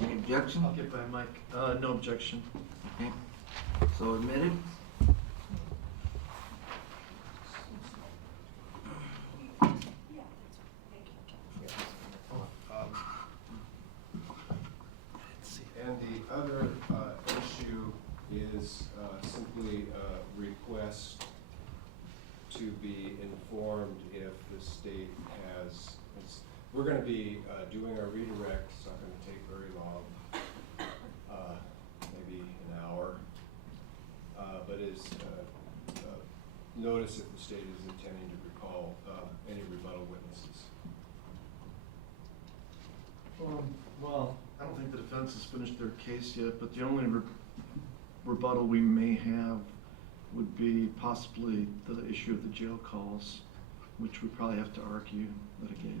Any objection? I'll get by Mike. No objection. Okay. So admitted? And the other issue is simply a request to be informed if the state has, we're going to be doing our redirect. It's not going to take very long, maybe an hour, but is notice if the state is intending to recall any rebuttal witnesses. Well, I don't think the defense has finished their case yet, but the only rebuttal we may have would be possibly the issue of the jail calls, which we probably have to argue, litigate.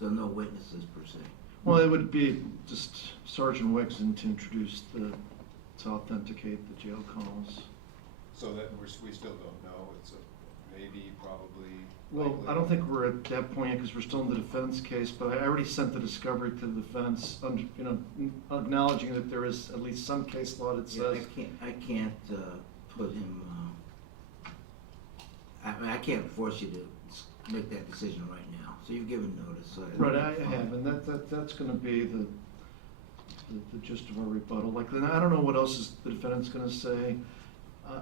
So no witnesses per se? Well, it would be just Sergeant Wexton to introduce to authenticate the jail calls. So that we still don't know. It's a maybe, probably. Well, likely. I don't think we're at that point yet because we're still in the defense case, but I already sent the discovery to the defense, acknowledging that there is at least some case law that Yeah, says. I can't put him, I can't force you to make that decision right now. So you've given notice. So Right, I have, and that's gonna be the gist of our rebuttal. Like, then I don't know what else is the defendant's gonna say.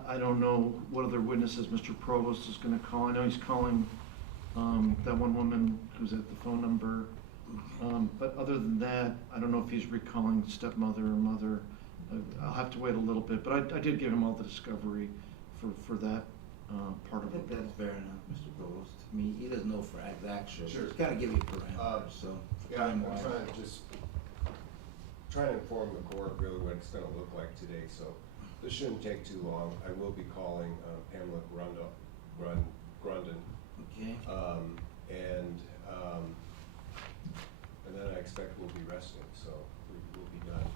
I don't know what other witnesses Mr. Provost is gonna call. I know he's calling, that one woman who's at the phone number. But other than that, I don't know if he's recalling stepmother or mother. I'll have to wait a little bit, but I did give him all the discovery for that, part I of think it. that's fair enough, Mr. Provost. I mean, he doesn't know for exact sure. Sure. He's gotta give you parameters, so. Yeah, I'm time-wise. trying to just inform the court really what it's going to look like today. So this shouldn't take too long. I will be calling Pamela Grundon. Okay. And then I expect we'll be resting, so we'll be done.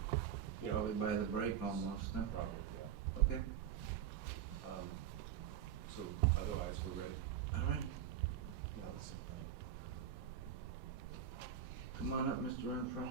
You know, Probably by the break almost, huh? probably, yeah. Okay, So otherwise, we're ready. all right. Now, this is Come on up, Mr. Renfro.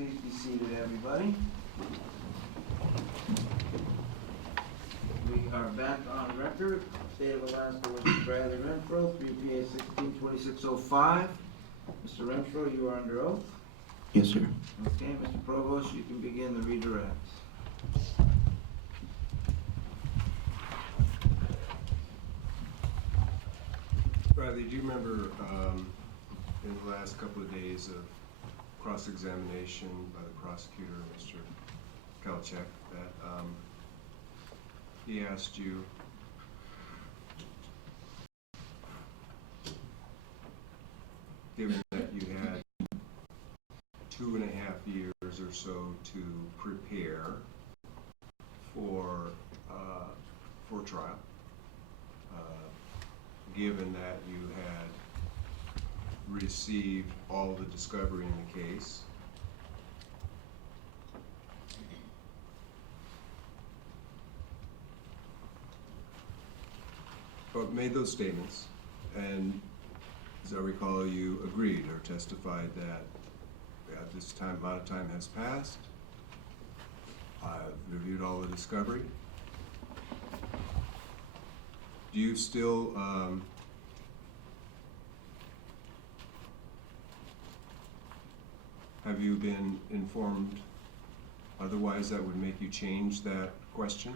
Please be seated, everybody. We are back on record. State of Alaska versus Bradley Renfro, 3 PA 162605. Mr. Renfro, you are under oath. Yes, sir. Okay, Mr. Provost, you can begin the redirects. Bradley, do you remember in the last couple of days of cross-examination by the prosecutor, Mr. Kalchek, that he asked you given that you had 2.5 years or so to prepare for trial, given that you had received all the discovery in the case, but made those statements, and as I recall, you agreed or testified that at this amount of time has passed, I've reviewed all the discovery. Do you still have you been informed otherwise that would make you change that question?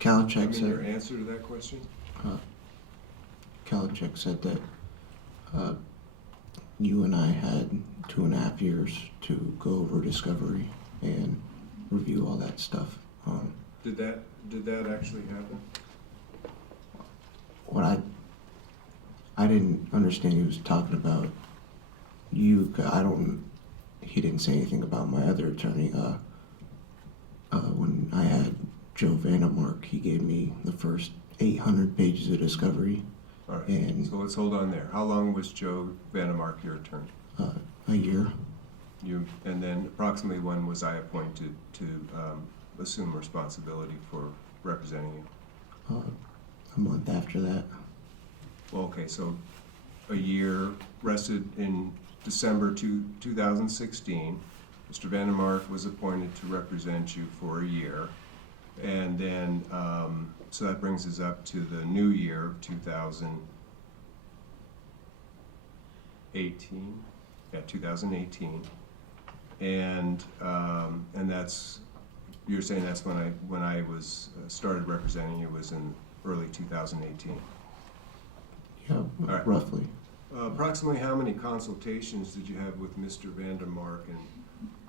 Kalachek I mean, your said, answer to that question? Kalachek said that you and I had 2.5 years to go over discovery and review all that stuff. Did that actually happen? What I didn't understand he was talking about you. He didn't say anything about my other attorney. When I had Joe Vandermark, he gave me the first 800 pages of discovery. All right, And so let's hold on there. How long was Joe Vandermark your attorney? a year. And then approximately when was I appointed to assume responsibility for representing you? A month after that. Well, okay, so a year rested in December 2016. Mr. Vandermark was appointed to represent you for a year. And then, so that brings us up to the new year, 2018. Yeah, 2018. And that's, you're saying that's when I was started representing you was in early 2018. Yeah, right. roughly. Approximately how many consultations did you have with Mr. Vandermark in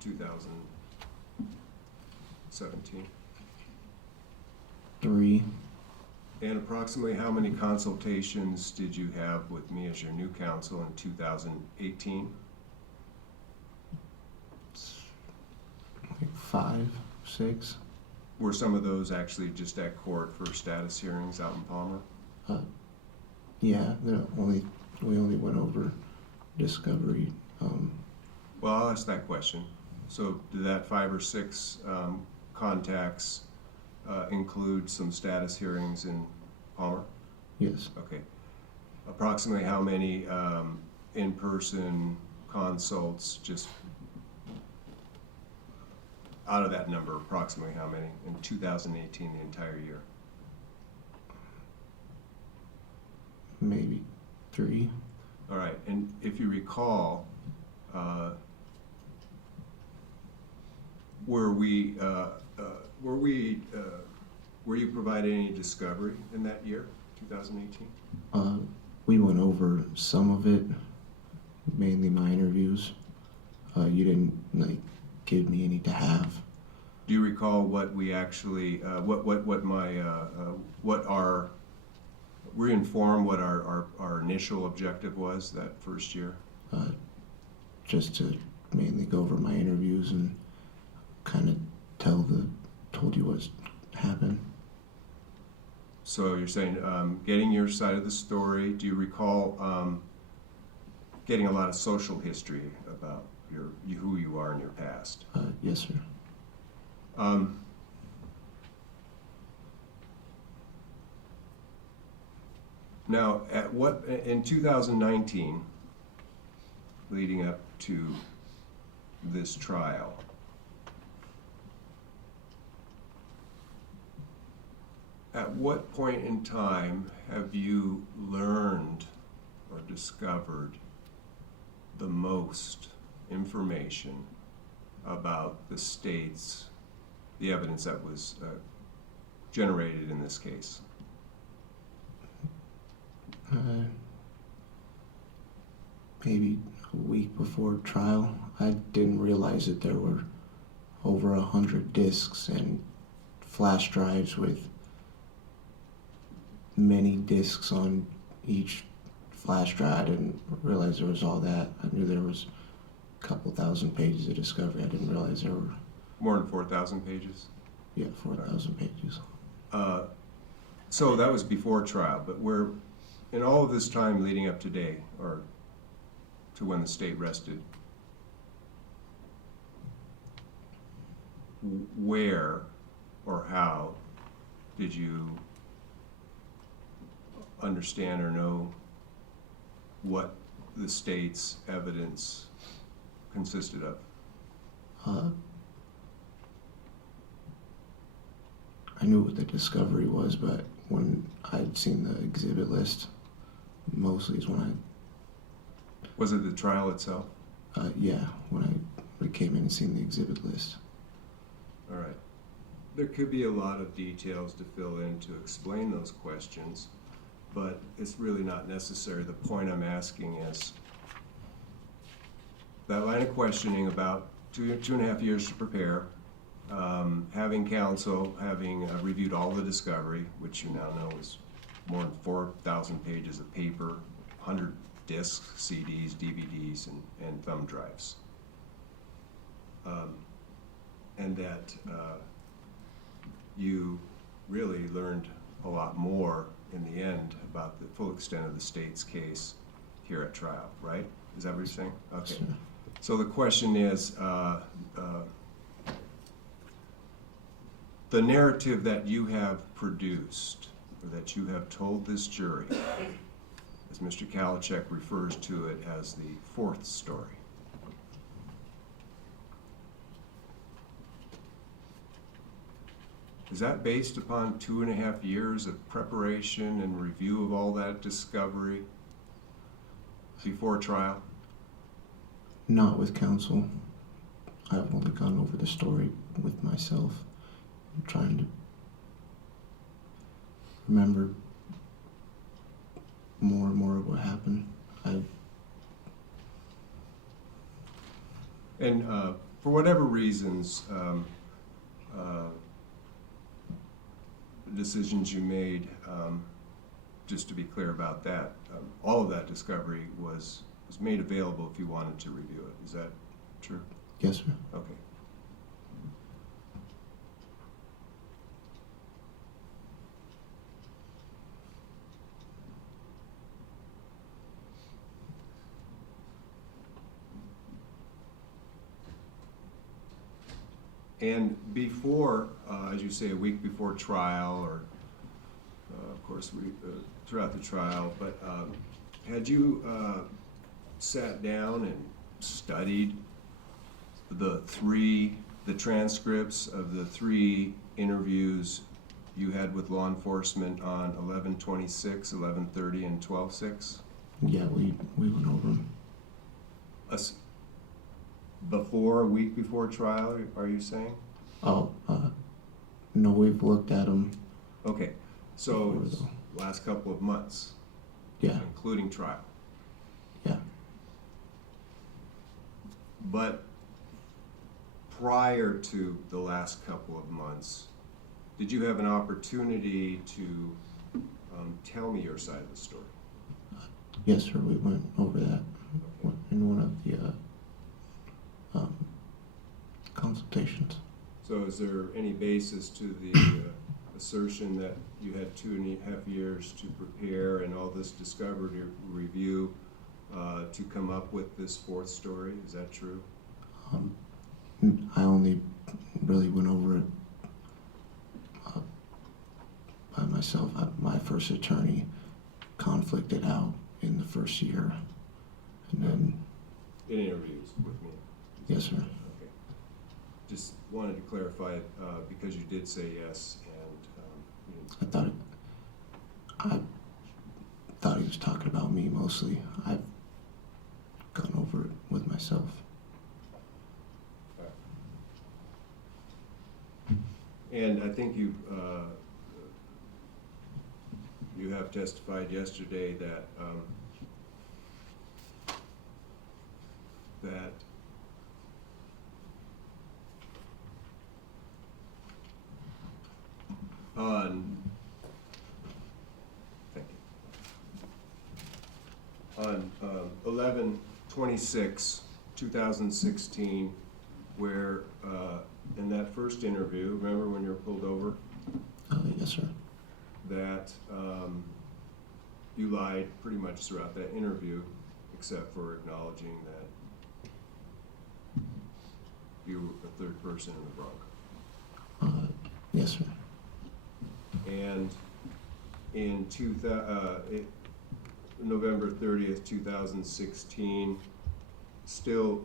2017? 3. And approximately how many consultations did you have with me as your new counsel in 2018? Like 5, 6. Were some of those actually just at court for status hearings out in Palmer? Yeah, we only went over discovery. Well, I'll ask that question. So did that 5 or 6 contacts include some status hearings in Palmer? Yes. Okay. Approximately how many in-person consults, just out of that number, approximately how many in 2018, the entire year? Maybe 3. All right, and if you recall, were you provided any discovery in that year, 2018? We went over some of it, mainly my interviews. You didn't give me any to have. Do you recall what we actually, were you informed what our initial objective was that first year? Just to mainly go over my interviews and kind of told you what's happened. So you're saying getting your side of the story. Do you recall getting a lot of social history about who you are in your past? Yes, sir. Now, in 2019, leading up to this trial, at what point in time have you learned or discovered the most information about the evidence that was generated in this case? Maybe a week before trial. I didn't realize that there were over 100 discs and flash drives with many discs on each flash drive. I didn't realize there was all that. I knew there was a couple thousand pages of discovery. I didn't realize there were... More than 4,000 pages? Yeah, 4,000 pages. So that was before trial, but in all of this time leading up today, or to when the state rested, where or how did you understand or know what the state's evidence consisted of? I knew what the discovery was, but when I'd seen the exhibit list, mostly is when Was it the trial itself? when I came in and seen the exhibit list. All right. There could be a lot of details to fill in to explain those questions, but it's really not necessary. The point I'm asking is that line of questioning about two and a half years to prepare, having counsel, having reviewed all the discovery, which you now know is more than 4,000 pages of paper, 100 discs, CDs, DVDs, and thumb drives. And that you really learned a lot more in the end about the full extent of the state's case here at trial, right? Is that what you're saying? Okay. Sure. So the question is, the narrative that you have produced, or that you have told this jury, as Mr. Kalachek refers to it as the fourth story. Is that based upon 2.5 years of preparation and review of all that discovery before trial? Not with counsel. I've only gone over the story with myself, trying to remember more and more of what happened. And for whatever reasons, decisions you made, just to be clear about that, all of that discovery was made available if you wanted to review it. Is that true? Yes, sir. Okay. And before, as you say, a week before trial, or of course throughout the trial, but had you sat down and studied the transcripts of the 3 interviews you had with law enforcement on 11/26, 11/30, and 12/6? Yeah, we went over them. Before, a week before trial, are you saying? Oh, no, we've looked at them. Okay, so Before, it's though. last couple of months, Yeah, including trial. yeah. But prior to the last couple of months, did you have an opportunity to tell me your side of the story? Yes, sir, we went over that in one of the consultations. So is there any basis to the assertion that you had 2.5 years to prepare and all this discovery review to come up with this fourth story? Is that true? I only really went over it by myself. My first attorney conflicted out in the first year, and then in interviews with me? Yes, sir. Okay. Just wanted to clarify, because you did say yes, and, I thought he was talking about me mostly. I've gone over it with myself. and I think you have testified yesterday that, that on, thank you, on 11/26/2016, where in that first interview, remember when you were pulled over, Yes, sir. that you lied pretty much throughout that interview, except for acknowledging that you were a third person in the Bronco. Yes, sir. And in November 30th, 2016, still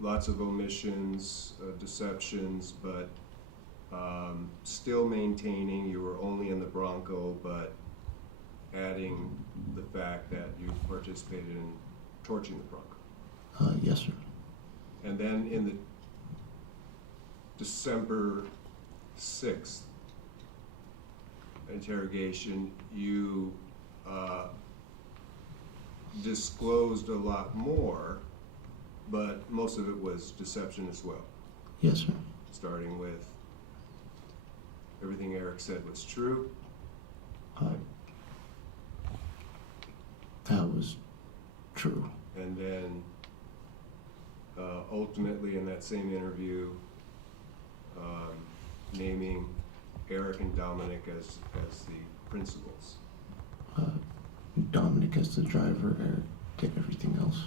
lots of omissions, deceptions, but still maintaining you were only in the Bronco, but adding the fact that you participated in torching the Bronco. Yes, sir. And then in the December 6th interrogation, you disclosed a lot more, but most of it was deception as well, Yes, sir. starting with everything Eric said was true. That was true. And then ultimately in that same interview, naming Eric and Dominic as the principals. Dominic as the driver, Eric did everything else.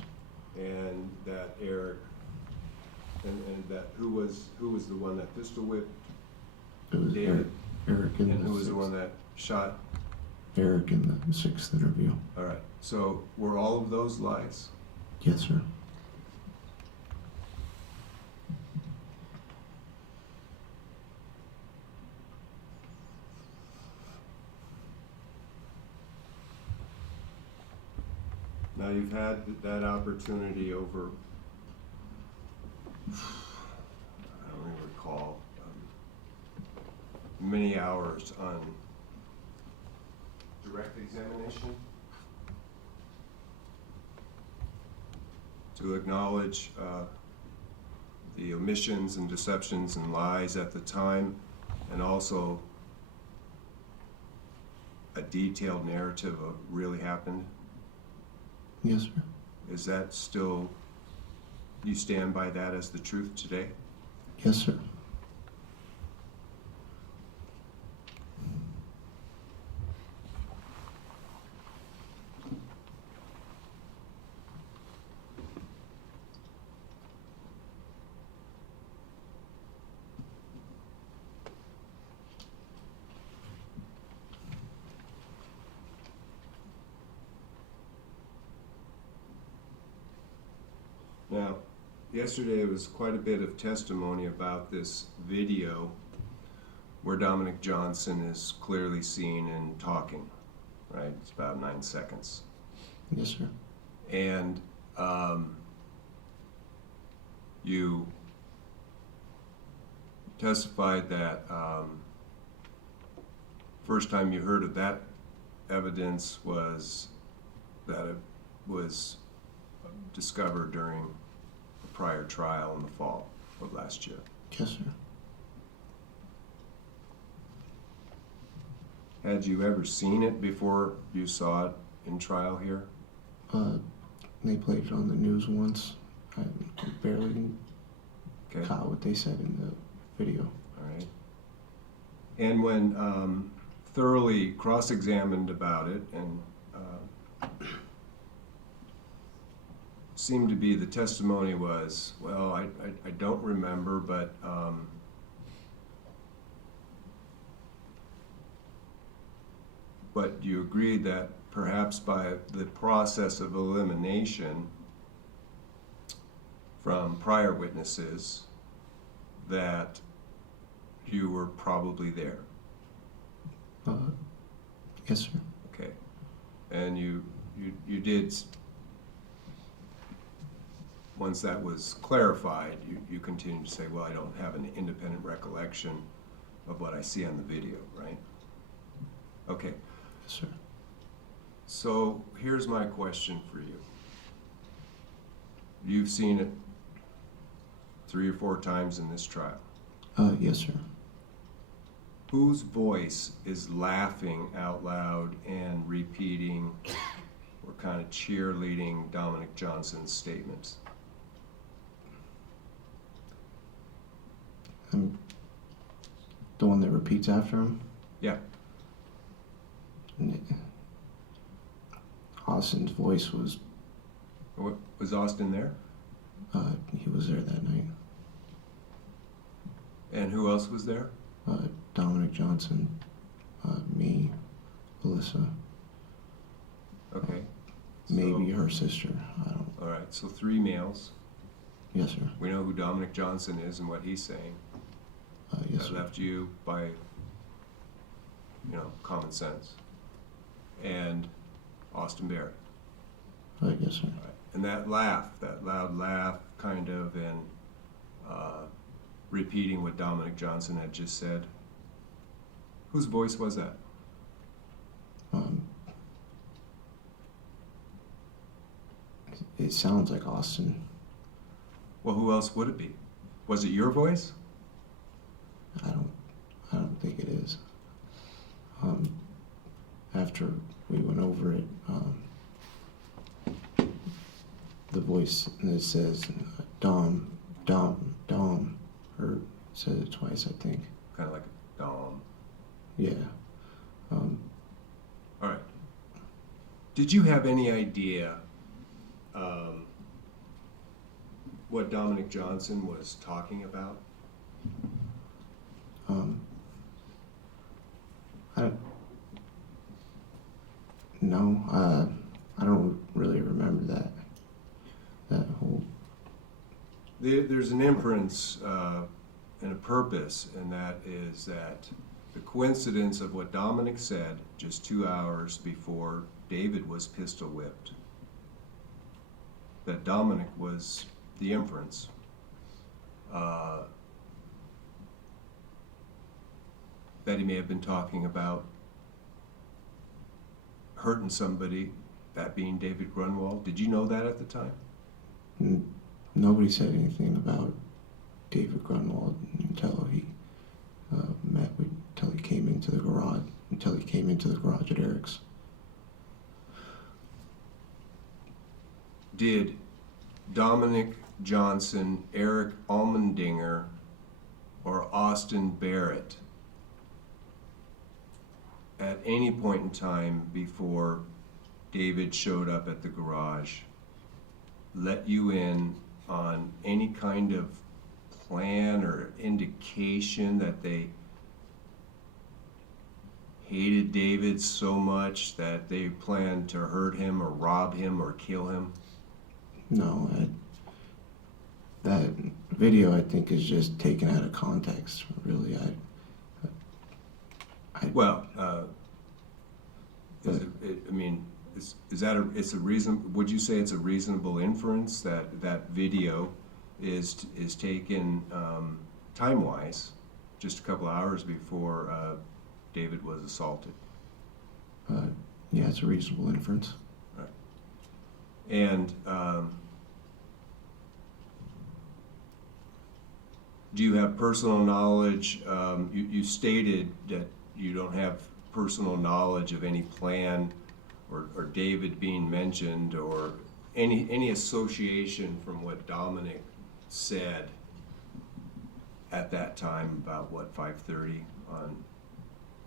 And that Eric, and that who was the one that pistol whipped It was David? Eric in And the who was the sixth. one that shot? Eric in the sixth interview. All right, so were all of those lies? Yes, sir. Now, you've had that opportunity over, I don't even recall, many hours on direct examination to acknowledge the omissions and deceptions and lies at the time, and also a detailed narrative of what really happened. Yes, sir. Is that still, you stand by that as the truth today? Yes, sir. Now, yesterday was quite a bit of testimony about this video where Dominic Johnson is clearly seen and talking, right? It's about 9 seconds. Yes, sir. And you testified that first time you heard of that evidence was that it was discovered during a prior trial in the fall of last year. Yes, sir. Had you ever seen it before you saw it in trial here? They played it on the news once. I barely Okay, caught what they said in the video. all right. And when thoroughly cross-examined about it, and seemed to be the testimony was, well, I don't remember, but you agreed that perhaps by the process of elimination, from prior witnesses that you were probably there. Yes, sir. Okay. And you did, once that was clarified, you continued to say, well, I don't have an independent recollection of what I see on the video, right? Okay. Yes, sir. So here's my question for you. You've seen it 3 or 4 times in this trial. Yes, sir. Whose voice is laughing out loud and repeating or kind of cheerleading Dominic Johnson's statements? The one that repeats after him? Yeah. Austin's voice was, Was Austin there? he was there that night. And who else was there? Dominic Johnson, me, Alyssa, Okay. maybe So- her sister, I don't, All right, so 3 males. yes, sir. We know who Dominic Johnson is and what he's saying. Yes, That sir. left you by, common sense. And Austin Barrett. Yes, sir. All right. And that laugh, that loud laugh, kind of, and repeating what Dominic Johnson had just said. Whose voice was that? It sounds like Austin. Well, who else would it be? Was it your voice? I don't think it is. After we went over it, the voice that says Dom, or said it twice, I think. Kind of like a Dom. Yeah. All right. Did you have any idea what Dominic Johnson was talking about? I don't really remember that whole. There's an inference and a purpose, and that is that the coincidence of what Dominic said just 2 hours before David was pistol whipped, that Dominic was the inference. That he may have been talking about hurting somebody, that being David Grunwald. Did you know that at the time? Nobody said anything about David Grunwald until he until he came into the garage at Eric's. Did Dominic Johnson, Eric Almendinger, or Austin Barrett at any point in time before David showed up at the garage let you in on any kind of plan or indication that they hated David so much that they planned to hurt him or rob him or kill him? No, that video I think is just taken out of context. Really, Well, is that it's a reason? Would you say it's a reasonable inference that that video is taken time-wise, just a couple of hours before David was assaulted? Yeah, it's a reasonable inference. Right. And do you have personal knowledge? You stated that you don't have personal knowledge of any plan or David being mentioned or any association from what Dominic said at that time about what 5:30 on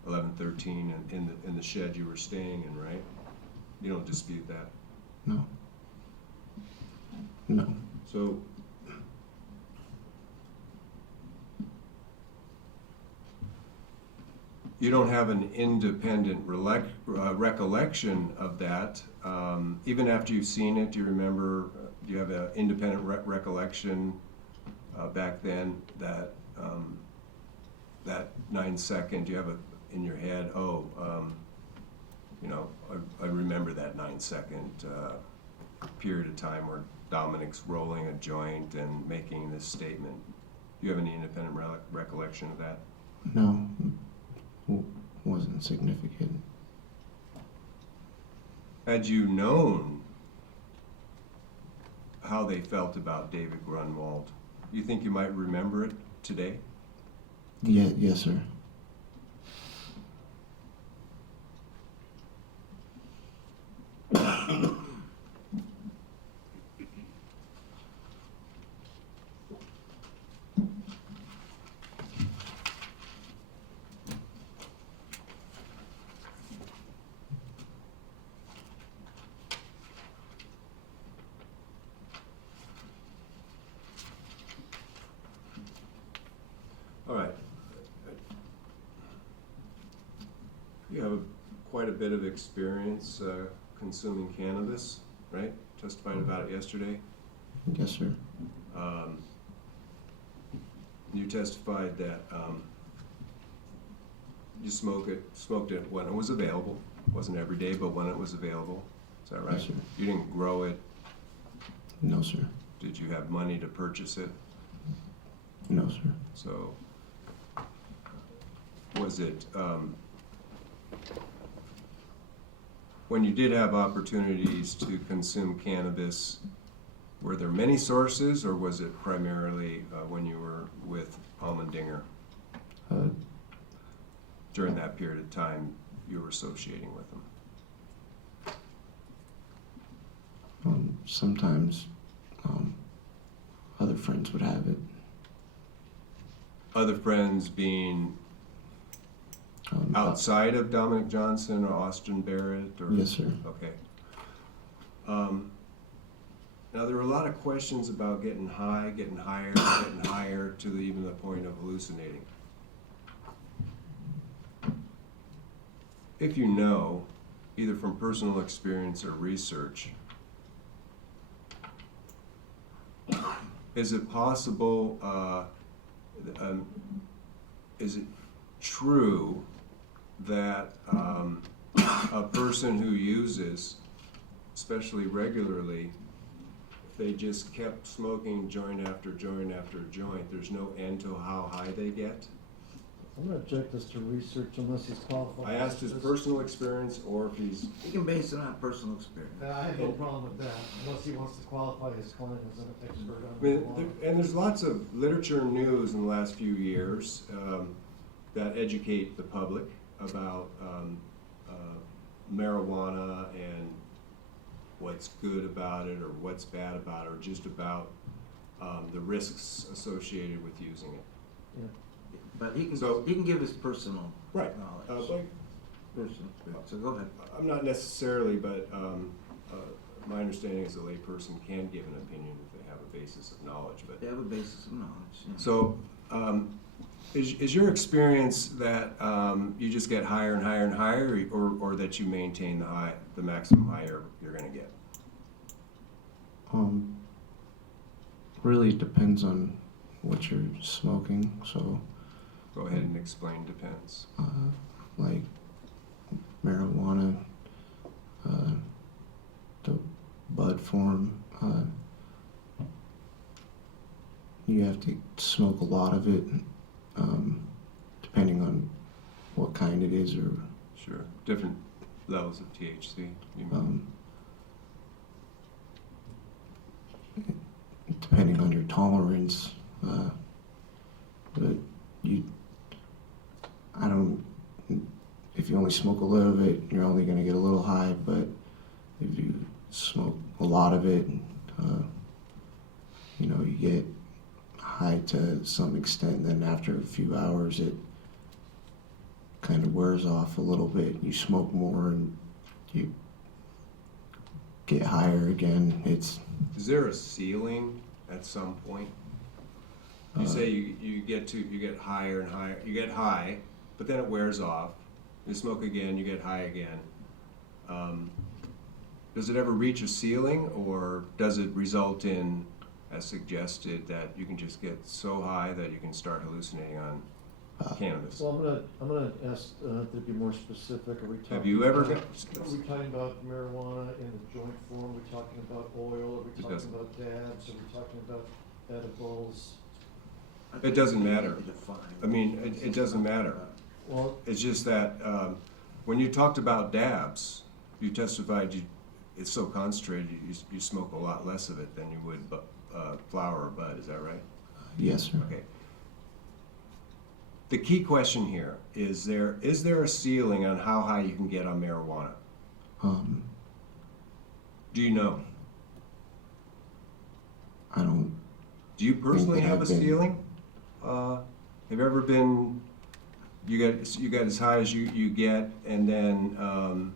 11/13 in the shed you were staying in, right? You don't dispute that? No. No. So you don't have an independent recollection of that. Even after you've seen it, do you remember do you have an independent recollection back then that that 9-second, do you have in your head, I remember that 9-second period of time where Dominic's rolling a joint and making this statement? Do you have any independent recollection of that? No, wasn't significant. Had you known how they felt about David Grunwald, you think you might remember it today? Yeah, yes, sir. All right. You have quite a bit of experience consuming cannabis, right? Testified about it yesterday. Yes, sir. You testified that you smoked it when it was available. It wasn't every day, but when it was available. Is that right? Yes, sir. You didn't grow it. No, sir. Did you have money to purchase it? No, sir. So, was it, when you did have opportunities to consume cannabis, were there many sources, or was it primarily when you were with Almendinger during that period of time you were associating with him? Sometimes other friends would have it. Other friends being outside of Dominic Johnson or Austin Barrett? Or? Yes, sir. Okay. Now, there were a lot of questions about getting high, getting higher to even the point of hallucinating. If you know, either from personal experience or research, is it possible, is it true that a person who uses, especially regularly, if they just kept smoking joint after joint after joint, there's no end to how high they get? I'm gonna object this to research unless he's qualified. I asked his personal experience or if he's, You can base it on personal experience. I have no problem with that, unless he wants to qualify his client as an expert on I mean, marijuana. and there's lots of literature and news in the last few years that educate the public about marijuana and what's good about it or what's bad about it, or just about the risks associated with using it. Yeah. But he So- can give his personal Right. knowledge. Like, Personal experience. So go ahead. I'm not necessarily, but my understanding is a layperson can give an opinion if they have a basis of knowledge. But They have a basis of knowledge. Yeah. so, is your experience that you just get higher and higher and higher, or that you maintain the maximum high you're going to get? Really depends on what you're smoking. So, Go ahead and explain. Depends. like marijuana, the bud form, you have to smoke a lot of it, depending on what kind it is, or Sure. Different levels of THC. You mean. Depending on your tolerance. But if you only smoke a little of it, you're only going to get a little high, but if you smoke a lot of it, you get high to some extent, then after a few hours it kind of wears off a little bit. You smoke more and you get higher again. Is there a ceiling at some point? You say you get higher and higher. You get high, but then it wears off. You smoke again, you get high again. does it ever reach a ceiling, or does it result in, as suggested, that you can just get so high that you can start hallucinating on cannabis? Well, I'm gonna ask to be more specific. Are we talking? Have you ever? Are we talking about marijuana in the joint form? Are we talking about oil? Are we talking about dabs? Are we talking about edibles? It doesn't matter. I mean, it doesn't matter. Well, It's just that when you talked about dabs, you testified it's so concentrated, you smoke a lot less of it than you would flower or bud. Is that right? Yes, sir. Okay. The key question here is there a ceiling on how high you can get on marijuana? Do you know? I don't. Do you personally that have a I've been- ceiling? Have you ever been? You got as high as you get, and then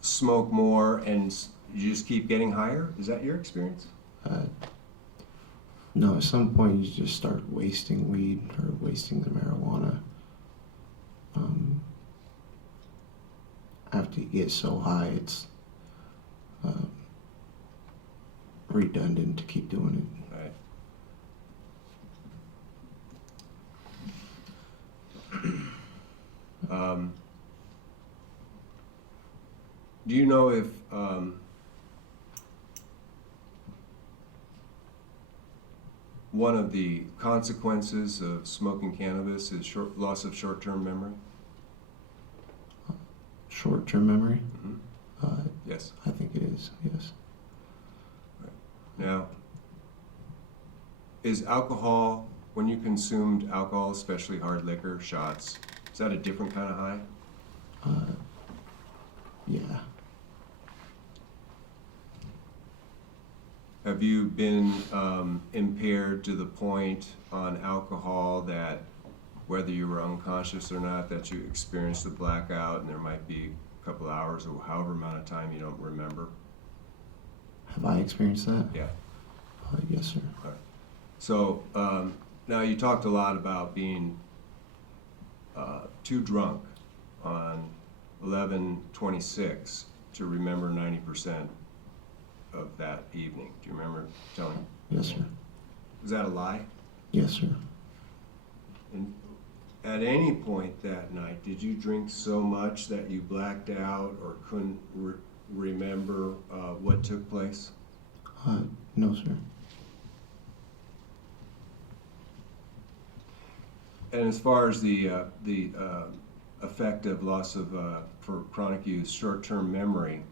smoke more, and you just keep getting higher? Is that your experience? No, at some point you just start wasting weed or wasting the marijuana. After you get so high, it's redundant to keep doing Right. Do you know if one of the consequences of smoking cannabis is loss of short-term memory? it. Short-term memory? Mhm. Yes. I think it is, yes. Now, is alcohol, when you consumed alcohol, especially hard liquor, shots, is that a different kind of high? Yeah. Have you been impaired to the point on alcohol that whether you were unconscious or not, that you experienced a blackout and there might be a couple hours or however amount of time you don't remember? Have I experienced that? Yeah. Yes, sir. So now you talked a lot about being too drunk on 11/26 to remember 90% of that evening. Do you remember telling? Yes, sir. Was that a lie? Yes, sir. And at any point that night, did you drink so much that you blacked out or couldn't remember what took place? No, sir. And as far as the effect of loss of, for chronic use, short-term memory,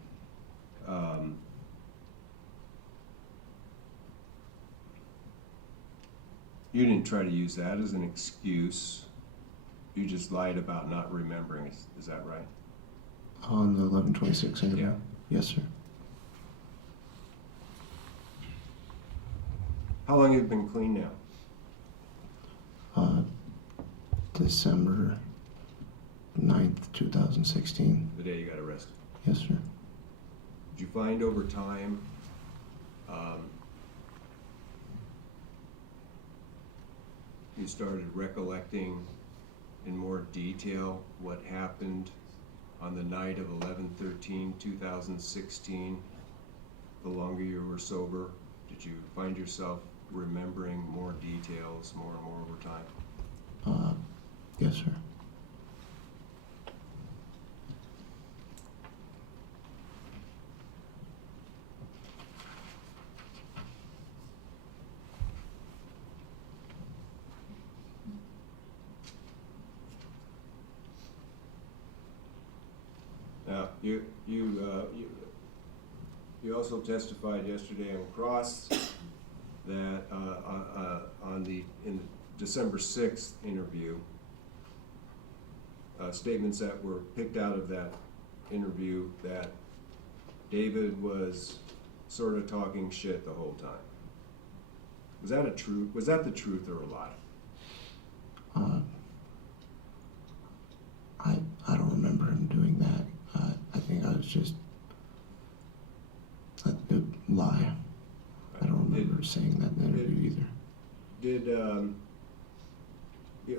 you didn't try to use that as an excuse. You just lied about not remembering. Is that right? On the 11/26 interview? Yeah. Yes, sir. How long have you been clean now? December 9th, 2016. The day you got arrested. Yes, sir. Did you find over time you started recollecting in more detail what happened on the night of 11/13/2016? The longer you were sober, did you find yourself remembering more details more and more over time? Yes, sir. Now, you also testified yesterday on cross that in the December 6th interview, statements that were picked out of that interview that David was sort of talking shit the whole time. Was that the truth or a lie? I don't remember him doing that. I think I was just a lie. I don't remember saying that in the interview either.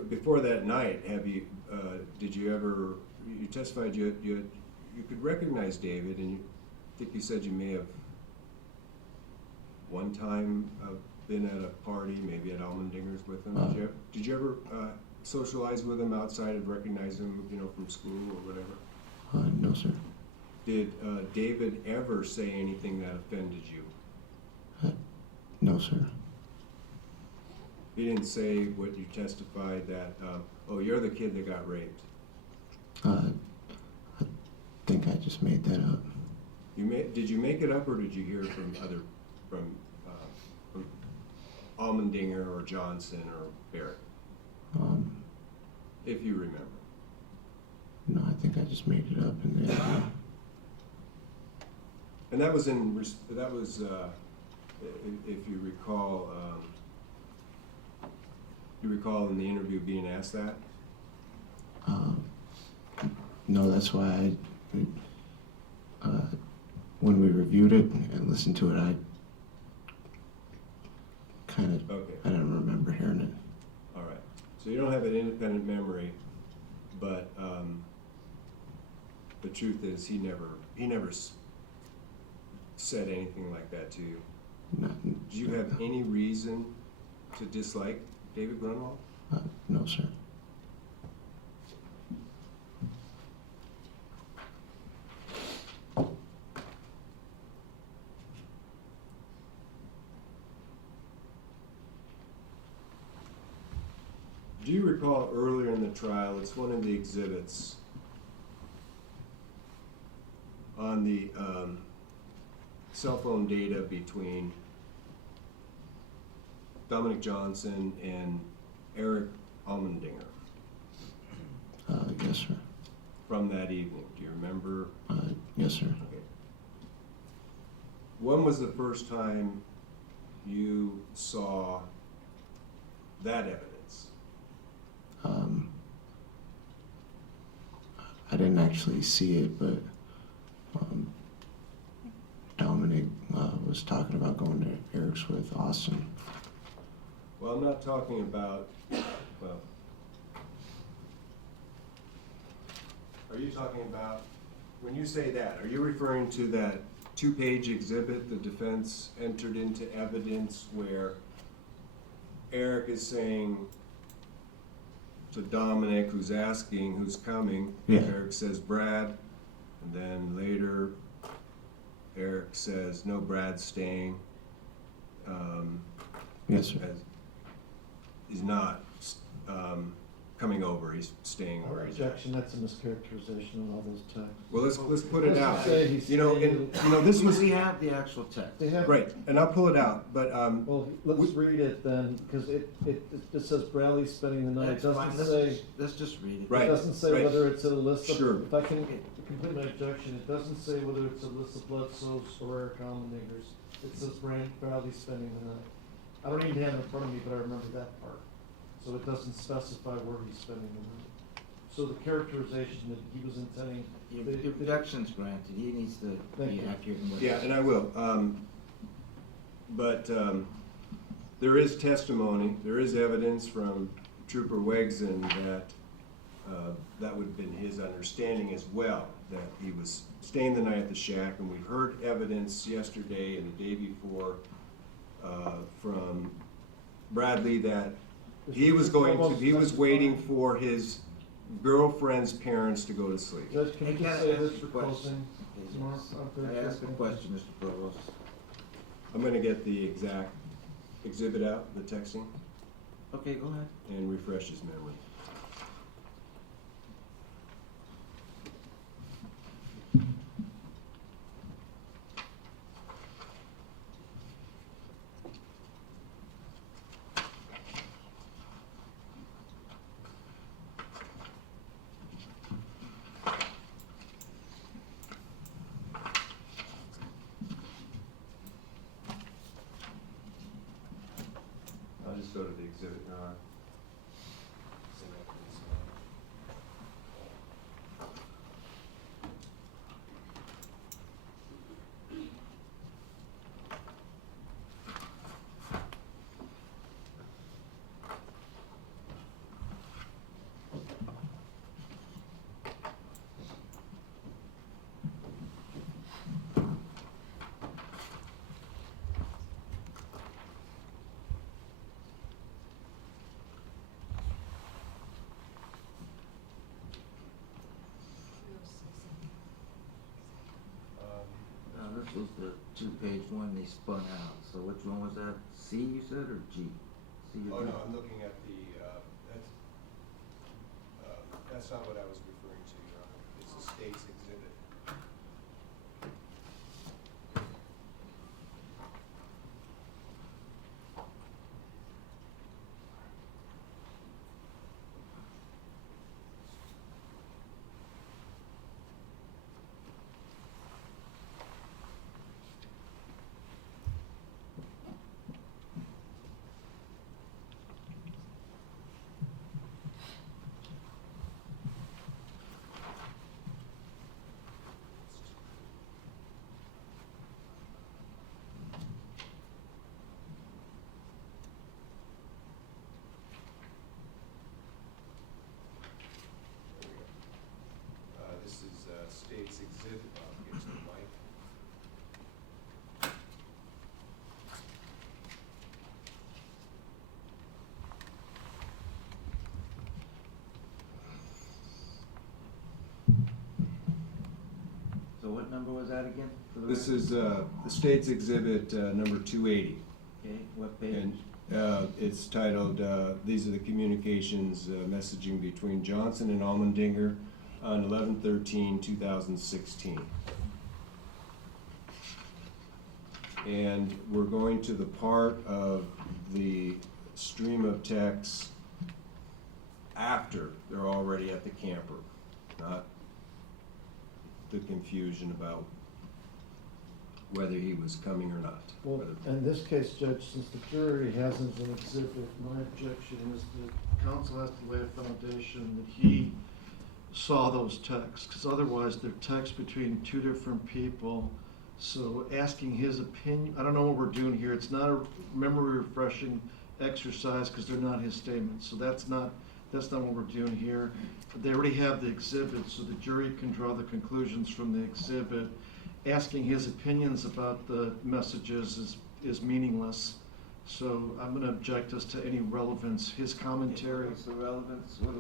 Before that night, did you ever, you testified you you could recognize David, and I think you said you may have one time been at a party, maybe at Allmendinger's with him. Did you ever socialize with him outside of recognizing him, you know, from school or whatever? No, sir. Did David ever say anything that offended you? No, sir. He didn't say what you testified that, oh, you're the kid that got raped. I think I just made that up. Did you make it up, or did you hear from Allmendinger or Johnson or Barrett, if you remember? No, I think I just made it up, and then And that was if you recall, in the interview being asked that? no, that's why when we reviewed it and listened to it, I kind of, Okay. I don't remember hearing it. All right. So you don't have an independent memory, but the truth is he never said anything like that to you. Do you have any reason to dislike David Grunwald? No, sir. Do you recall earlier in the trial, it's one of the exhibits on the cell phone data between Dominic Johnson and Eric Allmendinger Yes, sir. from that evening? Do you remember? Yes, sir. Okay. When was the first time you saw that evidence? I didn't actually see it, but Dominic was talking about going to Eric's with Austin. Well, I'm not talking about, well, are you talking about, when you say that, are you referring to that two-page exhibit the defense entered into evidence where Eric is saying to Dominic, who's asking who's coming, Yeah. Eric says Brad, and then later Eric says, no, Brad's staying. Yes, sir. He's not coming over, he's staying where he's at. Objection, that's a mischaracterization of all those texts. Well, let's put it out. Say he's You know, staying- this was, We have the actual text. They have, right, and I'll pull it out, but, well, let's read it then, because it just says Bradley spending the night. It That's fine. doesn't say, Let's just read it. Right. it doesn't say right. whether it's a list of, Sure. if I can complete my objection, it doesn't say whether it's a list of Bledsoes or Eric Allmendingers. It says Bradley spending the night. I don't even have it in front of me, but I remember that part. So it doesn't specify where he's spending the night. So the characterization that he was intending, The objection's granted, he needs to Thank be you. accurate in what. yeah, and I will. But there is testimony, there is evidence from Trooper Wegson that that would have been his understanding as well, that he was staying the night at the shack, and we heard evidence yesterday and the day before from Bradley that he was waiting for his girlfriend's parents to go to sleep. Judge, can I you gotta just say ask this you for a question. closing? Mark, I ask a question, Mr. Provost. I'm gonna get the exact exhibit out, the texting, Okay, go ahead. and refresh his memory. I'll just go to the exhibit now. Send was the 2-page one they spun out. So which one was that? C you said, or G? C you Oh, said? no, I'm looking at the, that's not what I was referring to, Your Honor. It's a state's exhibit. This is state's exhibit. I'll get to the mic. So what number was that again? For the This record? is the state's exhibit number 280. Okay, what page? And it's titled, these are the communications messaging between Johnson and Allmendinger on 11/13/2016. And we're going to the part of the stream of texts after they're already at the camper, not the confusion about whether he was coming or not. Well, Whether- in this case, Judge, since the jury hasn't an exhibit, my objection is that counsel has to lay a foundation that he saw those texts, because otherwise they're texts between two different people. So asking his opinion, I don't know what we're doing here, it's not a memory refreshing exercise, because they're not his statements, so that's not what we're doing here. They already have the exhibit, so the jury can draw the conclusions from the exhibit. Asking his opinions about the messages is meaningless, so I'm gonna object as to any relevance, his commentary. What's the relevance? What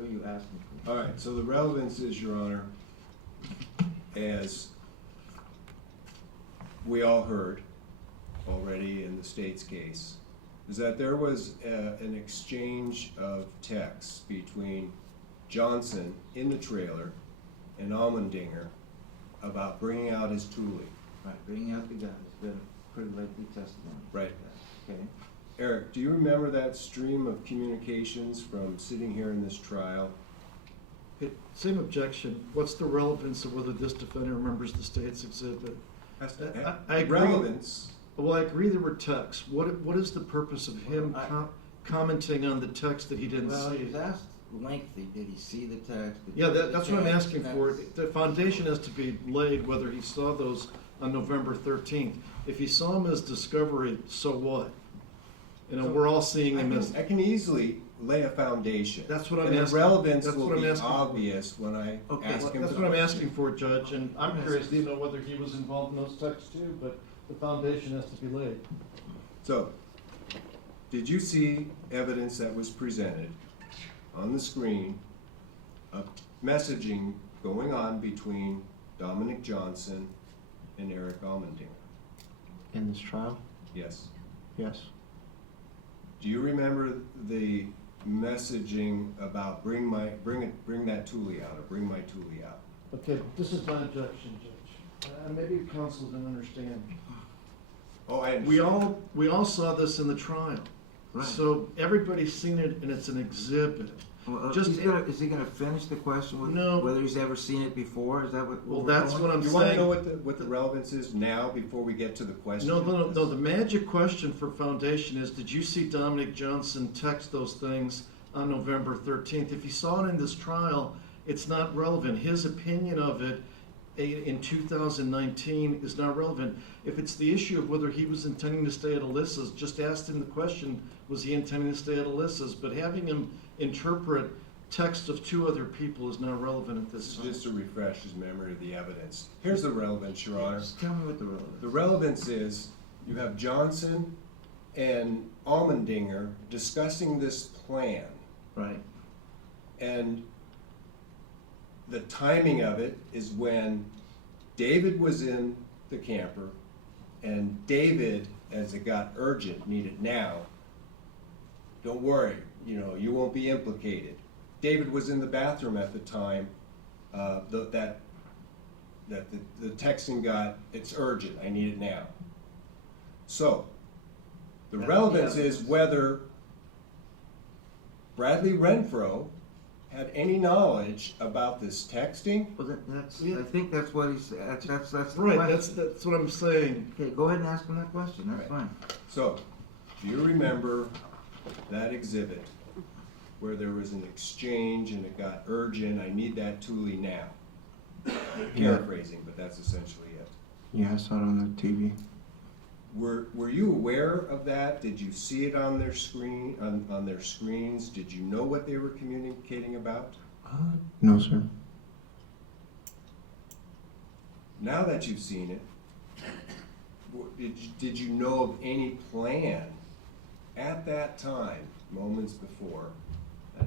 are you asking for? All right, so the relevance is, Your Honor, as we all heard already in the state's case, is that there was an exchange of texts between Johnson in the trailer and Allmendinger about bringing out his tooling. Right, bringing out the gun, it's been pretty lengthy testimony. Right. Okay. Eric, do you remember that stream of communications from sitting here in this trial? Same objection, what's the relevance of whether this defendant remembers the state's exhibit? I agree. Relevance. Well, I agree there were texts, what is the purpose of him Well, commenting on the text that he didn't Well, he see? was asked lengthy, did he see the text? Did Yeah, he see the that's what I'm text? asking for. The foundation has to be laid whether he saw those on November 13th. If he saw them as discovery, so what? You know, So, we're all seeing them as, I can easily lay a foundation. That's what I'm And the asking- relevance that's will what I'm be asking for. obvious when I Okay, ask him. that's to- what I'm asking for, Judge, and I'm curious to know whether he was involved in those texts too, but the foundation has to be laid. So, did you see evidence that was presented on the screen of messaging going on between Dominic Johnson and Eric Allmendinger? In this trial? Yes. Yes. Do you remember the messaging about bring that toolie out, or bring my toolie out? Okay, this is my objection, Judge. Maybe counsel didn't understand. Oh, I We all saw this in the trial. Right. So everybody's seen it and it's an exhibit. Well, Just- is he gonna finish the question with No. whether he's ever seen it before? Is that what? Well, we're that's going? what I'm You wanna know saying. what the relevance is now before we get to the question? No, the magic question for foundation is, did you see Dominic Johnson text those things on November 13th? If you saw it in this trial, it's not relevant. His opinion of it in 2019 is not relevant. If it's the issue of whether he was intending to stay at Alyssa's, just ask him the question, was he intending to stay at Alyssa's? But having him interpret text of two other people is not relevant at this time. Just to refresh his memory of the evidence. Here's the relevance, Your Honor. Just tell me what the relevance. The relevance is, you have Johnson and Allmendinger discussing this plan, Right. and the timing of it is when David was in the camper, and David, as it got urgent, need it now, don't worry, you know, you won't be implicated. David was in the bathroom at the time, the texting got, it's urgent, I need it now. So, the relevance is whether Bradley Renfro had any knowledge about this texting. Well, I think that's what he's, that's the Right, question. that's what I'm saying. Okay, go ahead and ask him that question, that's Right. fine. So, do you remember that exhibit where there was an exchange and it got urgent, I need that Thule now? Paraphrasing, but that's essentially it. Yeah, I saw it on the TV. Were you aware of that? Did you see it on their screen, on their screens? Did you know what they were communicating about? No, sir. Now that you've seen it, did you know of any plan at that time, moments before that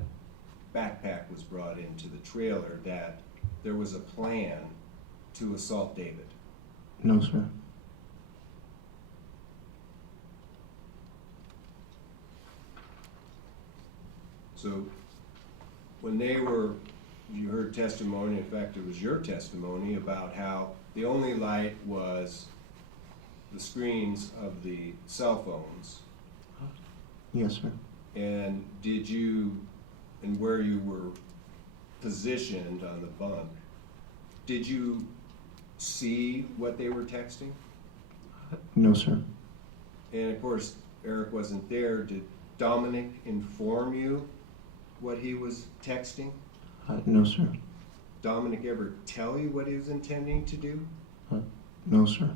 backpack was brought into the trailer, that there was a plan to assault David? No, sir. So when you heard testimony, in fact, it was your testimony about how the only light was the screens of the cell phones. Yes, sir. And and where you were positioned on the bunk, did you see what they were texting? No, sir. And of course, Eric wasn't there. Did Dominic inform you what he was texting? No, sir. Dominic ever tell you what he was intending to do? No, sir.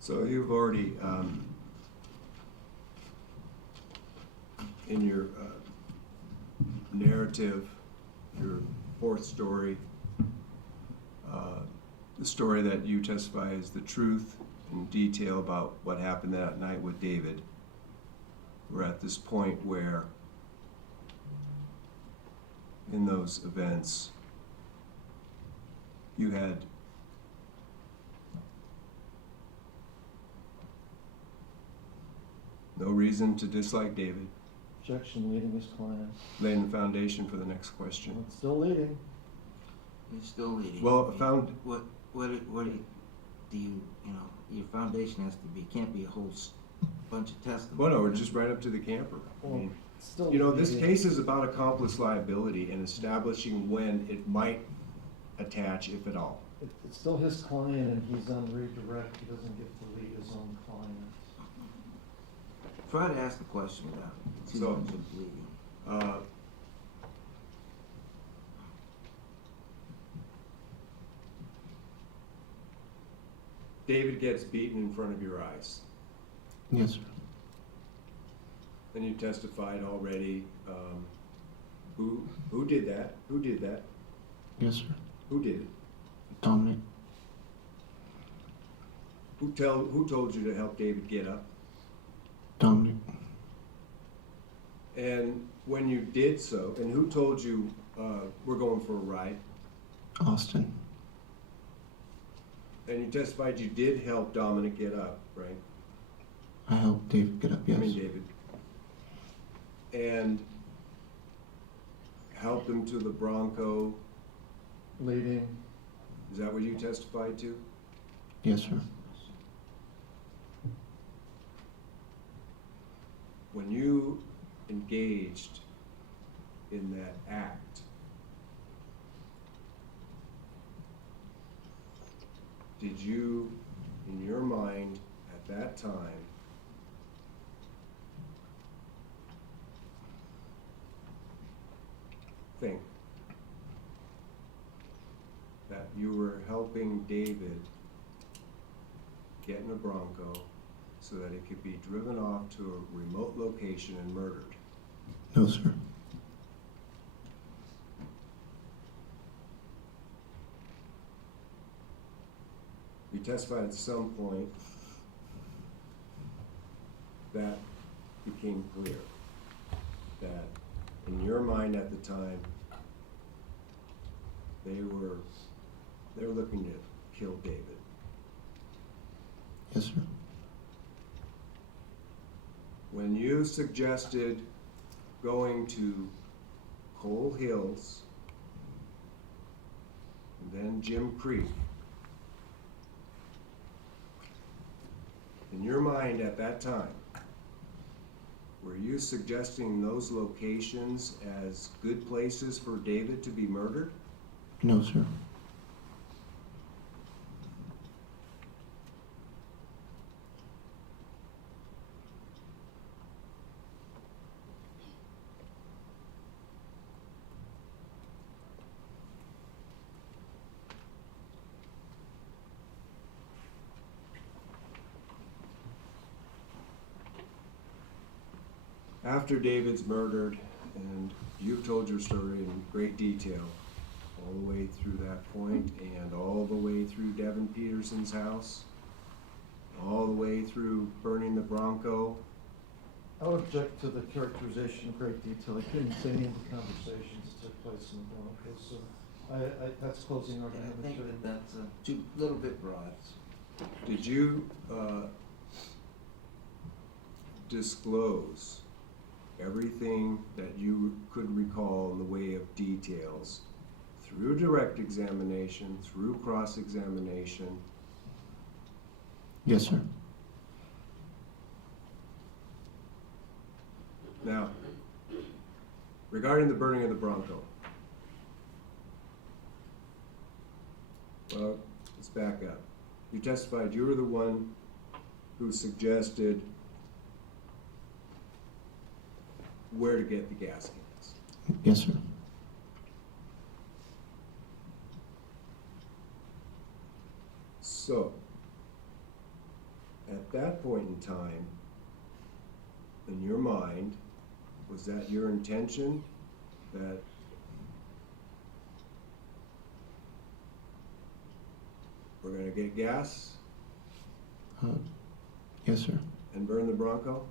So you've already, in your narrative, your fourth story, the story that you testify is the truth in detail about what happened that night with David. We're at this point where, in those events, you had no reason to dislike David, Objection, leading his client. laying the foundation for the next question. It's still leading. He's still leading. Well, What do you know, your foundation has to be, can't be a whole bunch of testimony. well, no, we're just right up to the camper. I mean, It's still you know, this leading. case is about accomplice liability and establishing when it might attach, if at all. It's still his client and he's on redirect. He doesn't get to lead his own client. Try to ask the question without too So- much of bleeding. David gets beaten in front of your eyes. Yes, sir. And you testified already, who did that? Who did that? Yes, sir. Who did it? Dominic. Who told you to help David get up? Dominic. And when you did so, and who told you we're going for a ride? Austin. And you testified you did help Dominic get up, right? I helped David get up, yes. I mean David. And helped him to the Bronco. Leading. Is that what you testified to? Yes, sir. When you engaged in that act, did you, in your mind at that time, think that you were helping David get in a Bronco so that it could be driven off to a remote location and murdered? No, sir. You testified at some point that became clear that in your mind at the time, they were looking to kill David. Yes, sir. When you suggested going to Coal Hills and then Jim Creek, in your mind at that time, were you suggesting those locations as good places for David to be murdered? No, sir. After David's murdered, and you've told your story in great detail, all the way through that point, and all the way through Devin Peterson's house, all the way through burning the Bronco. I would object to the characterization in great detail. I couldn't see any of the conversations that took place in the Bronco, so that's closing I argument. think that that's a little bit broad. Did you disclose everything that you could recall in the way of details through direct examination, through cross-examination? Yes, sir. Now, regarding the burning of the Bronco, well, let's back up. You testified you were the one who suggested where to get the gas cans. Yes, sir. So, at that point in time, in your mind, was that your intention that we're gonna get gas Yes, sir. and burn the Bronco?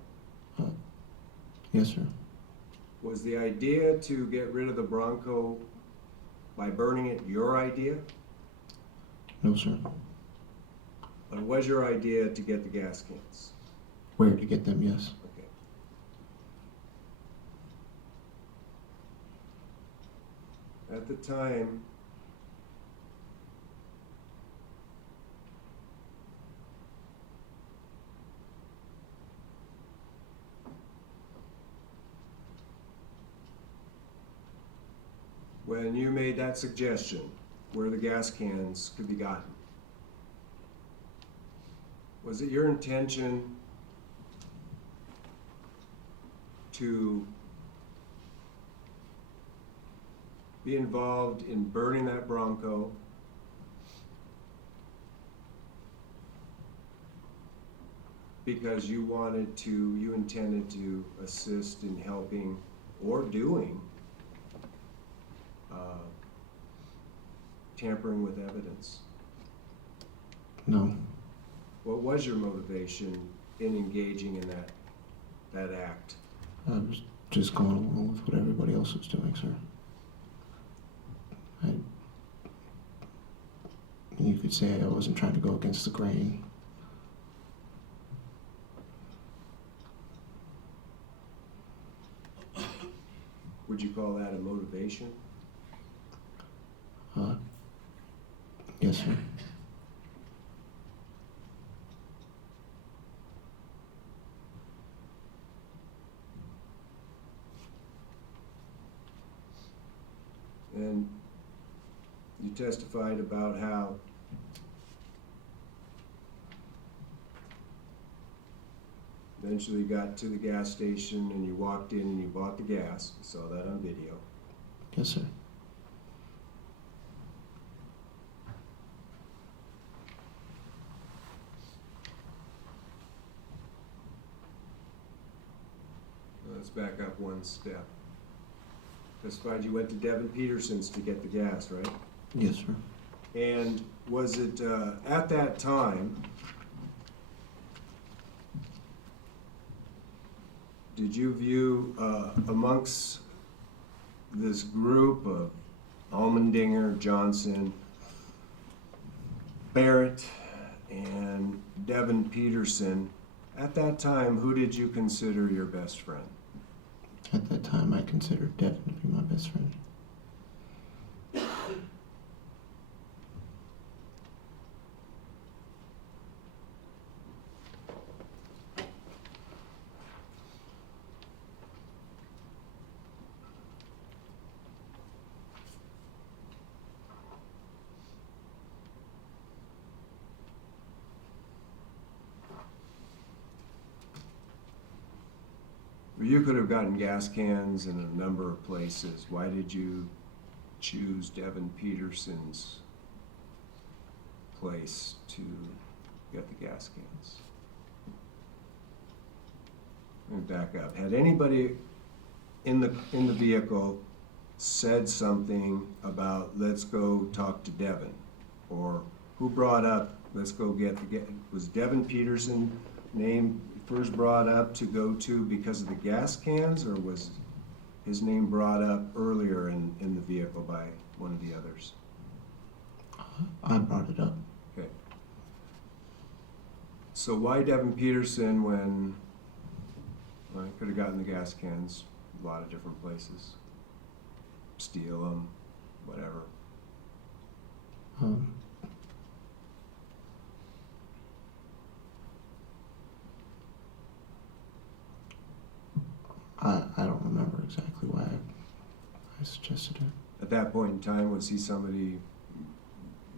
Yes, sir. Was the idea to get rid of the Bronco by burning it your idea? No, sir. But it was your idea to get the gas cans? Where to get them? Yes. Okay. At the time, when you made that suggestion where the gas cans could be gotten, was it your intention to be involved in burning that Bronco because you intended to assist in helping or doing tampering with evidence? No. What was your motivation in engaging in that act? I was just going along with what everybody else was doing, sir. You could say I wasn't trying to go against the grain. Would you call that a motivation? Yes, sir. And you testified about how eventually you got to the gas station and you walked in and you bought the gas. We saw that on video. Yes, sir. Let's back up one step. Testified you went to Devin Peterson's to get the gas, right? Yes, sir. And was it at that time, did you view amongst this group of Almendinger, Johnson, Barrett, and Devin Peterson, at that time, who did you consider your best friend? At that time, I considered Devin to be my best friend. You could have gotten gas cans in a number of places. Why did you choose Devin Peterson's place to get the gas cans? Let me back up. Had anybody in the vehicle said something about let's go talk to Devin? Or who brought up let's go get the gas? Was Devin Peterson named first brought up to go to because of the gas cans, or was his name brought up earlier in the vehicle by one of the others? I brought it up. Okay. So why Devin Peterson when I could have gotten the gas cans a lot of different places? Steal them, whatever. I don't remember exactly why I suggested it. At that point in time, was he somebody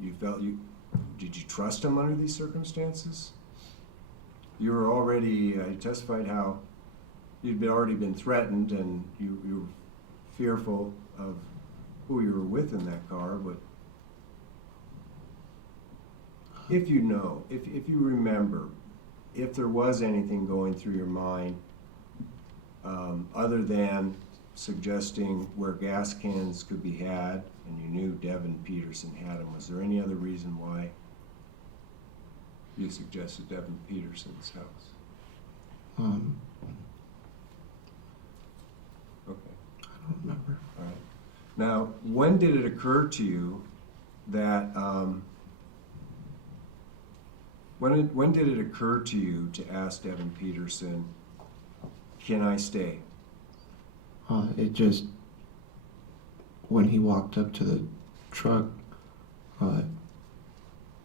you felt did you trust him under these circumstances? You were already, you testified how you'd already been threatened and you were fearful of who you were with in that car, but if you know, if you remember, if there was anything going through your mind other than suggesting where gas cans could be had, and you knew Devin Peterson had them, was there any other reason why you suggested Devin Peterson's house? Okay. I don't remember. All right. Now, when did it occur to you that, when did it occur to you to ask Devin Peterson, can I stay? It just, when he walked up to the truck,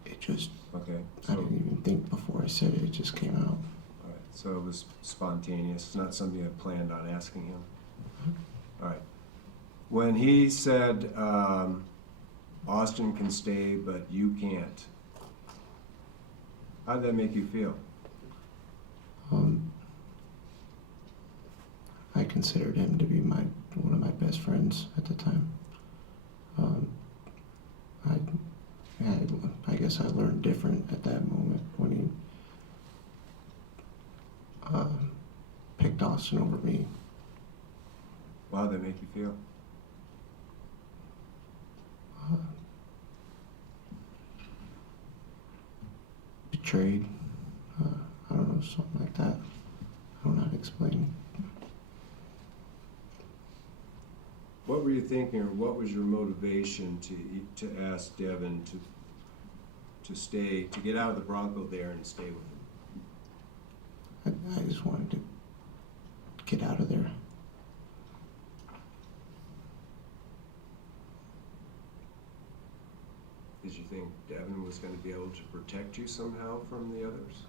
it just, Okay. I didn't even think before I said it, it just came out. All right, so it was spontaneous, it's not something I planned on asking him. All right. When he said, Austin can stay, but you can't, how did that make you feel? I considered him to be one of my best friends at the time. guess I learned different at that moment when he picked Austin over me. How'd that make you feel? Betrayed. I don't know, something like that. I don't know how to explain. What were you thinking, or what was your motivation to ask Devin to stay, to get out of the Bronco there and stay with him? I just wanted to get out of there. Did you think Devin was going to be able to protect you somehow from the others?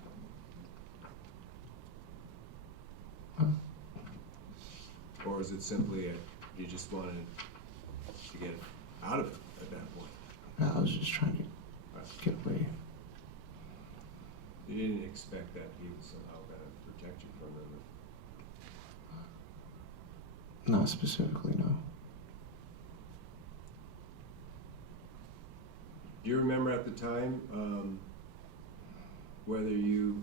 Or is it simply you just wanted to get out of it at that point? I was just trying to get away. You didn't expect that he was somehow going to protect you from them? Not specifically, no. Do you remember at the time whether you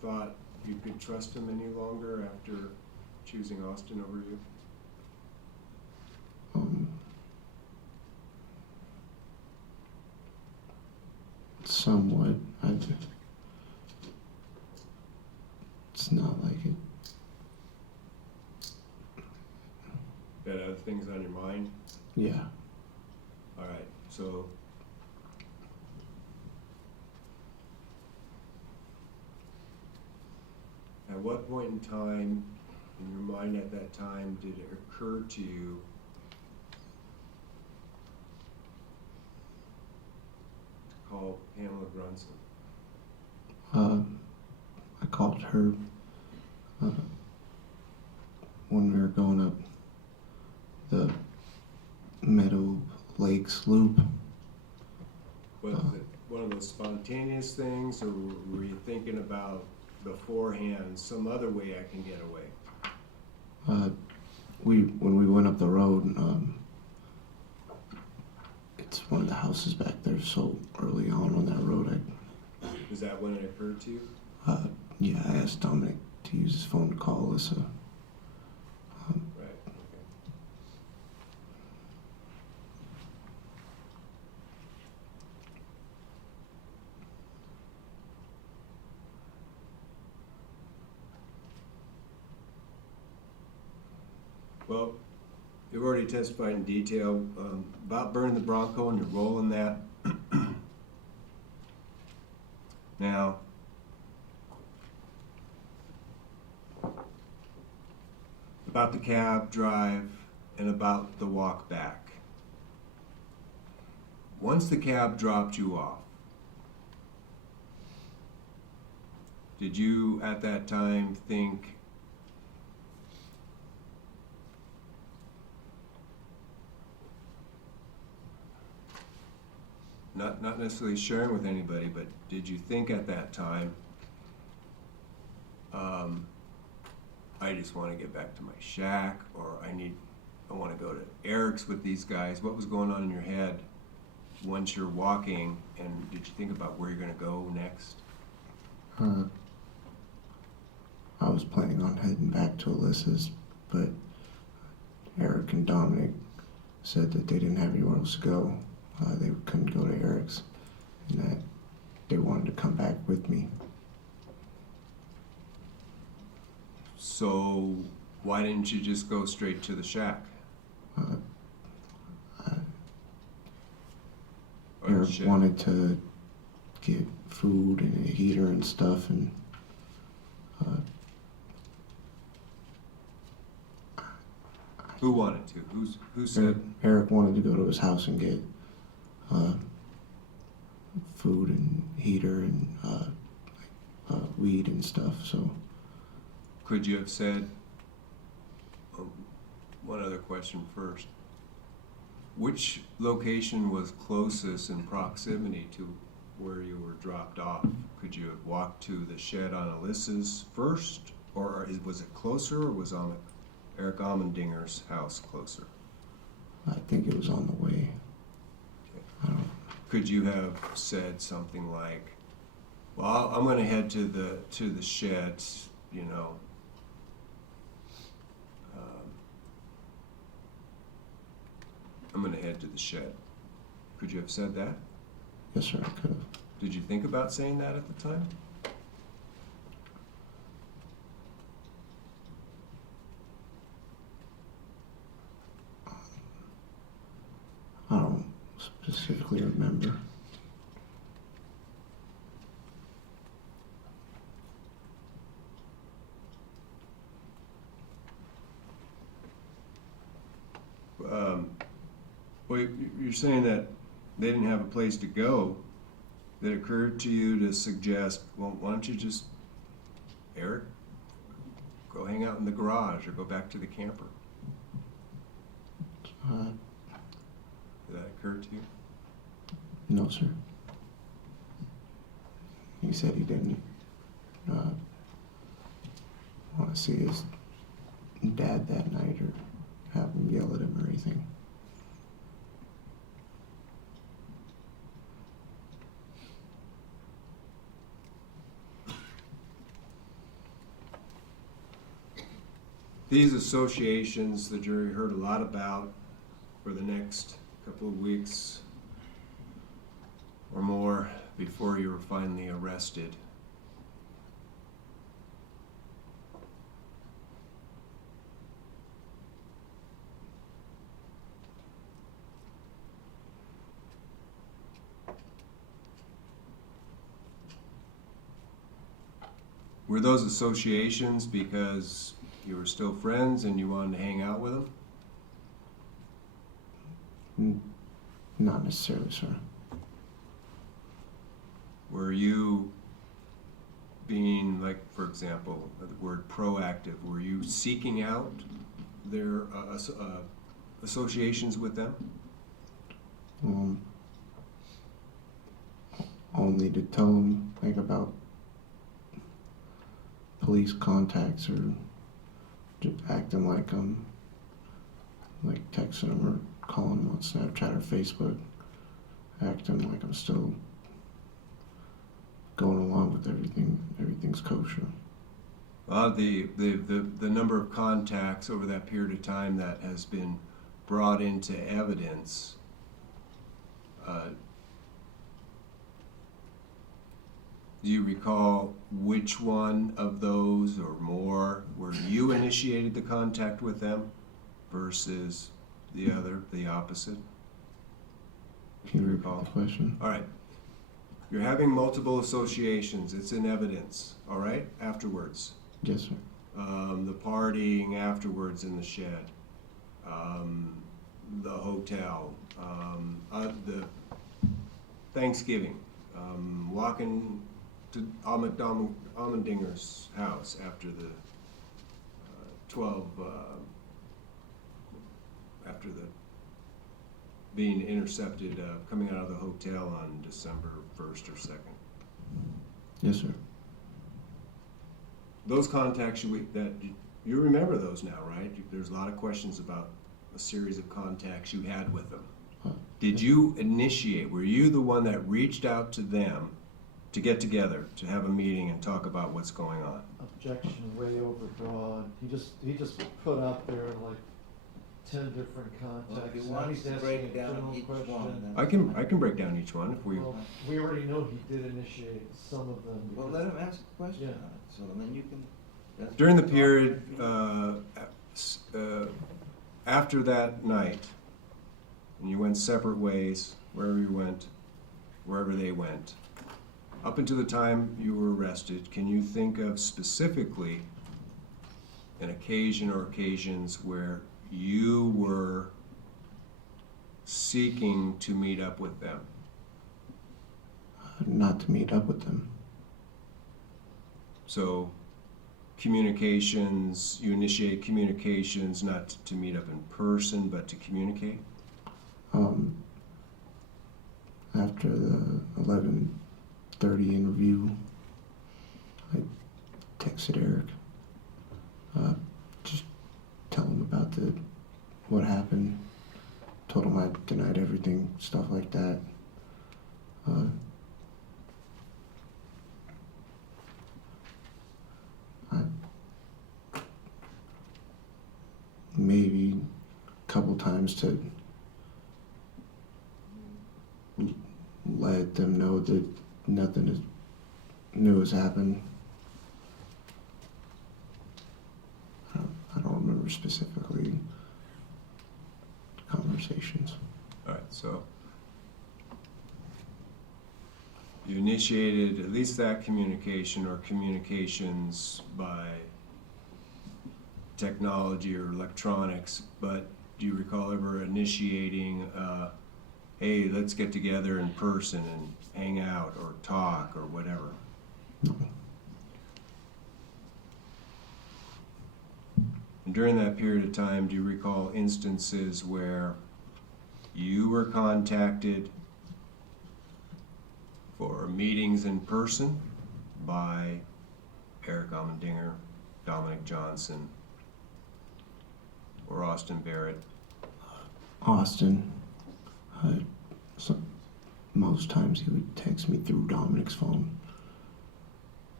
thought you could trust him any longer after choosing Austin over you? Somewhat. It's not like it. Got other things on your mind? Yeah. All right, so at what point in time, in your mind at that time, did it occur to you to call Pamela Grunson? I called her when we were going up the Meadow Lakes loop. Was it one of those spontaneous things, or were you thinking about beforehand some other way I can get away? When we went up the road, it's one of the houses back there, so early on that road, Is that when it occurred to you? yeah, I asked Dominic to use his phone to call Alyssa. Right, okay. Well, you've already testified in detail about burning the Bronco and your role in that. Now, about the cab drive and about the walk back. Once the cab dropped you off, did you at that time think, not necessarily sharing with anybody, but did you think at that time, I just want to get back to my shack, or I want to go to Eric's with these guys? What was going on in your head once you're walking, and did you think about where you're going to go next? I was planning on heading back to Alyssa's, but Eric and Dominic said that they didn't have anywhere else to go. They couldn't go to Eric's, and that they wanted to come back with me. So why didn't you just go straight to the shack? Or the Eric shed? wanted to get food and a heater and stuff, and Who wanted to? Who said? Eric wanted to go to his house and get food and heater and weed and stuff. So Could you have said, one other question first. Which location was closest in proximity to where you were dropped off? Could you have walked to the shed on Alyssa's first, or was it closer, or was Eric Allmendinger's house closer? I think it was on the way. Okay. I don't know. could you have said something like, well, I'm gonna head to the shed, you know. I'm gonna head to the shed. Could you have said that? Yes, sir, I could have. Did you think about saying that at the time? I don't specifically remember. Well, you're saying that they didn't have a place to go. That occurred to you to suggest, well, why don't you just, Eric, go hang out in the garage or go back to the camper? Did that occur to you? No, sir. He said he didn't want to see his dad that night or have him yell at him or anything. These associations the jury heard a lot about for the next couple of weeks or more before you were finally arrested. Were those associations because you were still friends and you wanted to hang out with them? Not necessarily, sir. Were you being, like, for example, the word proactive, were you seeking out their associations with them? Only to tell them, like, about police contacts or just acting like I'm, like, texting them or calling them on Snapchat or Facebook, acting like I'm still going along with everything. Everything's kosher. The number of contacts over that period of time that has been brought into evidence, do you recall which one of those or more where you initiated the contact with them versus the other, the opposite? Can you repeat recall? the question? All right. You're having multiple associations. It's in evidence, all right, afterwards. Yes, sir. The partying afterwards in the shed, the hotel, the Thanksgiving, walking to Allmendinger's house after the 12, after the being intercepted, coming out of the hotel on December 1st or 2nd. Yes, sir. Those contacts, you remember those now, right? There's a lot of questions about a series of contacts you had with them. Did you initiate, were you the one that reached out to them to get together, to have a meeting and talk about what's going on? Objection way overbroad. He just put out there like 10 different Well, if contacts. you Now want he's to asking break a down general each question. one, then. I can break down each one if we, Well, we already know he did initiate some of them. Well, because- let him ask a question Yeah. on it, so then you can. that's during the what period, you're after that night, and you went separate ways, wherever you went, wherever they went, up until the time you were arrested, can you think of specifically an occasion or occasions where you were seeking to meet up with them? Not to meet up with them. So communications, you initiate communications not to meet up in person, but to communicate? After the 11:30 interview, I texted Eric, just tell him about what happened, told him I denied everything, stuff like that. Uh, I, maybe a couple times to let them know that nothing new has happened. I don't remember specifically conversations. All right, so you initiated at least that communication or communications by technology or electronics, but do you recall ever initiating, hey, let's get together in person and hang out or talk or whatever? No. And during that period of time, do you recall instances where you were contacted for meetings in person by Eric Almendinger, Dominic Johnson, or Austin Barrett? Austin, so most times he would text me through Dominic's phone.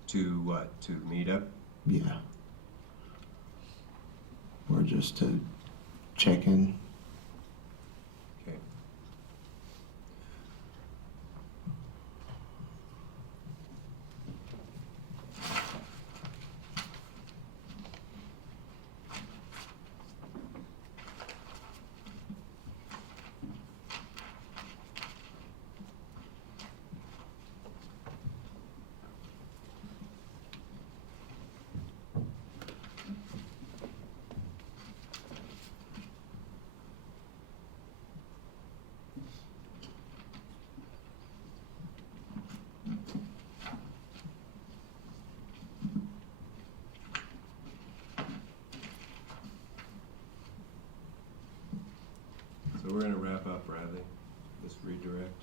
To what? To meet up? Yeah. Or just to check in. Okay. So we're gonna wrap up, Bradley. Just redirect.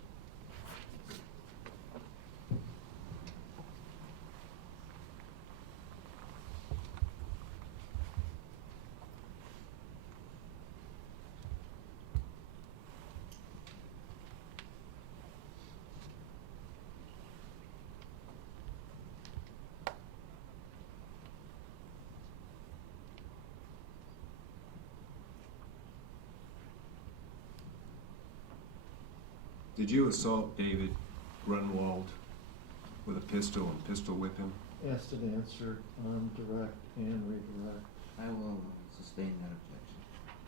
Did you assault David Grunwald with a pistol and pistol whip him? Asked and answered on direct and redirect. I will sustain that objection.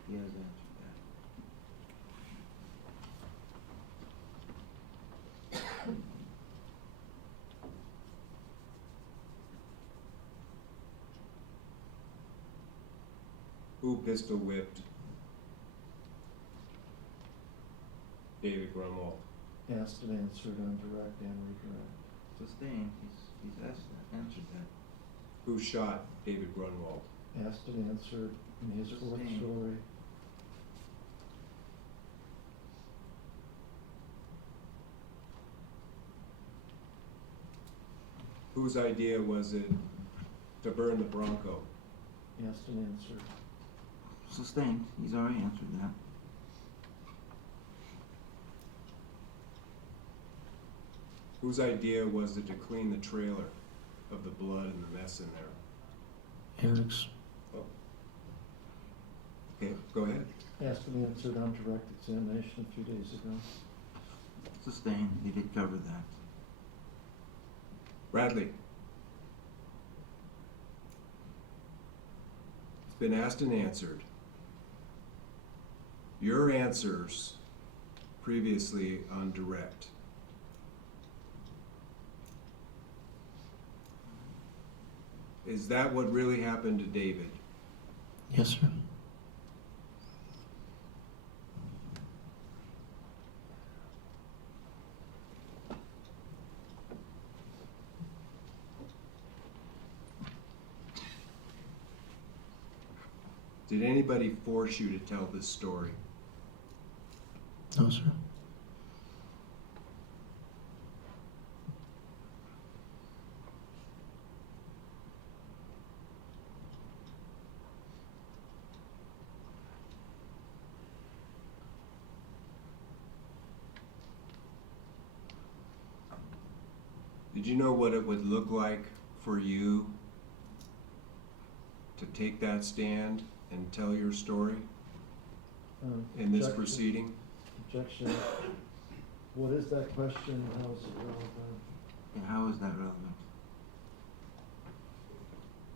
He has answered that. Who pistol whipped David Grunwald? Asked and answered on direct and redirect. Sustained, he's asked that, answered that. Who shot David Grunwald? Asked and answered in his court Sustained. story. Whose idea was it to burn the Bronco? Asked and answered. Sustained, he's already answered that. Whose idea was it to clean the trailer of the blood and the mess in there? Eric's. Okay, go ahead. Asked and answered on direct examination a few days ago. Sustained, he did cover that. Bradley. It's been asked and answered. Your answers previously on direct. Is that what really happened to David? Yes, sir. Did anybody force you to tell this story? No, sir. Did you know what it would look like for you to take that stand and tell your story in this Objection. proceeding? Objection. What is that question? How is it relevant? And how is that relevant?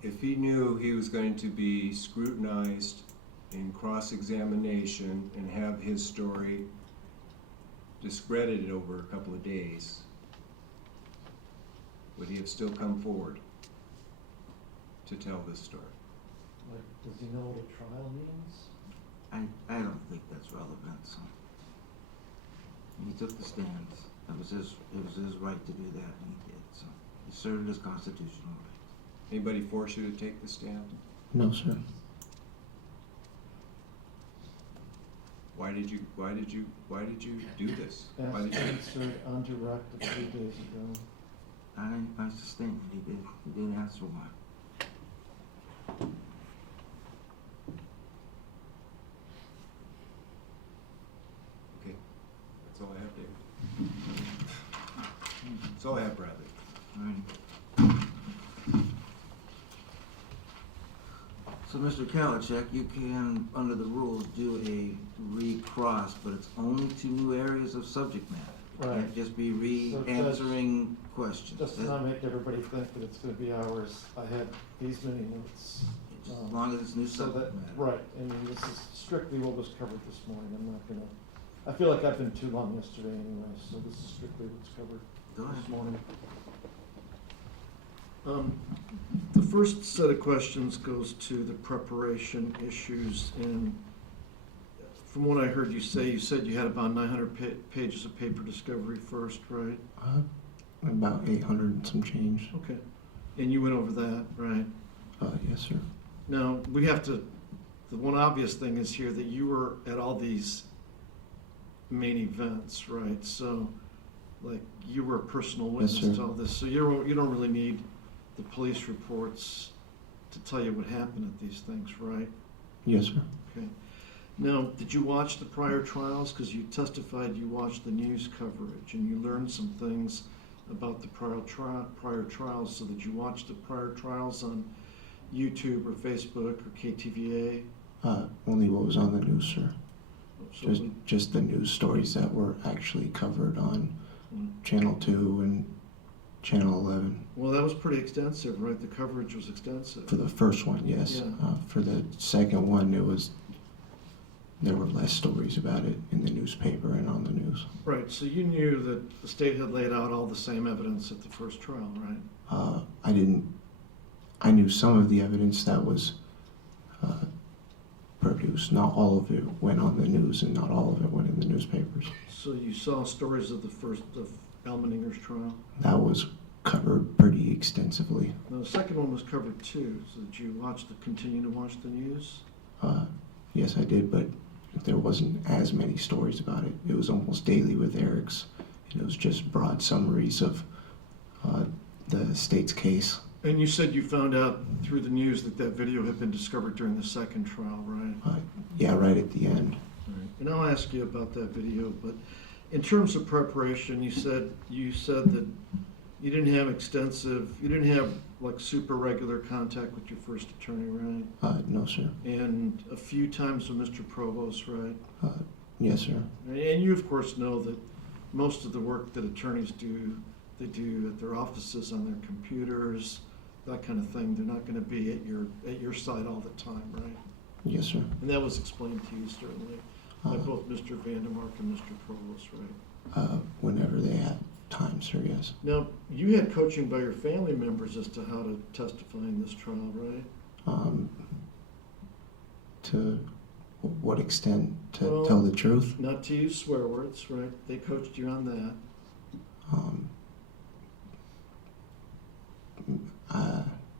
If he knew he was going to be scrutinized in cross-examination and have his story discredited over a couple of days, would he have still come forward to tell this story? Like, does he know what a trial means? I don't think that's relevant, so. He took the stand. It was his right to do that, and he did, so. He served his constitutional right. Anybody force you to take the stand? No, sir. Why did you do this? Why Asked did you? answered on direct a few days ago. I sustain that he did answer why. Okay, that's all I have, David. That's all I have, Bradley. All right. So, Mr. Kalichek, you can, under the rules, do a recross, but it's only to new areas of subject matter. It Right. can't just be So re-answering questions. Just to not make everybody think that it's gonna be hours, I had these many notes. As long as it's new So that, subject matter. right, and this is strictly what was covered this morning, I'm not gonna, I feel like I've been too long yesterday anyway, so this is strictly what's covered Go ahead. this morning. The first set of questions goes to the preparation issues, and from what I heard you say, you said you had about 900 pages of paper discovery first, right? About 800 and some change. Okay, and you went over that, right? Yes, sir. Now, we have to, the one obvious thing is here that you were at all these main events, right? So, like, you were a personal witness sir. to all this, so you don't really need the police reports to tell you what happened at these things, right? Yes, sir. Okay. Now, did you watch the prior trials? Because you testified you watched the news coverage and you learned some things about the prior trials, so that you watched the prior trials on YouTube or Facebook or KTVA? Only what was on the news, sir. So Just the news stories that were actually covered on Mm. Channel 2 and Channel 11. Well, that was pretty extensive, right? The coverage was extensive. For the first one, yes. Yeah. For the second one, there were less stories about it in the newspaper and on the news. Right, so you knew that the state had laid out all the same evidence at the first trial, right? I knew some of the evidence that was produced. Not all of it went on the news, and not all of it went in the newspapers. So you saw stories of of Elmeninger's trial. That was covered pretty extensively. Now, the second one was covered too, so did you continue to watch the news? Yes, I did, but there wasn't as many stories about it. It was almost daily with Eric's, and it was just broad summaries of the state's case. And you said you found out through the news that video had been discovered during the second trial, right? Yeah, right at the end. Right. And I'll ask you about that video, but in terms of preparation, you said that you didn't have like super regular contact with your first attorney, right? No, sir. And a few times with Mr. Provost, right? Yes, sir. And you, of course, know that most of the work that attorneys do, they do at their offices on their computers, that kind of thing. They're not going to be at your side all the time, right? Yes, sir. And that was explained to you certainly by both Mr. Vandermark and Mr. Provost, right? Whenever they had time, sir, yes. Now, you had coaching by your family members as to how to testify in this trial, right? To what extent to Well, tell the truth? Not to use swear words, right? They coached you on that.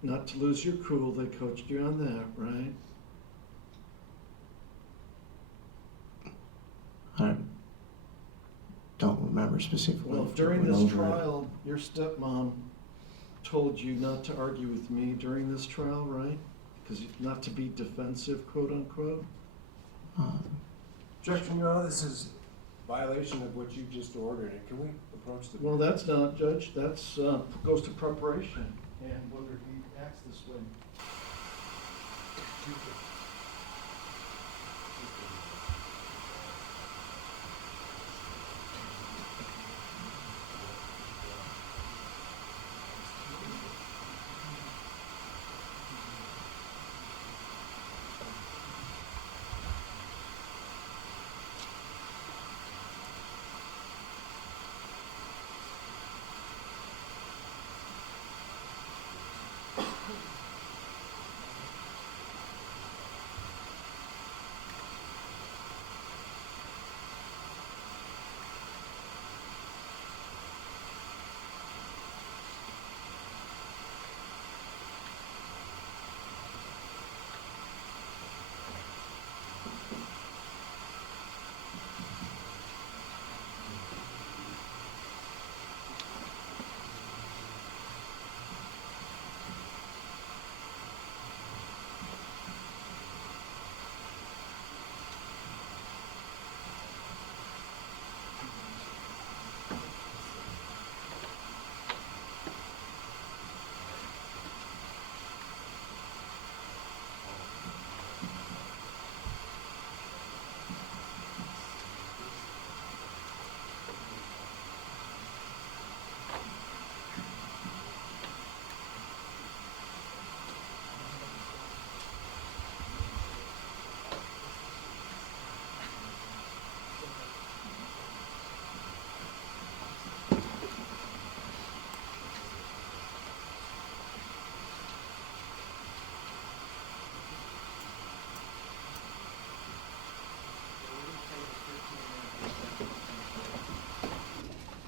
Not to lose your cool, they coached you on that, right? I don't remember specifically. Well, if we during went this over it. trial, your stepmom told you not to argue with me during this trial, right? Because not to be defensive, quote unquote. Objection, Your Honor, this is violation of what you just ordered, and can we approach the? Well, that's not, Judge, that's, goes to preparation and whether he acts this way.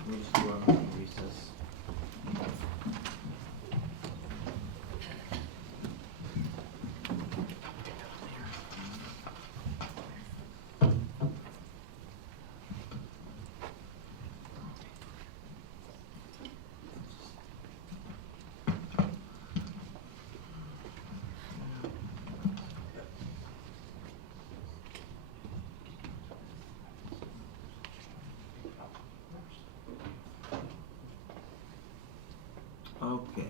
We'll just do our recess. Okay,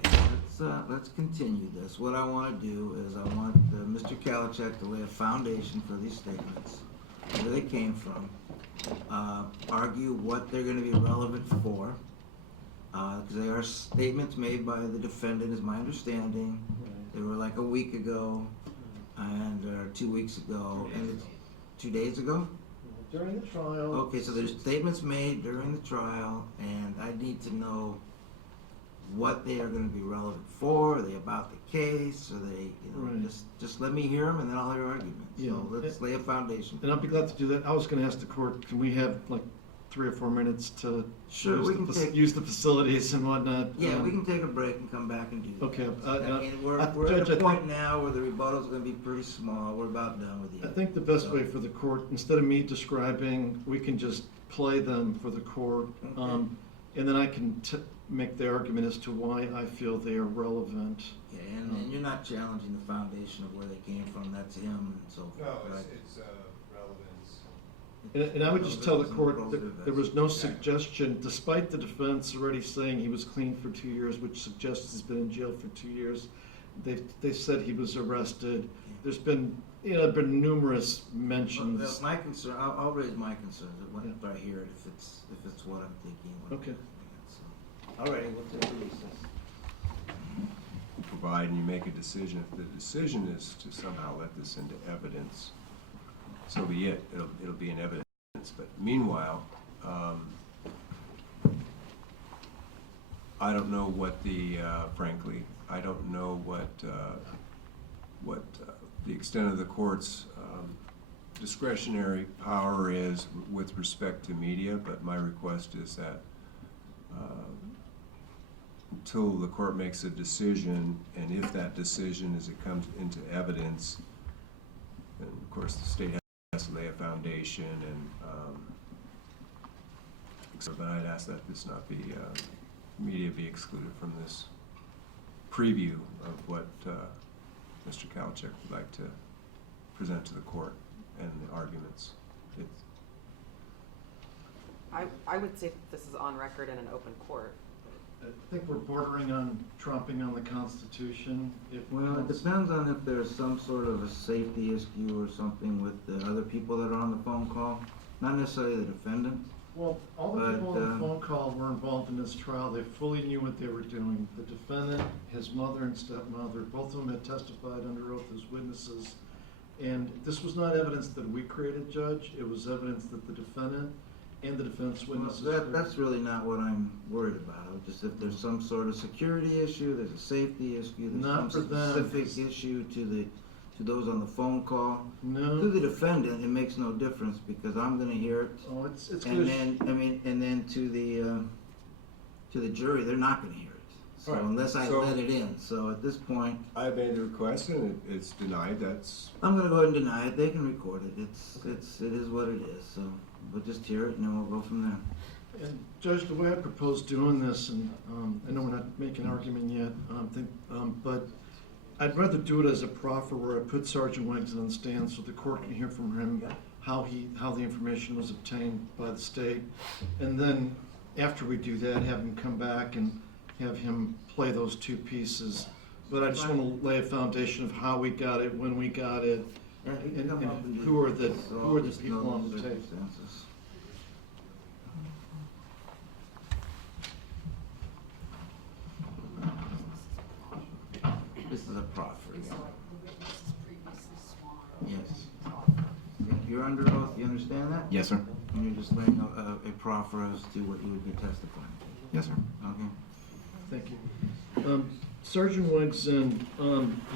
let's continue this. What I want to do is I want Mr. Kalachek to lay a foundation for these statements, where they came from, argue what they're going to be relevant for, because they are statements made by the defendant, is my understanding. They were like a week ago, or 2 weeks ago, and it's 2 days ago? During the trial. Okay, so there's statements made during the trial, and I need to know what they are going to be relevant for. Are they about the case? Are they, Right. just let me hear them and then I'll hear arguments. Yeah. So let's lay a foundation. And I'll be glad to do that. I was gonna ask the court, can we have like 3 or 4 minutes to Sure, we can take. use the facilities and whatnot? Yeah, we can take a break and come back and do that. Okay, And we're Judge, at I the point think- now where the rebuttal's going to be pretty small. We're about done with you. I think the best way for the court, instead of me describing, we can just play them for the court. Okay. And then I can make the argument as to why I feel they are relevant. Okay, and you're not challenging the foundation of where they came from. That's him and so forth, No, right? it's relevance. And I would just tell the court Relevance and that there was no Exactly. suggestion, despite the defense already saying he was clean for 2 years, which suggests he's been in jail for 2 years. They said he was arrested. There's been, numerous mentions. Well, my concern, I'll raise my concerns if I hear it, if it's what I'm thinking. Okay. All right, we'll take a recess. Provide and you make a decision. If the decision is to somehow let this into evidence, so be it. It'll be in evidence. But meanwhile, I don't know what frankly, I don't know what the extent of the court's discretionary power is with respect to media, but my request is that until the court makes a decision, and if that decision as it comes into evidence, then of course the state has to lay a foundation, and but I'd ask that this not be media be excluded from this preview of what Mr. Kalachek would like to present to the court and the arguments. I would say this is on record in an open court. I think we're bordering on trumping on the Constitution. Well, it depends on if there's some sort of a safety issue or something with the other people that are on the phone call, not necessarily the defendant. Well, all the people But, on the phone call were involved in this trial. They fully knew what they were doing. The defendant, his mother and stepmother, both of them had testified under oath as witnesses. And this was not evidence that we created, Judge. It was evidence that the defendant and the defense witnesses. That's really not what I'm worried about. Just if there's some sort of security issue, there's a safety issue, there's Not some for them. specific issue to those on the phone call. To No. the defendant, it makes no difference because I'm gonna hear it. Oh, it's And good. then to the jury, they're not gonna hear it. So Right. unless I So- let it in. So at this point, I made the request and it's denied, that's, I'm gonna go ahead and deny it. They can record it. It is what it is. So we'll just hear it and then we'll go from there. And Judge, the way I propose doing this, and I know we're not making an argument yet, but I'd rather do it as a proffer where I put Sergeant Wiggs on the stand so the court can hear from him how the information was obtained by the state. And then after we do that, have him come back and have him play those two pieces. But I just want to lay a foundation of how we got it, when we got it, Yeah, he can and come up and do who are it. the So who I'll are the just people know on the tape. circumstances. This is a proffer, yeah. Yes. You're under oath, you understand that? Yes, sir. And you're just laying a proffer as to what you would be testifying to. Yes, sir. Okay. Thank you. Sergeant Wigson,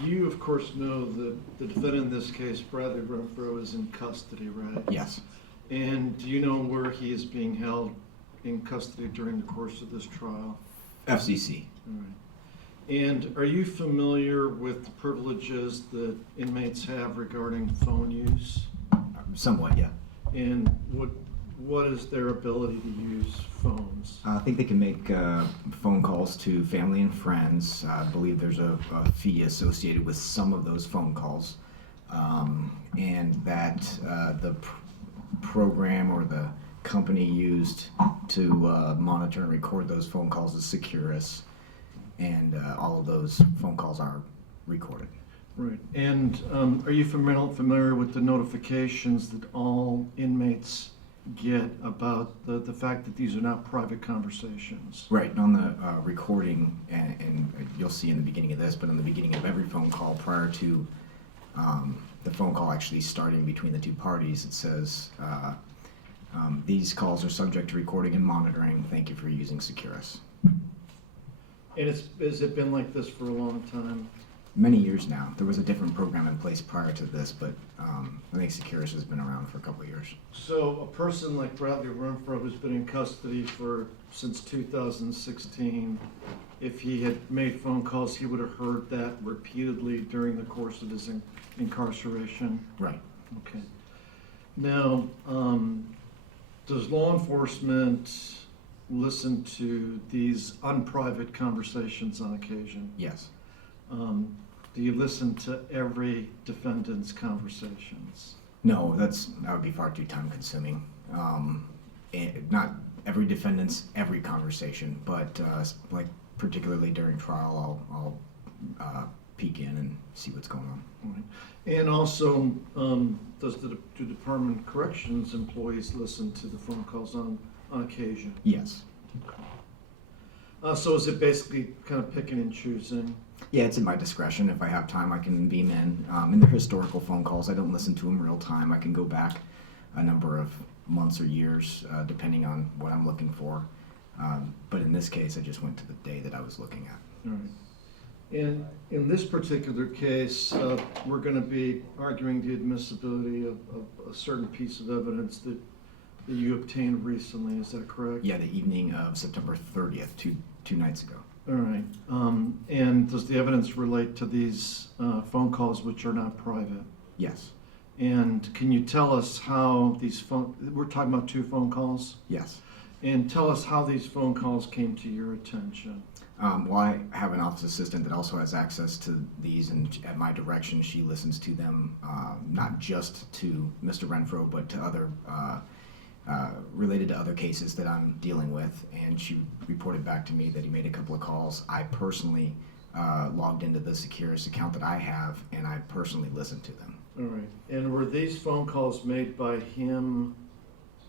you of course know that the defendant in this case, Bradley Renfro, is in custody, right? Yes. And do you know where he is being held in custody during the course of this trial? FCC. All right. And are you familiar with the privileges that inmates have regarding phone use? Somewhat, yeah. And what is their ability to use phones? I think they can make phone calls to family and friends. I believe there's a fee associated with some of those phone calls. And that the program or the company used to monitor and record those phone calls is Securus. And all of those phone calls are recorded. Right. And are you familiar with the notifications that all inmates get about the fact that these are not private conversations? Right, and on the recording, and you'll see in the beginning of this, but in the beginning of every phone call prior to the phone call actually starting between the two parties, it says, these calls are subject to recording and monitoring. Thank you for using Securus. And has it been like this for a long time? Many years now. There was a different program in place prior to this, but I think Securus has been around for a couple of years. So a person like Bradley Renfro, who's been in custody since 2016, if he had made phone calls, he would have heard that repeatedly during the course of his incarceration? Right. Okay. Now, does law enforcement listen to these unprivate conversations on occasion? Yes. Do you listen to every defendant's conversations? No, that would be far too time consuming. Not every defendant's every conversation, but like particularly during trial, I'll peek in and see what's going on. Right. And also, do Department of Corrections employees listen to the phone calls on occasion? Yes. So is it basically kind of picking and choosing? Yeah, it's in my discretion. If I have time, I can beam in. In the historical phone calls, I don't listen to them real time. I can go back a number of months or years, depending on what I'm looking for. But in this case, I just went to the day that I was looking at. All right. And in this particular case, we're going to be arguing the admissibility of a certain piece of evidence that you obtained recently. Is that correct? Yeah, the evening of September 30th, two nights ago. All right. And does the evidence relate to these phone calls which are not private? Yes. And can you tell us how we're talking about 2 phone calls? Yes. And tell us how these phone calls came to your attention. Well, I have an office assistant that also has access to these, and at my direction, she listens to them, not just to Mr. Renfro, but to other related to other cases that I'm dealing with, and she reported back to me that he made a couple of calls. I personally logged into the Securus account that I have, and I personally listened to them. All right. And were these phone calls made by him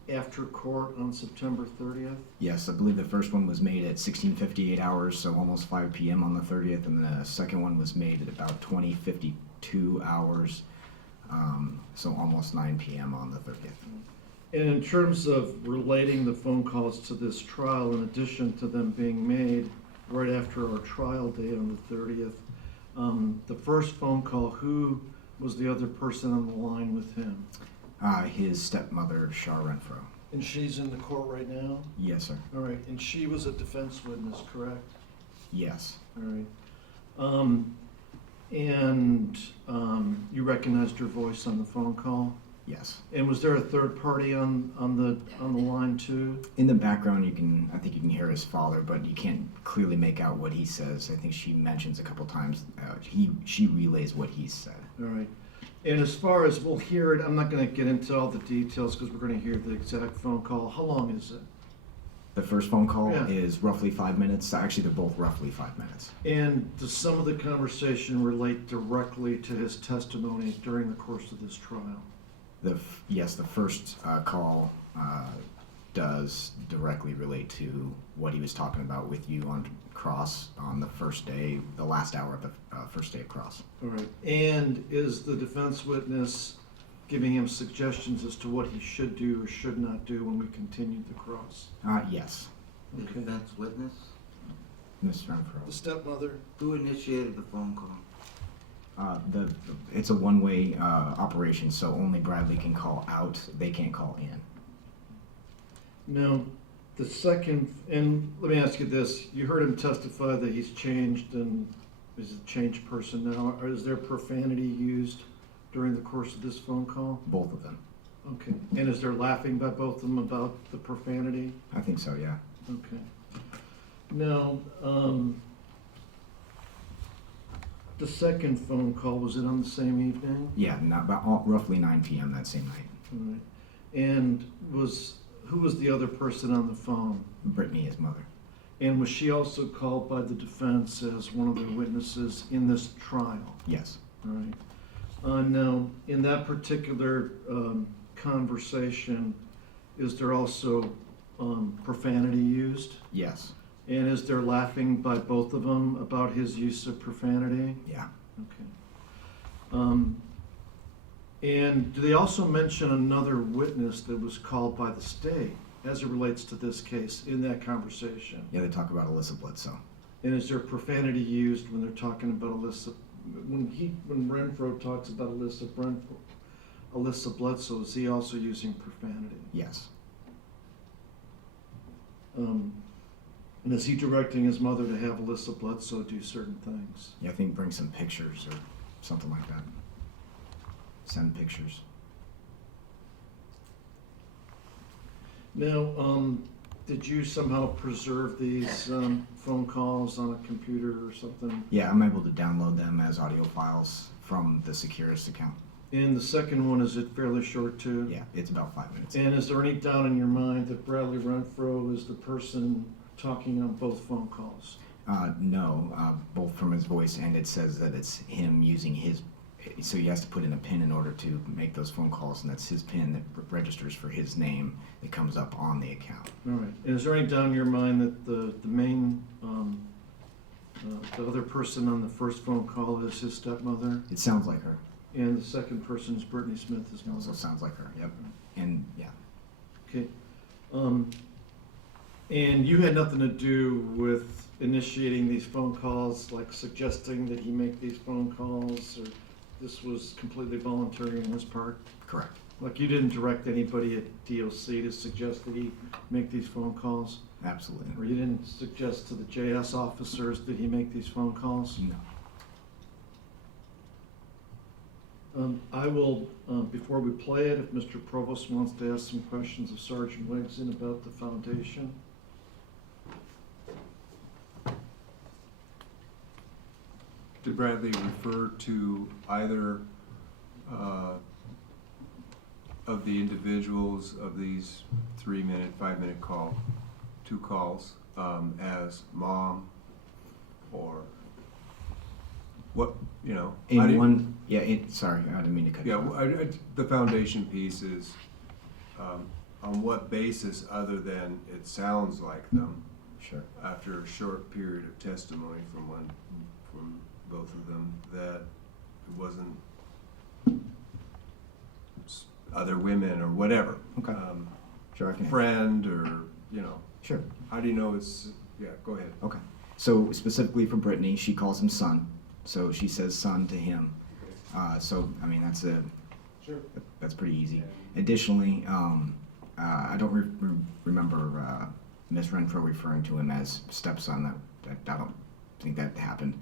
after court on September 30th? Yes, I believe the first one was made at 16:58 hours, so almost 5 p.m. on the 30th, and the second one was made at about 20:52 hours, so almost 9 p.m. on the 30th. And in terms of relating the phone calls to this trial, in addition to them being made right after our trial date on the 30th, the first phone call, who was the other person on the line with him? His stepmother, Shar Renfro. And she's in the court right now? Yes, sir. All right, and she was a defense witness, correct? Yes. All right. You recognized her voice on the phone call? Yes. And was there a third party on the line too? In the background, I think you can hear his father, but you can't clearly make out what he says. I think she mentions a couple times, she relays what he said. All right. And as far as we'll hear it, I'm not going to get into all the details because we're going to hear the exact phone call. How long is it? The first phone call Yeah. is roughly 5 minutes. Actually, they're both roughly 5 minutes. And does some of the conversation relate directly to his testimony during the course of this trial? Yes, the first call does directly relate to what he was talking about with you on cross on the first day, the last hour of the first day of cross. All right. And is the defense witness giving him suggestions as to what he should do or should not do when we continue the cross? Yes, The Okay. defense witness? Ms. Renfro. The stepmother? Who initiated the phone call? It's a one-way operation, so only Bradley can call out. They can't call in. No. The second, and let me ask you this, you heard him testify that he's changed and is a changed person now. Or is there profanity used during the course of this phone call? Both of them. Okay. And is there laughing by both of them about the profanity? I think so, yeah. Okay. Now, the second phone call, was it on the same evening? Yeah, roughly 9 p.m. that same night. All right. And who was the other person on the phone? Brittany, his mother. And was she also called by the defense as one of the witnesses in this trial? Yes. All right. Now, in that particular conversation, is there also profanity used? Yes. And is there laughing by both of them about his use of profanity? Yeah. Okay. And do they also mention another witness that was called by the state as it relates to this case in that conversation? Yeah, they talk about Alyssa Bledsoe. And is there profanity used when they're talking about Alyssa? When Renfro talks about Alyssa Bledsoe, is he also using profanity? Yes. And is he directing his mother to have Alyssa Bledsoe do certain things? Yeah, I think bring some pictures or something like that. Send pictures. Now, did you somehow preserve these phone calls on a computer or something? Yeah, I'm able to download them as audio files from the Securus account. And the second one, is it fairly short too? Yeah, it's about 5 minutes. And is there any doubt in your mind that Bradley Renfro is the person talking on both phone calls? No, both from his voice, and it says that it's him using his, so he has to put in a PIN in order to make those phone calls, and that's his PIN that registers for his name that comes up on the account. All right. And is there any doubt in your mind that the main, the other person on the first phone call is his stepmother? It sounds like her. And the second person is Brittany Smith, his It also mother? sounds like her, yep. And, yeah. Okay. And you had nothing to do with initiating these phone calls, like suggesting that he make these phone calls, or this was completely voluntary on his part? Correct. Like you didn't direct anybody at DOC to suggest that he make these phone calls? Absolutely. Or you didn't suggest to the JS officers that he make these phone calls? No. I will, before we play it, if Mr. Provost wants to ask some questions of Sergeant Wigson about the foundation. Did Bradley refer to either of the individuals of these 3-minute, 5-minute two calls, as mom or what, you know? how do In you- one, sorry, I didn't mean to cut you Yeah, off. the foundation piece is, on what basis other than it sounds like them, Sure. after a short period of testimony from both of them, that it wasn't other women or whatever. Okay. Sure, I can. Friend or, you know, Sure. how do you know it's, yeah, go ahead. Okay. So specifically for Brittany, she calls him son. So she says son to him. So I mean Sure. that's pretty easy. Additionally, I don't remember Miss Renfro referring to him as stepson. That I don't think that happened.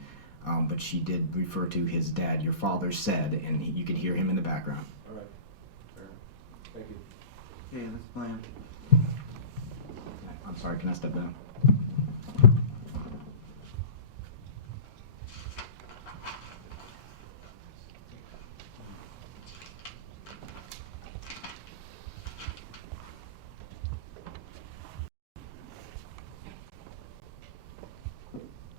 But she did refer to his dad. Your father said, and you could hear him in the background. All right. Fair enough. Thank you. Okay, let's plan. I'm sorry. Can I step down?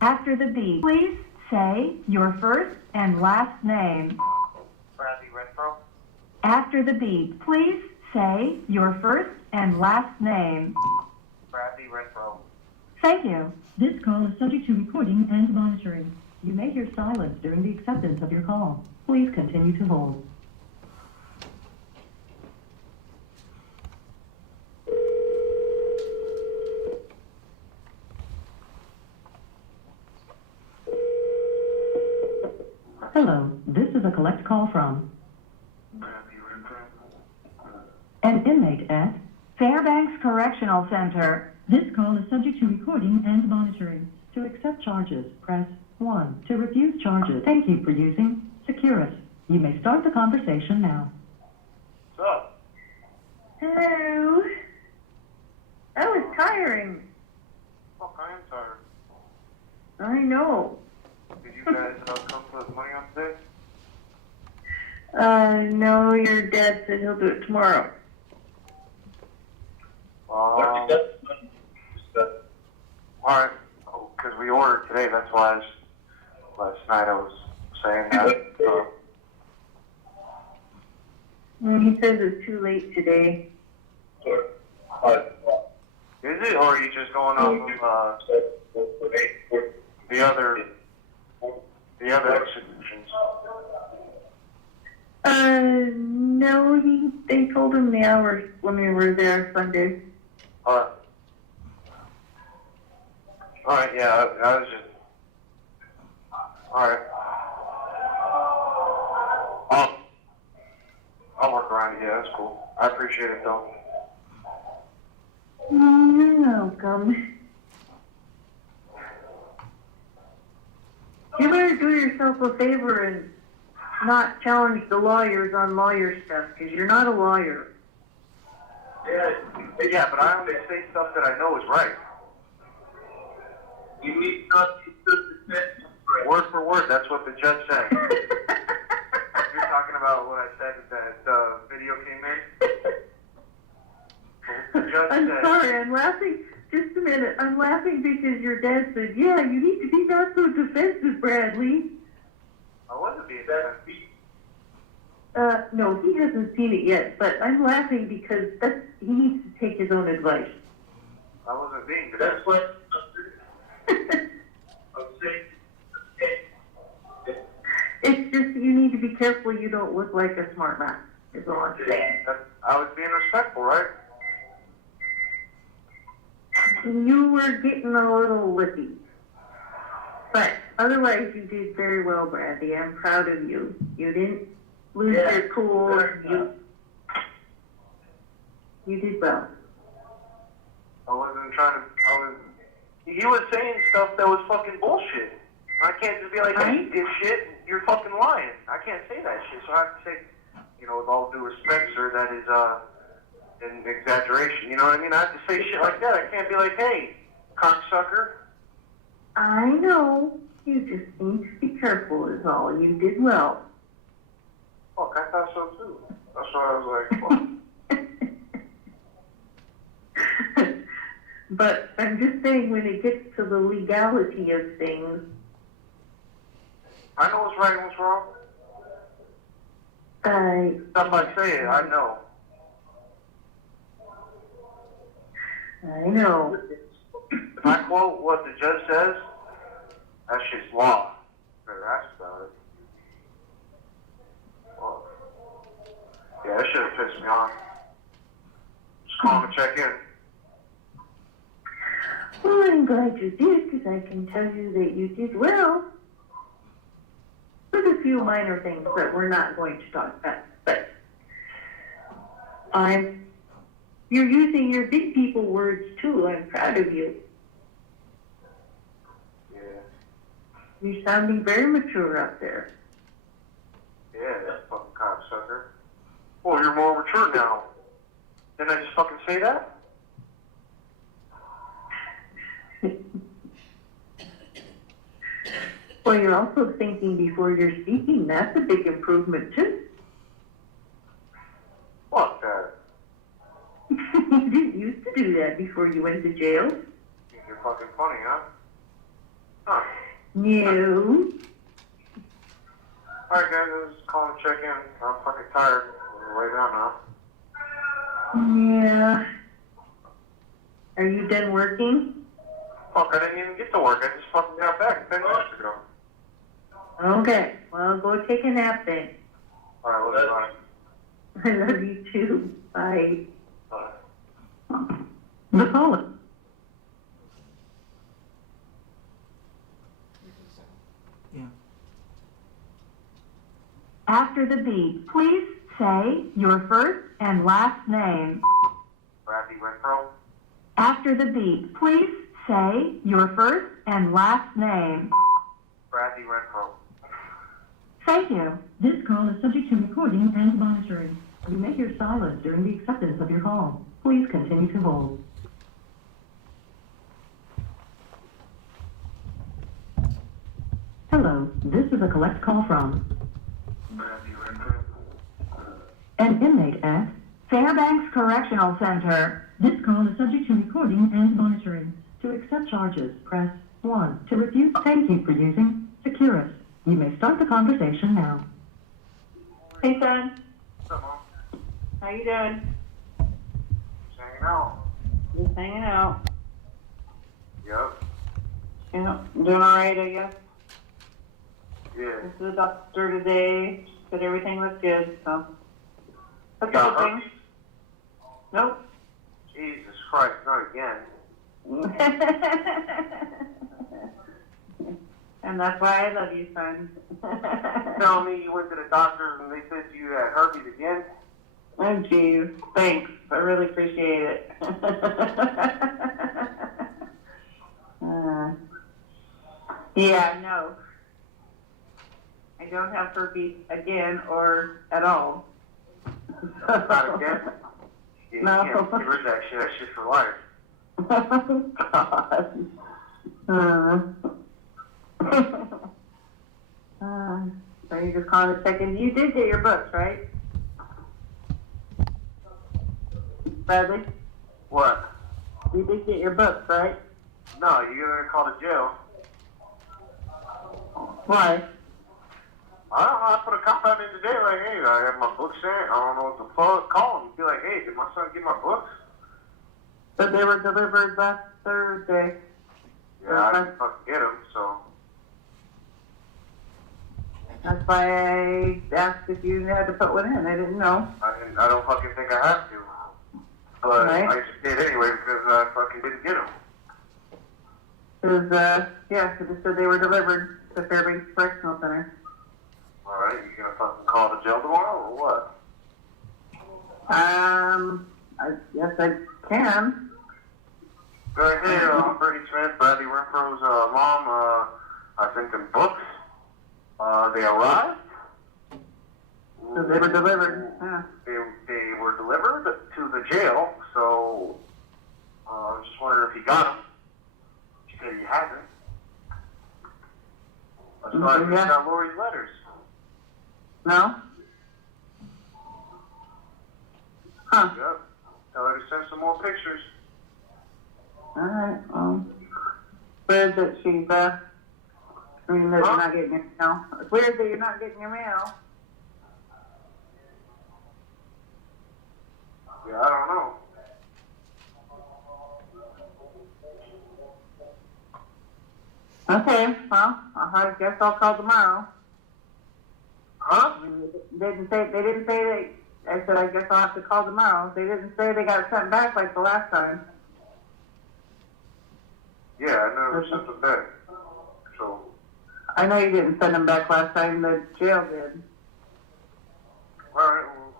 After the beep, please say your first and last name. Bradley Renfro. After the beep, please say your first and last name. Bradley Renfro. Thank you. This call is subject to recording and monitoring. You may hear silence during the acceptance of your call. Please continue to hold. Hello, this is a collect call from Bradley Renfro. an inmate at Fairbanks Correctional Center. This call is subject to recording and monitoring. To accept charges, press 1. To refuse charges, thank you for using Securus. You may start the conversation now. What's up? Hello. That was tiring. Fuck, I am tired. I know. Did you guys come for the money on today? No, your dad said he'll do it tomorrow. Alright, because we ordered today, that's why last night I was saying that. He says it's too late today. Is it, or are you just going off of, the other executions? No, they told him the hours when we were there Sunday. Alright, yeah, I was just, alright. I'll work around it, yeah, that's cool. I appreciate it though. Oh, you're welcome. You better do yourself a favor and not challenge the lawyers on lawyer stuff, because you're not a lawyer. Yeah, but I only say stuff that I know is right. You need something to word for word, that's what the judge said. You're talking about what I said that video came in? The judge I'm said, sorry, I'm laughing. Just a minute. I'm laughing because your dad said, yeah, you need to be not so defensive, Bradley. I wasn't being defensive. No, he hasn't seen it yet, but I'm laughing because he needs to take his own advice. I wasn't being defensive. That's what I'm saying. It's just you need to be careful you don't look like a smart man, is all I'm saying. I was being respectful, right? You were getting a little lippy. But otherwise, you did very well, Bradley. I'm proud of you. You didn't lose your cool. You did well. I wasn't trying to, he was saying stuff that was fucking bullshit. I can't just be like, hey, you dipshit, you're fucking lying. I can't say that shit, so I have to say, with all due respect, sir, that is, an exaggeration, you know what I mean? I have to say shit like that. I can't be like, hey, cocksucker. I know. You just need to be careful is all. You did well. Fuck, I thought so too. That's why I was like, well, but I'm just saying when it gets to the legality of things, I know what's right and what's wrong. Stuff I say, I know. I know. If I quote what the judge says, that shit's law. Better ask about it. Well, yeah, that should have pissed me off. Just call him and check in. Well, I'm glad you did, because I can tell you that you did well. There's a few minor things that we're not going to talk about, but you're using your big people words too. I'm proud of you. Yeah. You're sounding very mature up there. Yeah, that fucking cocksucker. Well, you're more mature now. Didn't I just fucking say that? Well, you're also thinking before you're speaking. That's a big improvement too. Fuck that. You didn't used to do that before you went to jail. You're fucking funny, huh? Huh. No. Alright guys, I was just calling to check in. I'm fucking tired. I'm gonna lay down now. Yeah. Are you done working? Fuck, I didn't even get to work. I just fucking got back 10 minutes ago. Okay. Well, go take a nap then. Alright, let's go. I love you too. Bye. Bye. The caller. Yeah. After the beep, please say your first and last name. Bradley Renfro. After the beep, please say your first and last name. Bradley Renfro. Thank you. This call is subject to recording and monitoring. You may hear silence during the acceptance of your call. Please continue to hold. Hello, this is a collect call from Bradley Renfro. an inmate at Fairbanks Correctional Center. This call is subject to recording and monitoring. To accept charges, press 1. To refuse, thank you for using Securus. You may start the conversation now. Hey, son. What's up, Mom? How you doing? Just hanging out. Just hanging out. Yep. Yeah, doing all right, I guess. Yeah. This is the doctor today. Said everything looks good, so. That's You a got good herpes? thing. Nope. Jesus Christ, not again. And that's why I love you, son. Telling me you went to the doctor and they said you had herpes again? Oh, geez. Thanks. I really appreciate it. Yeah, no. I don't have herpes again or at all. Not again? Yeah, No. you can't get rid of that shit. That shit's for life. God. So you're just calling to check in. You did get your books, right? Bradley? What? You did get your books, right? No, you're gonna call the jail. Why? I don't know, I put a cop out in today like, hey, I have my books in. I don't know what the fuck. Call him. Be like, hey, did my son get my books? But they were delivered last Thursday. Yeah, I didn't fucking get them, so. That's why I asked if you had to put one in. I didn't know. I don't fucking think I have to. But Right. I just did anyway because I fucking didn't get them. It was, yeah, it just said they were delivered to Fairbanks Correctional Center. Alright, you gonna fucking call the jail tomorrow or what? I guess I can. Right, hey, I'm Bernie Smith, Bradley Renfro's mom. I sent them books. They arrived. So they were delivered, yeah. They were delivered to the jail, so I was just wondering if he got them. He said he hasn't. That's why I reached out Lori's letters. No? Huh. Yep. Tell her to send some more pictures. Alright, weird that she's, I mean, that you're not getting your mail. It's weird that you're not getting your mail. Yeah, I don't know. Okay, well, I guess I'll call tomorrow. Huh? They didn't say I said I guess I'll have to call tomorrow. They didn't say they got sent back like the last time. Yeah, I never sent them back. So, I know you didn't send them back last time, the jail did. alright, well,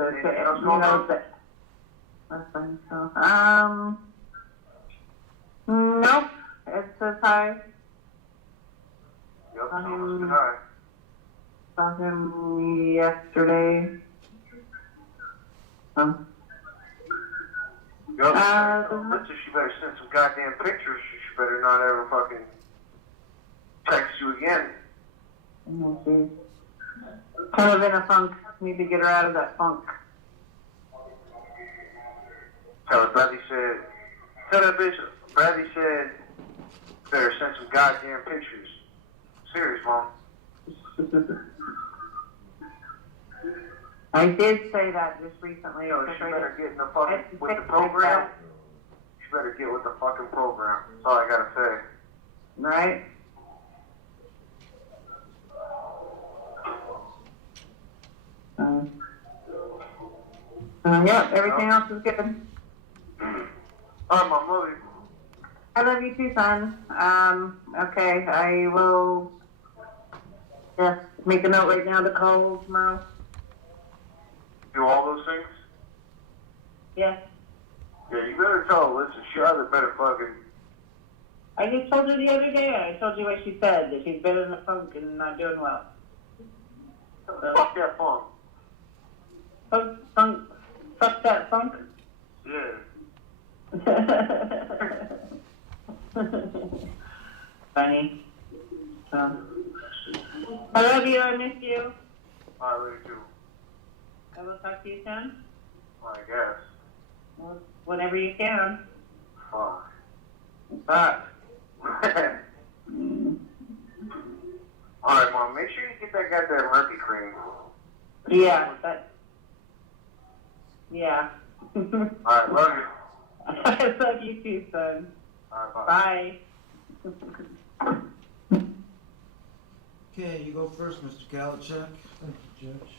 So, anything else going on? Last time, so, nope, it says hi. Yep, someone said hi. Saw him yesterday. Yep, Lindsay, she better send some goddamn pictures. She better not ever fucking text you again. Kind of in a funk. Need to get her out of that funk. Tell her that bitch, Bradley said, better send some goddamn pictures. Serious, Mom. I did say that just recently. Yo, she better get in the fucking, with the program. She better get with the fucking program. That's all I gotta say. Right? Yep, everything else is good. Alright, Mom, love you. I love you too, son. Okay, I will make a note right now to call tomorrow. Do all those things? Yeah. Yeah, you better tell her, listen, she either better fucking... I just told her the other day, I told you what she said, that she's been in the funk and not doing well. Fuck that funk. Fuck that funk? Yeah. Funny. So, I love you, I miss you. I really do. I will talk to you soon. I guess. Well, whenever you can. Fuck. Fuck. Alright, Mom, make sure you get that goddamn Murphy cream. Yeah, yeah. Alright, love you. I love you too, son. Alright, bye. Bye. Okay, you go first, Mr. Kalachek. Thank you, Judge.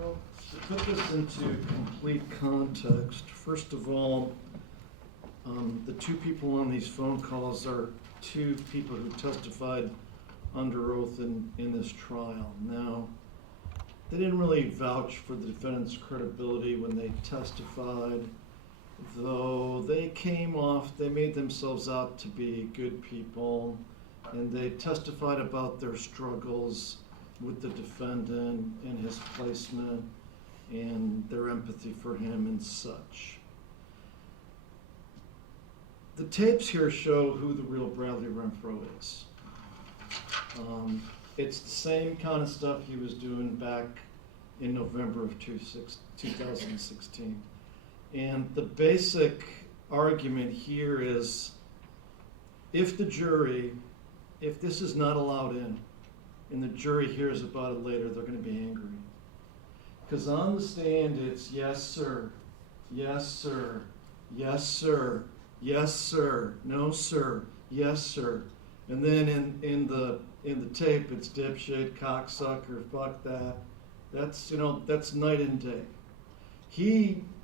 Well, to put this into complete context, first of all, the two people on these phone calls are two people who testified under oath in this trial. Now, they didn't really vouch for the defendant's credibility when they testified, though they made themselves out to be good people, and they testified about their struggles with the defendant and his placement and their empathy for him and such. The tapes here show who the real Bradley Renfro is. It's the same kind of stuff he was doing back in November of 2016. And the basic argument here is, if this is not allowed in, and the jury hears about it later, they're going to be angry. Because on the stand, it's yes, sir, yes, sir, yes, sir, yes, sir, no, sir, yes, sir. And then in the tape, it's dipshit, cocksucker, fuck that. That's night and day.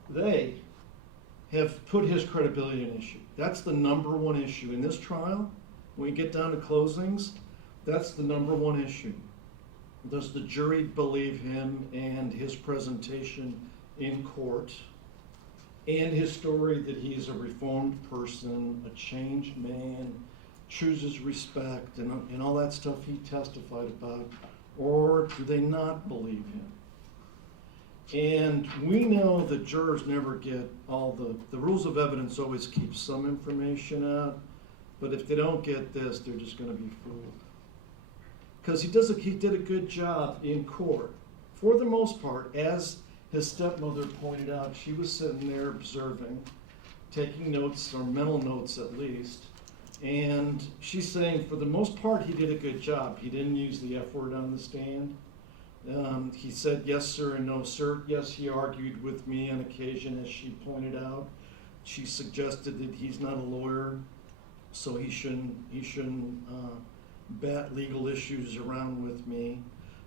They have put his credibility in issue. That's the number one issue in this trial. When we get down to closings, that's the number one issue. Does the jury believe him and his presentation in court and his story that he's a reformed person, a changed man, chooses respect, and all that stuff he testified about, or do they not believe him? And we know that jurors never get all the rules of evidence always keep some information out, but if they don't get this, they're just going to be fooled. Because he did a good job in court, for the most part, as his stepmother pointed out she was sitting there observing, taking notes, or mental notes at least, and she's saying for the most part he did a good job. He didn't use the F word on the stand. He said yes sir and no sir. Yes, he argued with me on occasion, as she pointed out. She suggested that he's not a lawyer, so he shouldn't bat legal issues around with me.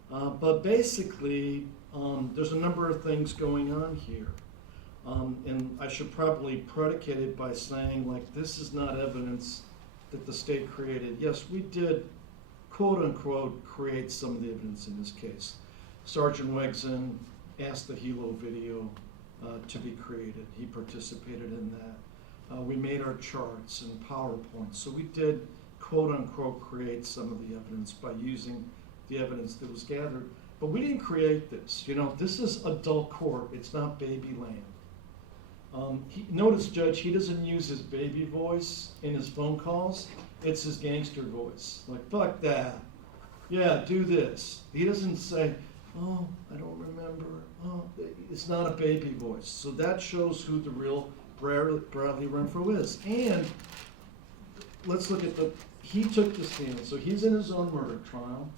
But basically, there's a number of things going on here. And I should probably predicate it by saying, like, this is not evidence that the state created. Yes, we did, quote unquote, create some of the evidence in this case. Sergeant Wegson asked the Hilo video to be created. He participated in that. We made our charts and PowerPoint. So we did, quote unquote, create some of the evidence by using the evidence that was gathered. But we didn't create this. You know, this is adult court. It's not baby land. Notice, Judge, he doesn't use his baby voice in his phone calls. It's his gangster voice. Like, fuck that. Yeah, do this. He doesn't say, oh, I don't remember. Oh, it's not a baby voice. So that shows who the real Bradley Renfro is. And let's look at he took the stand. So he's in his own murder trial.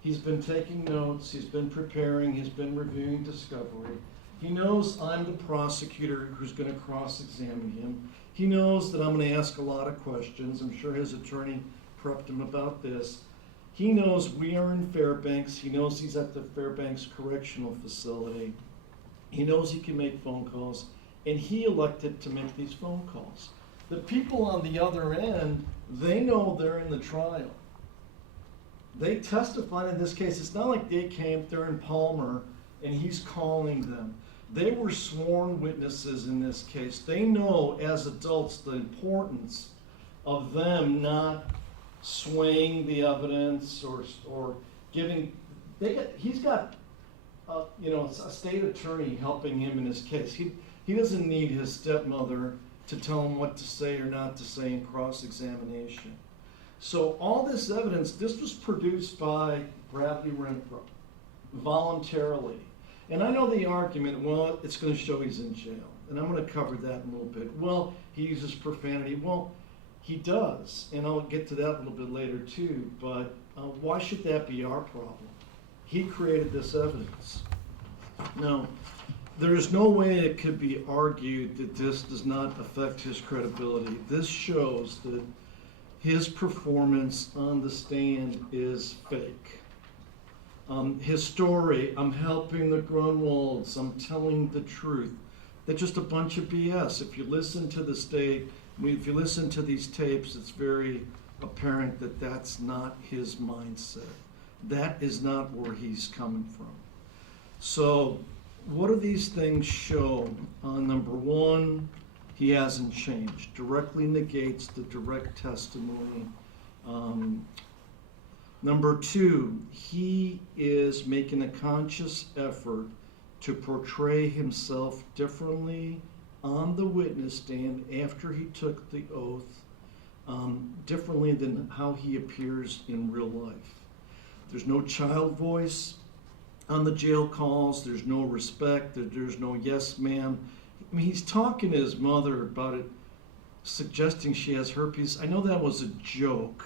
He's been taking notes. He's been preparing. He's been reviewing discovery. He knows I'm the prosecutor who's going to cross-examine him. He knows that I'm going to ask a lot of questions. I'm sure his attorney prepped him about this. He knows we are in Fairbanks. He knows he's at the Fairbanks Correctional Facility. He knows he can make phone calls, and he elected to make these phone calls. The people on the other end, they know they're in the trial. They testified in this case. It's not like they came, they're in Palmer, and he's calling them. They were sworn witnesses in this case. They know as adults the importance of them not swaying the evidence or giving. He's got a state attorney helping him in his case. He doesn't need his stepmother to tell him what to say or not to say in cross-examination. So all this evidence, this was produced by Bradley Renfro voluntarily. And I know the argument, well, it's going to show he's in jail. And I'm going to cover that in a little bit. Well, he uses profanity. Well, he does. And I'll get to that a little bit later too. But why should that be our problem? He created this evidence. Now, there's no way it could be argued that this does not affect his credibility. This shows that his performance on the stand is fake. His story, I'm helping the Grunwalds, I'm telling the truth. They're just a bunch of BS. If you listen to the state, if you listen to these tapes, it's very apparent that that's not his mindset. That is not where he's coming from. So what do these things show? Number one, he hasn't changed. Directly negates the direct testimony. Number two, he is making a conscious effort to portray himself differently on the witness stand after he took the oath, differently than how he appears in real life. There's no child voice on the jail calls. There's no respect. There's no yes, ma'am. I mean, he's talking to his mother about it, suggesting she has herpes. I know that was a joke,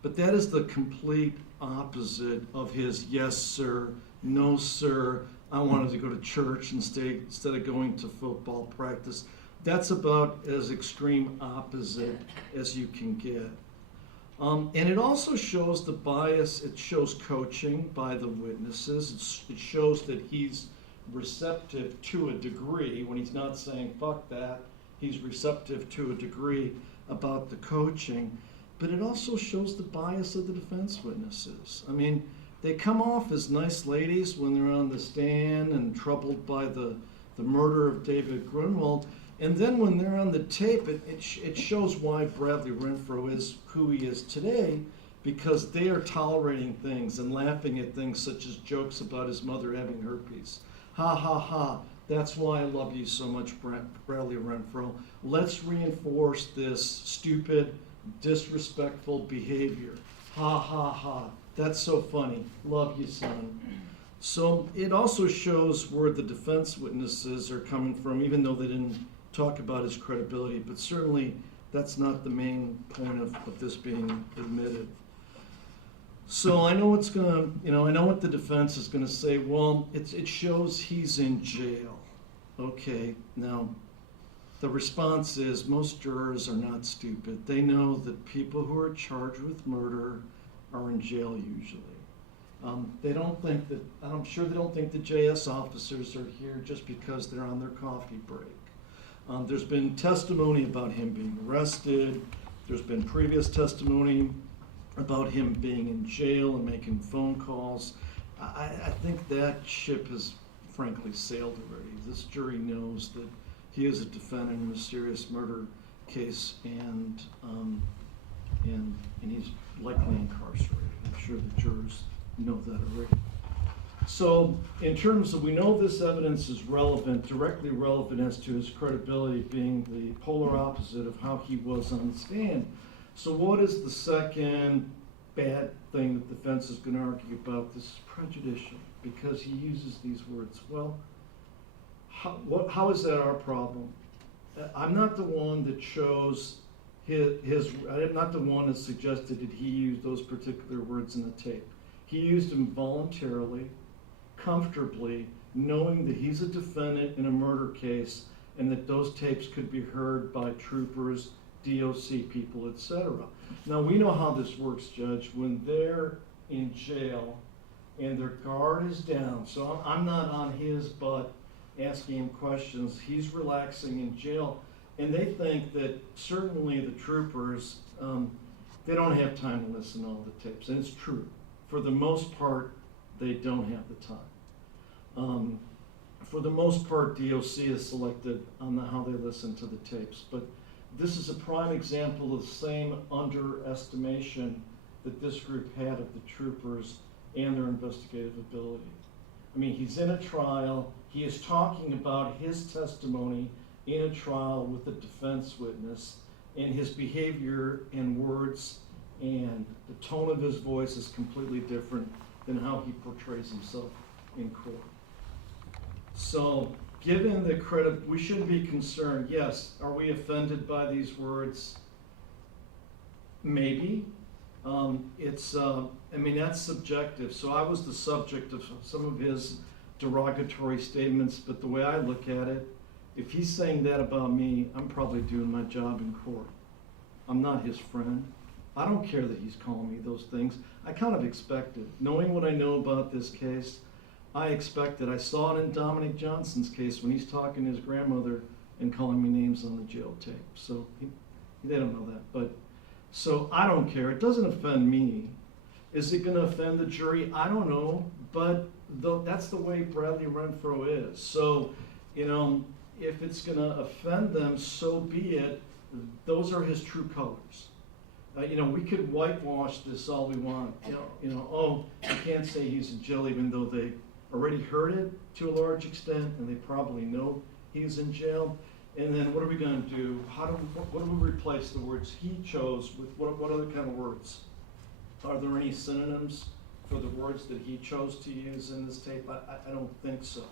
but that is the complete opposite of his yes, sir, no, sir, I wanted to go to church instead of going to football practice. That's about as extreme opposite as you can get. And it also shows the bias. It shows coaching by the witnesses. It shows that he's receptive to a degree. When he's not saying fuck that, he's receptive to a degree about the coaching. But it also shows the bias of the defense witnesses. I mean, they come off as nice ladies when they're on the stand and troubled by the murder of David Grunwald. And then when they're on the tape, it shows why Bradley Renfro is who he is today, because they are tolerating things and laughing at things such as jokes about his mother having herpes. Ha ha ha, that's why I love you so much, Bradley Renfro. Let's reinforce this stupid, disrespectful behavior. Ha ha ha, that's so funny. Love you, son. So it also shows where the defense witnesses are coming from, even though they didn't talk about his credibility, but certainly that's not the main point of this being admitted. So I know what's gonna, I know what the defense is gonna say. Well, it shows he's in jail. Okay, now the response is most jurors are not stupid. They know that people who are charged with murder are in jail usually. They don't think that, I'm sure they don't think the JS officers are here just because they're on their coffee break. There's been testimony about him being arrested. There's been previous testimony about him being in jail and making phone calls. I think that ship has frankly sailed already. This jury knows that he is a defendant in a serious murder case, and he's likely incarcerated. I'm sure the jurors know that already. So in terms of, we know this evidence is relevant, directly relevant as to his credibility being the polar opposite of how he was on the stand. So what is the second bad thing that the defense is going to argue about? This is prejudicial because he uses these words. Well, how is that our problem? I'm not the one that chose I'm not the one that suggested that he used those particular words in the tape. He used them voluntarily, comfortably, knowing that he's a defendant in a murder case and that those tapes could be heard by troopers, DOC people, etc. Now we know how this works, Judge. When they're in jail and their guard is down, so I'm not on his butt asking him questions. He's relaxing in jail, and they think that certainly the troopers, they don't have time to listen to all the tapes, and it's true. For the most part, they don't have the time. For the most part, DOC is selected on how they listen to the tapes, but this is a prime example of the same underestimation that this group had of the troopers and their investigative ability. I mean, he's in a trial. He is talking about his testimony in a trial with a defense witness, and his behavior and words and the tone of his voice is completely different than how he portrays himself in court. So, given the credit, we shouldn't be concerned. Yes, are we offended by these words? Maybe. I mean, that's subjective. So I was the subject of some of his derogatory statements, but the way I look at it, if he's saying that about me, I'm probably doing my job in court. I'm not his friend. I don't care that he's calling me those things. I kind of expect it. Knowing what I know about this case, I expect it. I saw it in Dominic Johnson's case when he's talking to his grandmother and calling me names on the jail tape. So they don't know that. But so I don't care. It doesn't offend me. Is it going to offend the jury? I don't know. But that's the way Bradley Renfro is. So, if it's going to offend them, so be it. Those are his true colors. We could whitewash this all we want. Oh, you can't say he's in jail even though they already heard it to a large extent and they probably know he's in jail. And then what are we going to do? What do we replace the words he chose with? What other kind of words? Are there any synonyms for the words that he chose to use in this tape? I don't think so.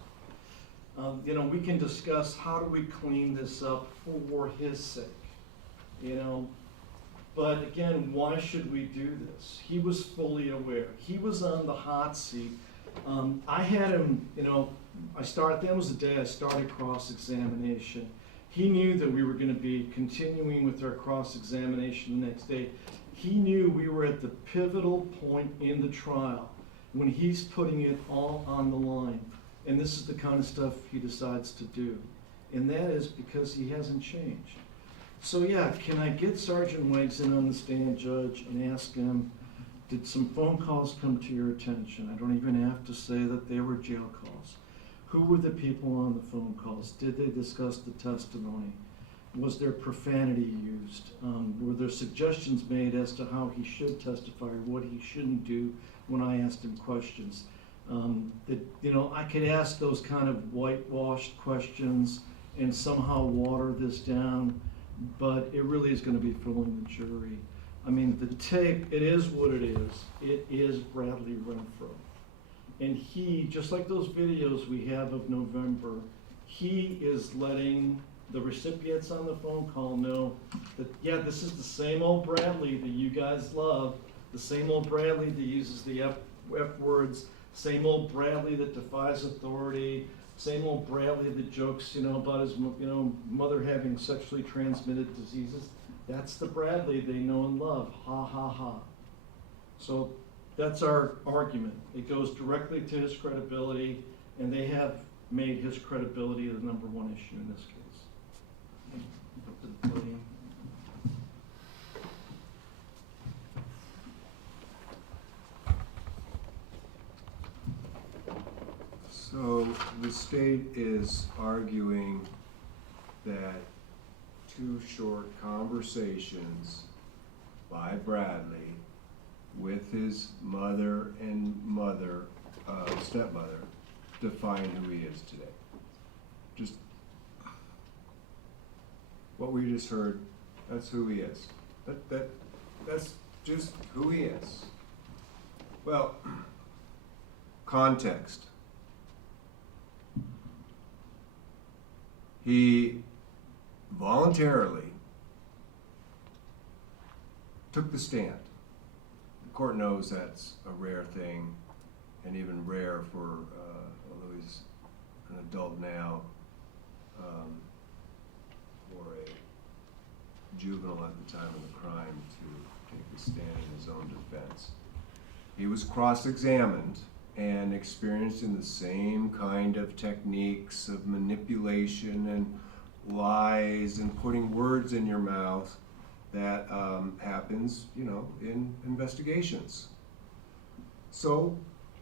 We can discuss how do we clean this up for his sake, But again, why should we do this? He was fully aware. He was on the hot seat. I had him, that was the day I started cross-examination. He knew that we were going to be continuing with our cross-examination the next day. He knew we were at the pivotal point in the trial when he's putting it all on the line. And this is the kind of stuff he decides to do. And that is because he hasn't changed. So yeah, can I get Sergeant Weggs in on the stand, Judge, and ask him, did some phone calls come to your attention? I don't even have to say that they were jail calls. Who were the people on the phone calls? Did they discuss the testimony? Was there profanity used? Were there suggestions made as to how he should testify or what he shouldn't do when I asked him questions? I could ask those kind of whitewashed questions and somehow water this down, but it really is going to be fooling the jury. I mean, the tape, it is what it is. It is Bradley Renfro. And he, just like those videos we have of November, he is letting the recipients on the phone call know that, yeah, this is the same old Bradley that you guys love, the same old Bradley that uses the F words, same old Bradley that defies authority, same old Bradley that jokes, about his, mother having sexually transmitted diseases. That's the Bradley they know and love. Ha, ha, ha. So that's our argument. It goes directly to his credibility, and they have made his credibility the number one issue in this case. Up to the podium. So the state is arguing that two short conversations by Bradley with his mother and stepmother define who he is today. Just what we just heard, that's who he is. That's just who he is. Well, context. He voluntarily took the stand. The court knows that's a rare thing, and even rare for, although he's an adult now, for a juvenile at the time of the crime to take the stand in his own defense. He was cross-examined and experienced in the same kind of techniques of manipulation and lies and putting words in your mouth that happens, in investigations. So,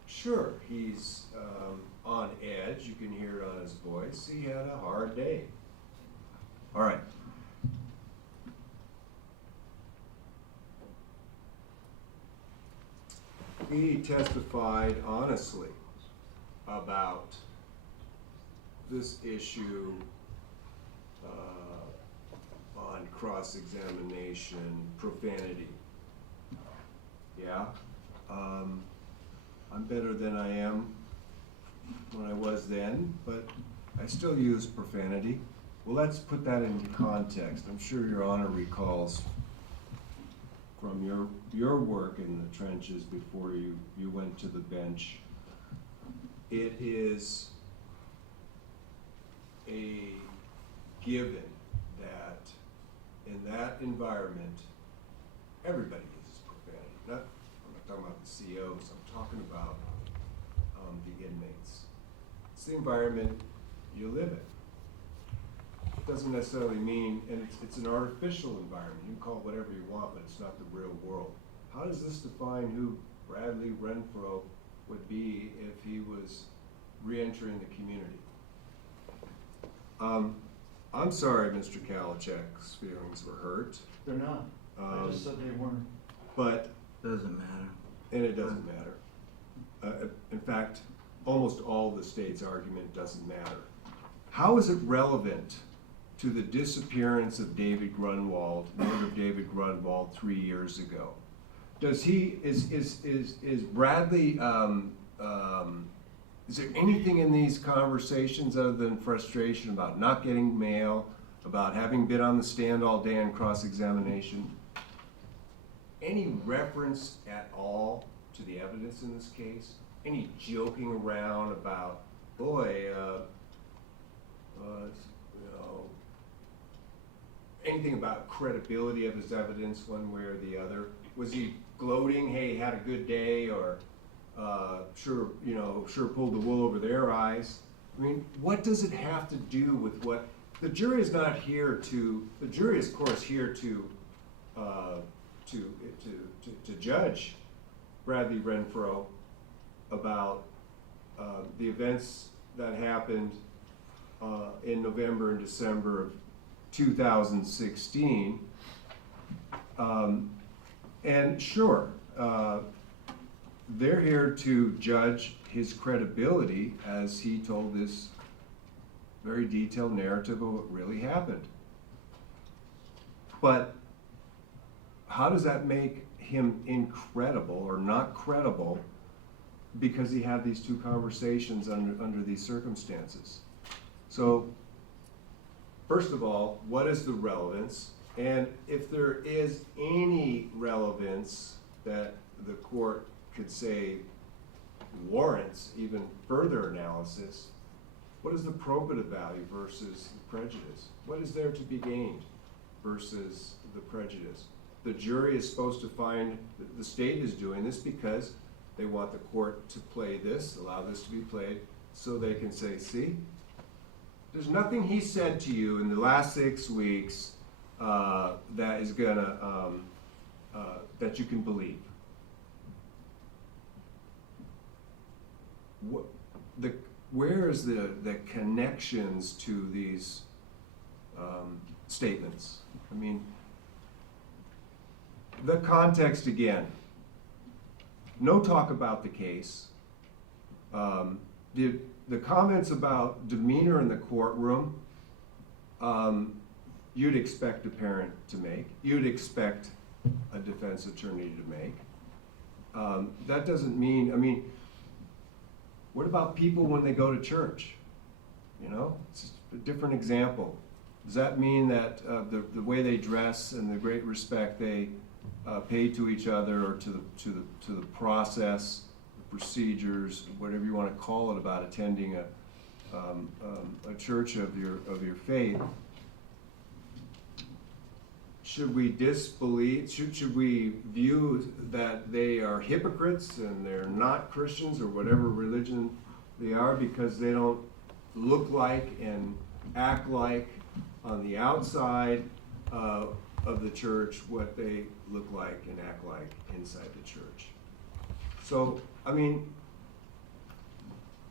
sure, he's on edge. You can hear it on his voice. He had a hard day. All right. He testified honestly about this issue on cross-examination, profanity. Yeah, I'm better than I am when I was then, but I still use profanity. Well, let's put that into context. I'm sure Your Honor recalls from your work in the trenches before you went to the bench. It is a given that in that environment, everybody uses profanity. I'm not talking about the COs, I'm talking about the inmates. It's the environment you live in. It doesn't necessarily mean, and it's an artificial environment. You can call it whatever you want, but it's not the real world. How does this define who Bradley Renfro would be if he was re-entering the community? I'm sorry Mr. Kalachek's feelings were hurt. They're not. I just said they weren't. But, Doesn't matter. and it doesn't matter. In fact, almost all the state's argument doesn't matter. How is it relevant to the disappearance of David Grunwald, murder of David Grunwald 3 years ago? Is Bradley, is there anything in these conversations other than frustration about not getting mail, about having been on the stand all day on cross-examination? Any reference at all to the evidence in this case? Any joking around about, boy, anything about credibility of his evidence one way or the other? Was he gloating, hey, had a good day, or sure pulled the wool over their eyes? I mean, what does it have to do with what the jury is not here to? The jury is, of course, here to judge Bradley Renfro about the events that happened in November and December of 2016. And sure, they're here to judge his credibility as he told this very detailed narrative of what really happened. But how does that make him incredible or not credible because he had these two conversations under these circumstances. So, first of all, what is the relevance? And if there is any relevance that the court could say warrants even further analysis, what is the probative value versus the prejudice? What is there to be gained versus the prejudice? The jury is supposed to find that the state is doing this because they want the court to play this, allow this to be played, so they can say, see, there's nothing he said to you in the last 6 weeks that is gonna, that you can believe. Where is the connections to these statements? I mean, the context again, no talk about the case. The comments about demeanor in the courtroom, you'd expect a parent to make, you'd expect a defense attorney to make. That doesn't mean, I mean, what about people when they go to church? You know, it's just a different example. Does that mean that the way they dress and the great respect they pay to each other or to the process, the procedures, whatever you want to call it, about attending a church of your faith? Should we disbelieve? Should we view that they are hypocrites and they're not Christians or whatever religion they are because they don't look like and act like on the outside of the church what they look like and act like inside the church? So, I mean,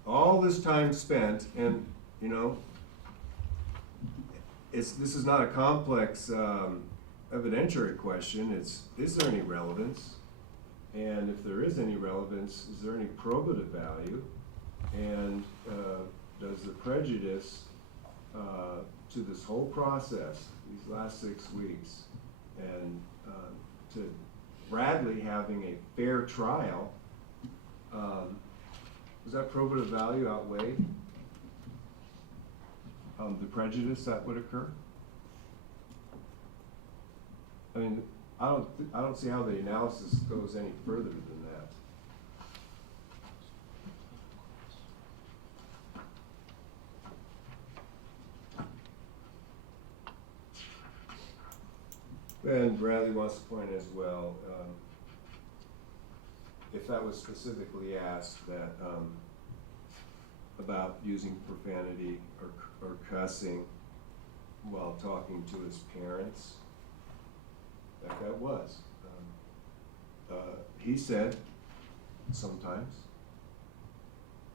all this time spent, and you know, this is not a complex evidentiary question. It's, is there any relevance? And if there is any relevance, is there any probative value? And does the prejudice to this whole process, these last 6 weeks, and to Bradley having a fair trial, does that probative value outweigh the prejudice that would occur? I mean, I don't see how the analysis goes any further than that. And Bradley wants to point as well, if that was specifically asked, that about using profanity or cussing while talking to his parents, that was. He said, sometimes.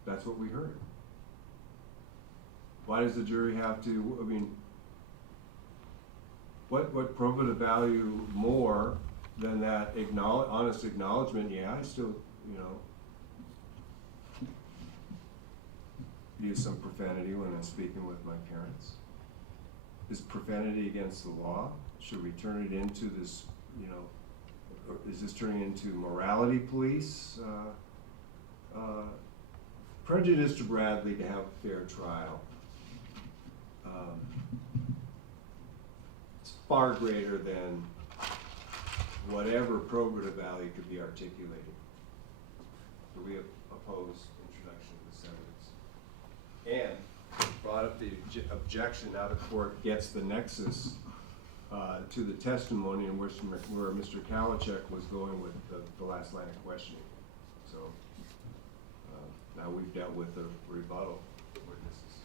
That's what we heard. Why does the jury have to, I mean, what probative value more than that honest acknowledgement? Yeah, I still, you know, use some profanity when I'm speaking with my parents. Is profanity against the law? Should we turn it into this, you know, or is this turning into morality police? Prejudice to Bradley to have a fair trial. It's far greater than whatever probative value could be articulated. So we oppose introduction of this evidence. And brought up the objection, now the court gets the nexus to the testimony in which where Mr. Kalachek was going with the last line of questioning. So now we've dealt with the rebuttal witnesses.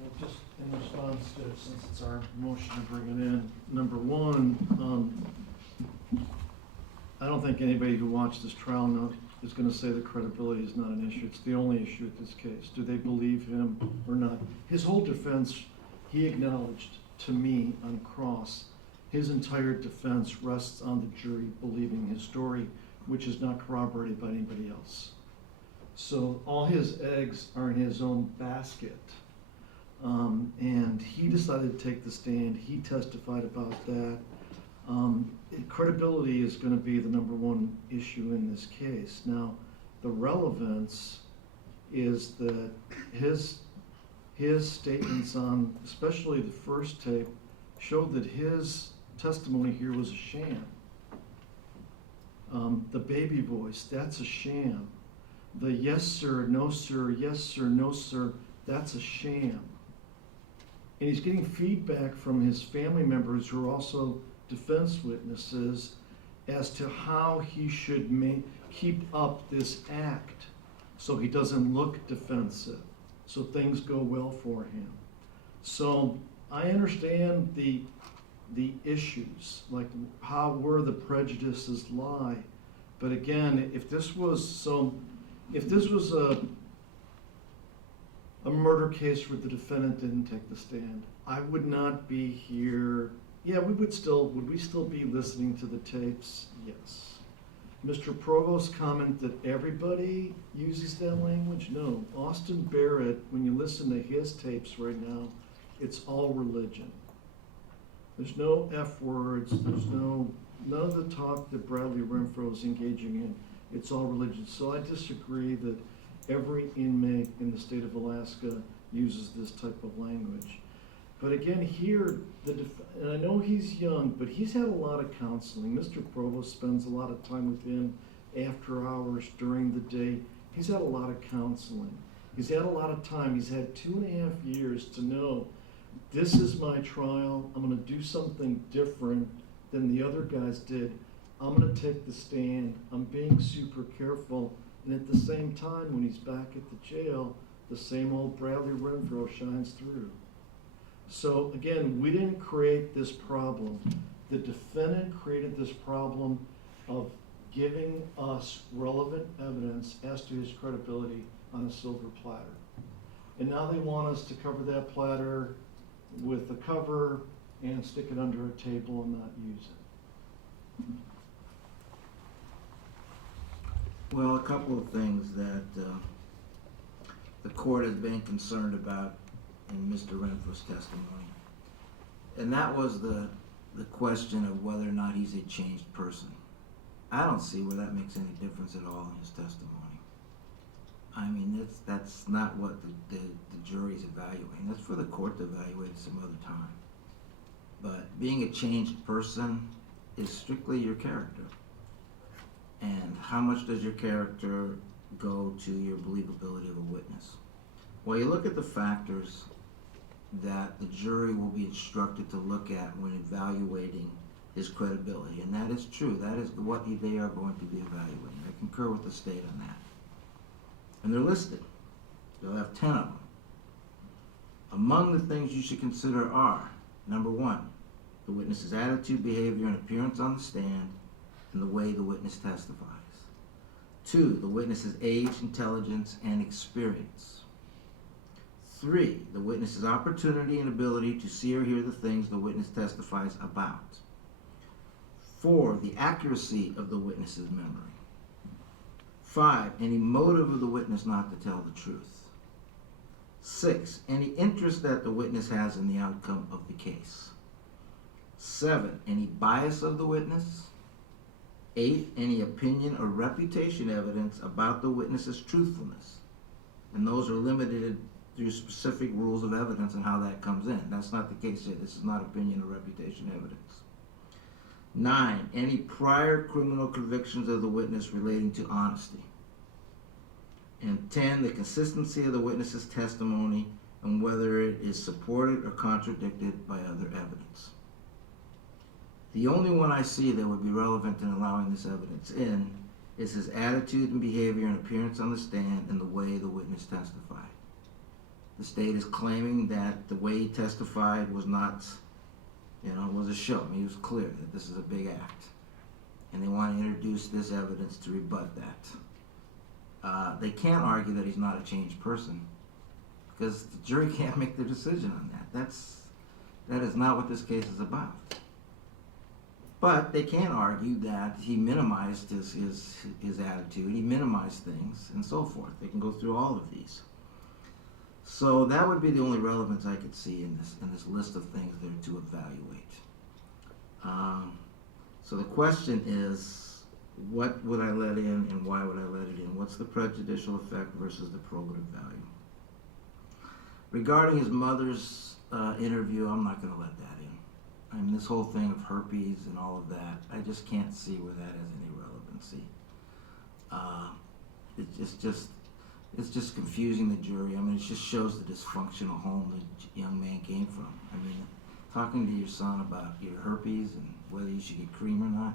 Well, just in response to, since it's our motion to bring it in, number one, I don't think anybody who watched this trial is going to say that credibility is not an issue. It's the only issue at this case. Do they believe him or not? His whole defense, he acknowledged to me on cross, his entire defense rests on the jury believing his story, which is not corroborated by anybody else. So all his eggs are in his own basket. And he decided to take the stand. He testified about that. Credibility is going to be the number one issue in this case. Now, The relevance is that his statements on, especially the first tape, showed that his testimony here was a sham. The baby voice, that's a sham. The yes sir, no sir, yes sir, no sir, that's a sham. And he's getting feedback from his family members who are also defense witnesses as to how he should keep up this act so he doesn't look defensive, so things go well for him. So I understand the issues, like where the prejudices lie. But again, if this was a murder case where the defendant didn't take the stand, I would not be here. Yeah, would we still be listening to the tapes? Yes. Mr. Provost's comment that everybody uses that language? No. Austin Barrett, when you listen to his tapes right now, it's all religion. There's no F words, there's none of the talk that Bradley Renfro is engaging in. It's all religion. So I disagree that every inmate in the state of Alaska uses this type of language. But again, here, and I know he's young, but he's had a lot of counseling. Mr. Provost spends a lot of time with him after hours, during the day. He's had a lot of counseling. He's had a lot of time. He's had 2.5 years to know, this is my trial. I'm going to do something different than the other guys did. I'm going to take the stand. I'm being super careful. And at the same time, when he's back at the jail, the same old Bradley Renfro shines through. So again, we didn't create this problem. The defendant created this problem of giving us relevant evidence as to his credibility on a silver platter. And now they want us to cover that platter with a cover and stick it under a table and not use it. Well, a couple of things that the court has been concerned about in Mr. Renfro's testimony. And that was the question of whether or not he's a changed person. I don't see where that makes any difference at all in his testimony. I mean, that's not what the jury's evaluating. That's for the court to evaluate at some other time. But being a changed person is strictly your character. And how much does your character go to your believability of a witness? Well, you look at the factors that the jury will be instructed to look at when evaluating his credibility. And that is true. That is what they are going to be evaluating. I concur with the state on that. And they're listed. They'll have 10 of them. Among the things you should consider are, number 1, the witness's attitude, behavior, and appearance on the stand, and the way the witness testifies. 2, the witness's age, intelligence, and experience. 3, the witness's opportunity and ability to see or hear the things the witness testifies about. 4, the accuracy of the witness's memory. 5, any motive of the witness not to tell the truth. 6, any interest that the witness has in the outcome of the case. 7, any bias of the witness. 8, any opinion or reputation evidence about the witness's truthfulness. And those are limited through specific rules of evidence and how that comes in. That's not the case here. This is not opinion or reputation evidence. 9, any prior criminal convictions of the witness relating to honesty. And 10, the consistency of the witness's testimony and whether it is supported or contradicted by other evidence. The only one I see that would be relevant in allowing this evidence in is his attitude and behavior and appearance on the stand and the way the witness testified. The state is claiming that the way he testified was not, was a show. I mean, he was clear that this is a big act. And they want to introduce this evidence to rebut that. They can't argue that he's not a changed person because the jury can't make their decision on that. That is not what this case is about. But they can argue that he minimized his attitude, he minimized things, and so forth. They can go through all of these. So that would be the only relevance I could see in this list of things there to evaluate. So the question is, what would I let in and why would I let it in? What's the prejudicial effect versus the probative value? Regarding his mother's interview, I'm not going to let that in. I mean, this whole thing of herpes and all of that, I just can't see where that has any relevancy. It's just confusing the jury. I mean, it just shows the dysfunctional home the young man came from. I mean, talking to your son about your herpes and whether you should get cream or not,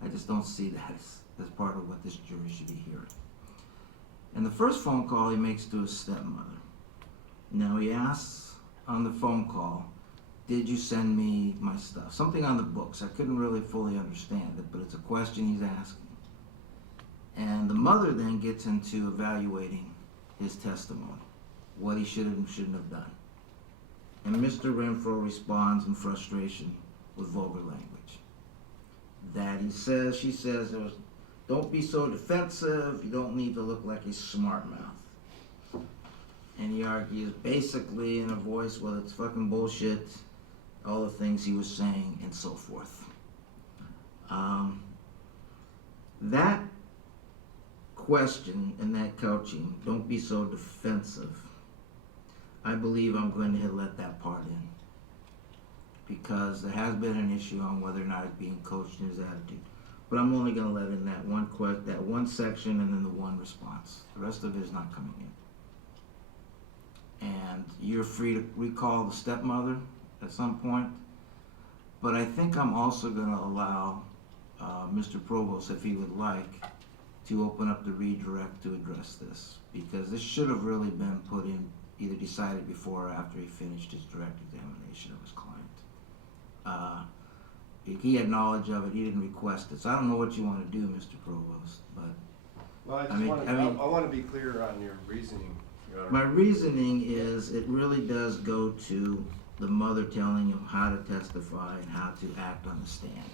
I just don't see that as part of what this jury should be hearing. And the first phone call he makes to his stepmother. Now he asks on the phone call, did you send me my stuff? Something on the books. I couldn't really fully understand it, but it's a question he's asking. And the mother then gets into evaluating his testimony, what he should and shouldn't have done. And Mr. Renfro responds in frustration with vulgar language. That she says, don't be so defensive, you don't need to look like a smart mouth. And he argues basically in a voice, well, it's fucking bullshit, all the things he was saying, and so forth. That question and that coaching, don't be so defensive, I believe I'm going to let that part in. Because there has been an issue on whether or not it's being coached in his attitude. But I'm only going to let in that one section and then the one response. The rest of it is not coming in. And you're free to recall the stepmother at some point. But I think I'm also going to allow Mr. Provost, if he would like, to open up the redirect to address this. Because this should have really been put in, either decided before or after he finished his direct examination of his client. He had knowledge of it, he didn't request it. So I don't know what you want to do, Mr. Provost, but... Well, I want to be clear on your reasoning, Your Honor. My reasoning is it really does go to the mother telling him how to testify and how to act on the stand.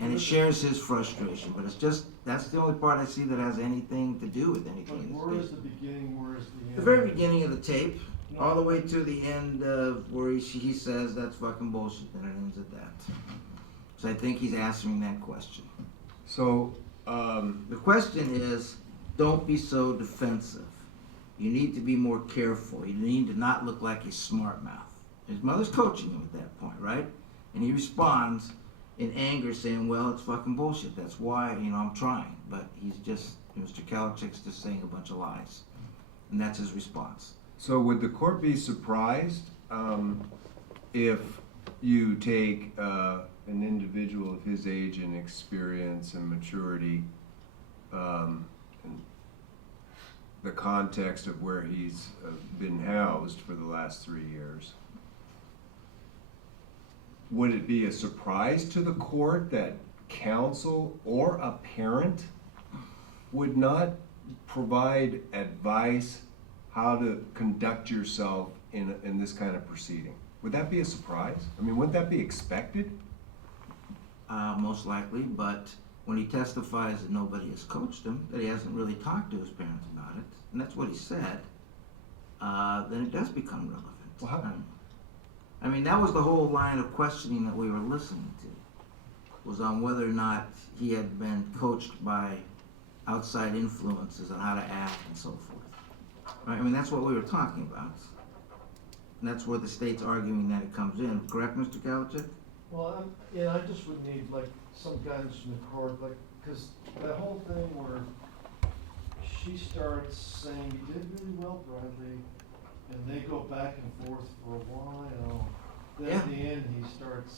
And it shares his frustration, but it's just, that's the only part I see that has anything to do with anything. But where is the beginning, where is the end? The very beginning of the tape, all the way to the end of where he says that's fucking bullshit, and it ends at that. So I think he's answering that question. So, The question is, don't be so defensive. You need to be more careful. You need to not look like a smart mouth. His mother's coaching him at that point, right? And he responds in anger saying, well, it's fucking bullshit. That's why, I'm trying. But he's just, Mr. Kalachik's just saying a bunch of lies. And that's his response. So would the court be surprised if you take an individual of his age and experience and maturity, and the context of where he's been housed for the last 3 years, would it be a surprise to the court that counsel or a parent would not provide advice how to conduct yourself in this kind of proceeding? Would that be a surprise? I mean, wouldn't that be expected? Most likely, but when he testifies that nobody has coached him, that he hasn't really talked to his parents about it, and that's what he said, then it does become relevant. Well, how- I mean, that was the whole line of questioning that we were listening to, was on whether or not he had been coached by outside influences on how to act and so forth. Right? I mean, that's what we were talking about. And that's where the state's arguing that it comes in. Correct, Mr. Kalachik? Well, I just would need some guidance from the court, because that whole thing where she starts saying, you did really well, Bradley, and they go back and forth for a while. Then at the end, he starts,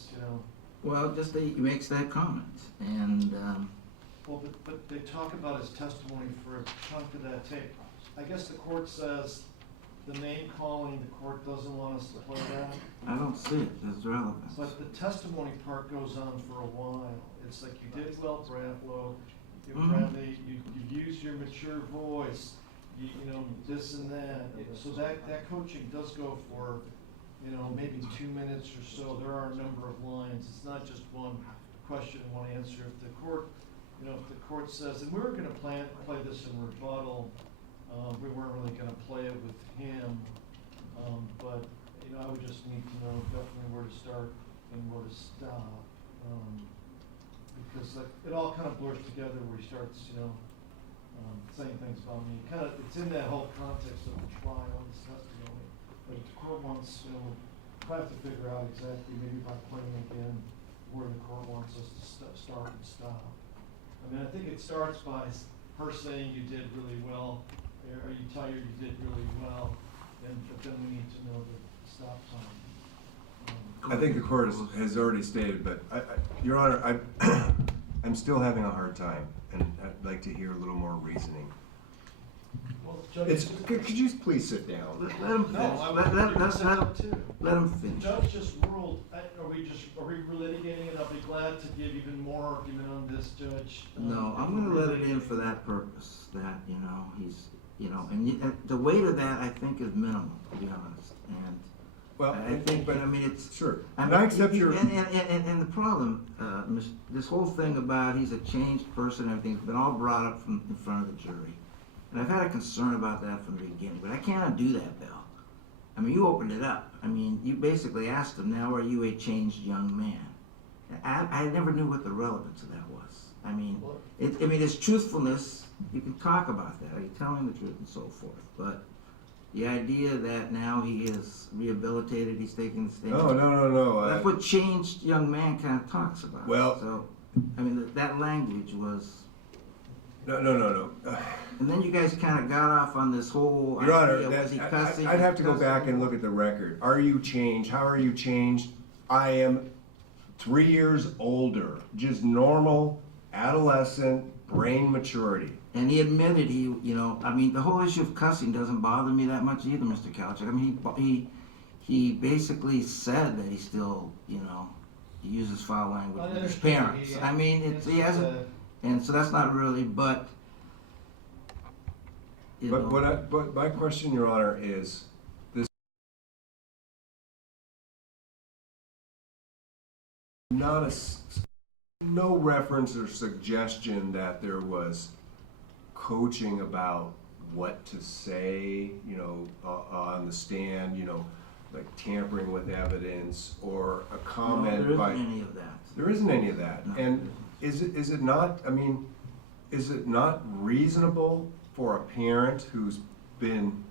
Well, just he makes that comment, and Well, but they talk about his testimony for a chunk of that tape. I guess the court says the name calling, the court doesn't want us to play that. I don't see it as relevant. But the testimony part goes on for a while. It's like, you did well, Bradley, you used your mature voice, this and that. So that coaching does go for, maybe 2 minutes or so. There are a number of lines. It's not just one question, one answer. If the court says, and we were gonna play this in rebuttal, we weren't really gonna play it with him, but, I would just need to know definitely where to start and where to stop. because like, it all kind of blurs together where he starts, saying things about me. It's in that whole context of the trial, this testimony, but the court wants, I have to figure out exactly, maybe by playing again, where the court wants us to start and stop. I mean, I think it starts by her saying you did really well. Are you tired? You did really well. But then we need to know the stop time. I think the court has already stated, but Your Honor, I'm still having a hard time, and I'd like to hear a little more reasoning. Well, Judge, Could you please sit down? Let him finish. Let him the finish. judge just ruled. Are we relitigating it? I'll be glad to give even more argument on this, Judge. No, I'm gonna let it in for that purpose, that, he's, and the weight of that, I think, is minimal, to be honest, and Well, I think, but I mean, it's. Sure. I And mean, I accept your. And the problem, this whole thing about he's a changed person, everything's been all brought up from in front of the jury. And I've had a concern about that from the beginning, but I can't undo that, Bill. I mean, you opened it up. I mean, you basically asked him, now are you a changed young man? I never knew what the relevance of that was. I mean, his truthfulness, you can talk about that, are you telling the truth and so forth, but the idea that now he is rehabilitated, he's taking the stand. No. That's what changed young man kind of talks about. Well- So, I mean, that language was. No. And then you guys kind of got off on this whole Your Honor, idea, was he cussing? I'd have to go back and look at the record. Are you changed? How are you changed? I am 3 years older, just normal, adolescent, brain maturity. And he admitted the whole issue of cussing doesn't bother me that much either, Mr. Kalchik. I mean, he basically said that he still, he uses foul language with his parents. I mean, he hasn't, and so that's not really, but. But my question, Your Honor, is this: no reference or suggestion that there was coaching about what to say, on the stand, like tampering with evidence, or a comment No, by. there isn't any of that. There isn't any of that. No. And is it not, is it not reasonable for a parent who's been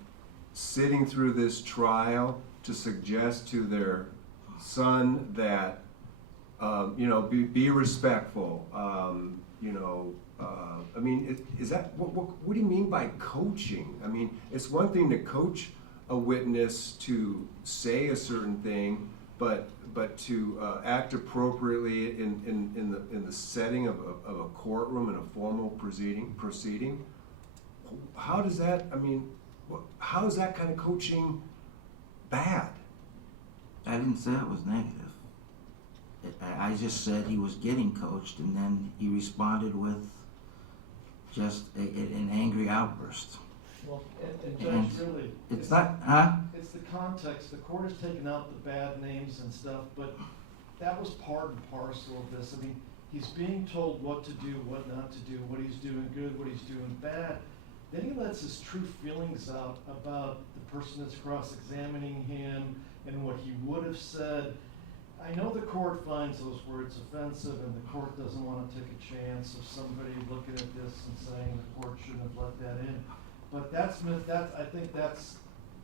sitting through this trial to suggest to their son that, be respectful, is that, what do you mean by coaching? I mean, it's one thing to coach a witness to say a certain thing, but to act appropriately in the setting of a courtroom in a formal proceeding. How does that? How is that kind of coaching bad? I didn't say it was negative. I just said he was getting coached, and then he responded with just an angry outburst. Well, and Judge, really, It's not, huh? it's the context. The court has taken out the bad names and stuff, but that was part and parcel of this. I mean, he's being told what to do, what not to do, what he's doing good, what he's doing bad. Then he lets his true feelings out about the person that's cross-examining him and what he would have said. I know the court finds those words offensive, and the court doesn't want to take a chance of somebody looking at this and saying the court shouldn't have let that in. But I think that's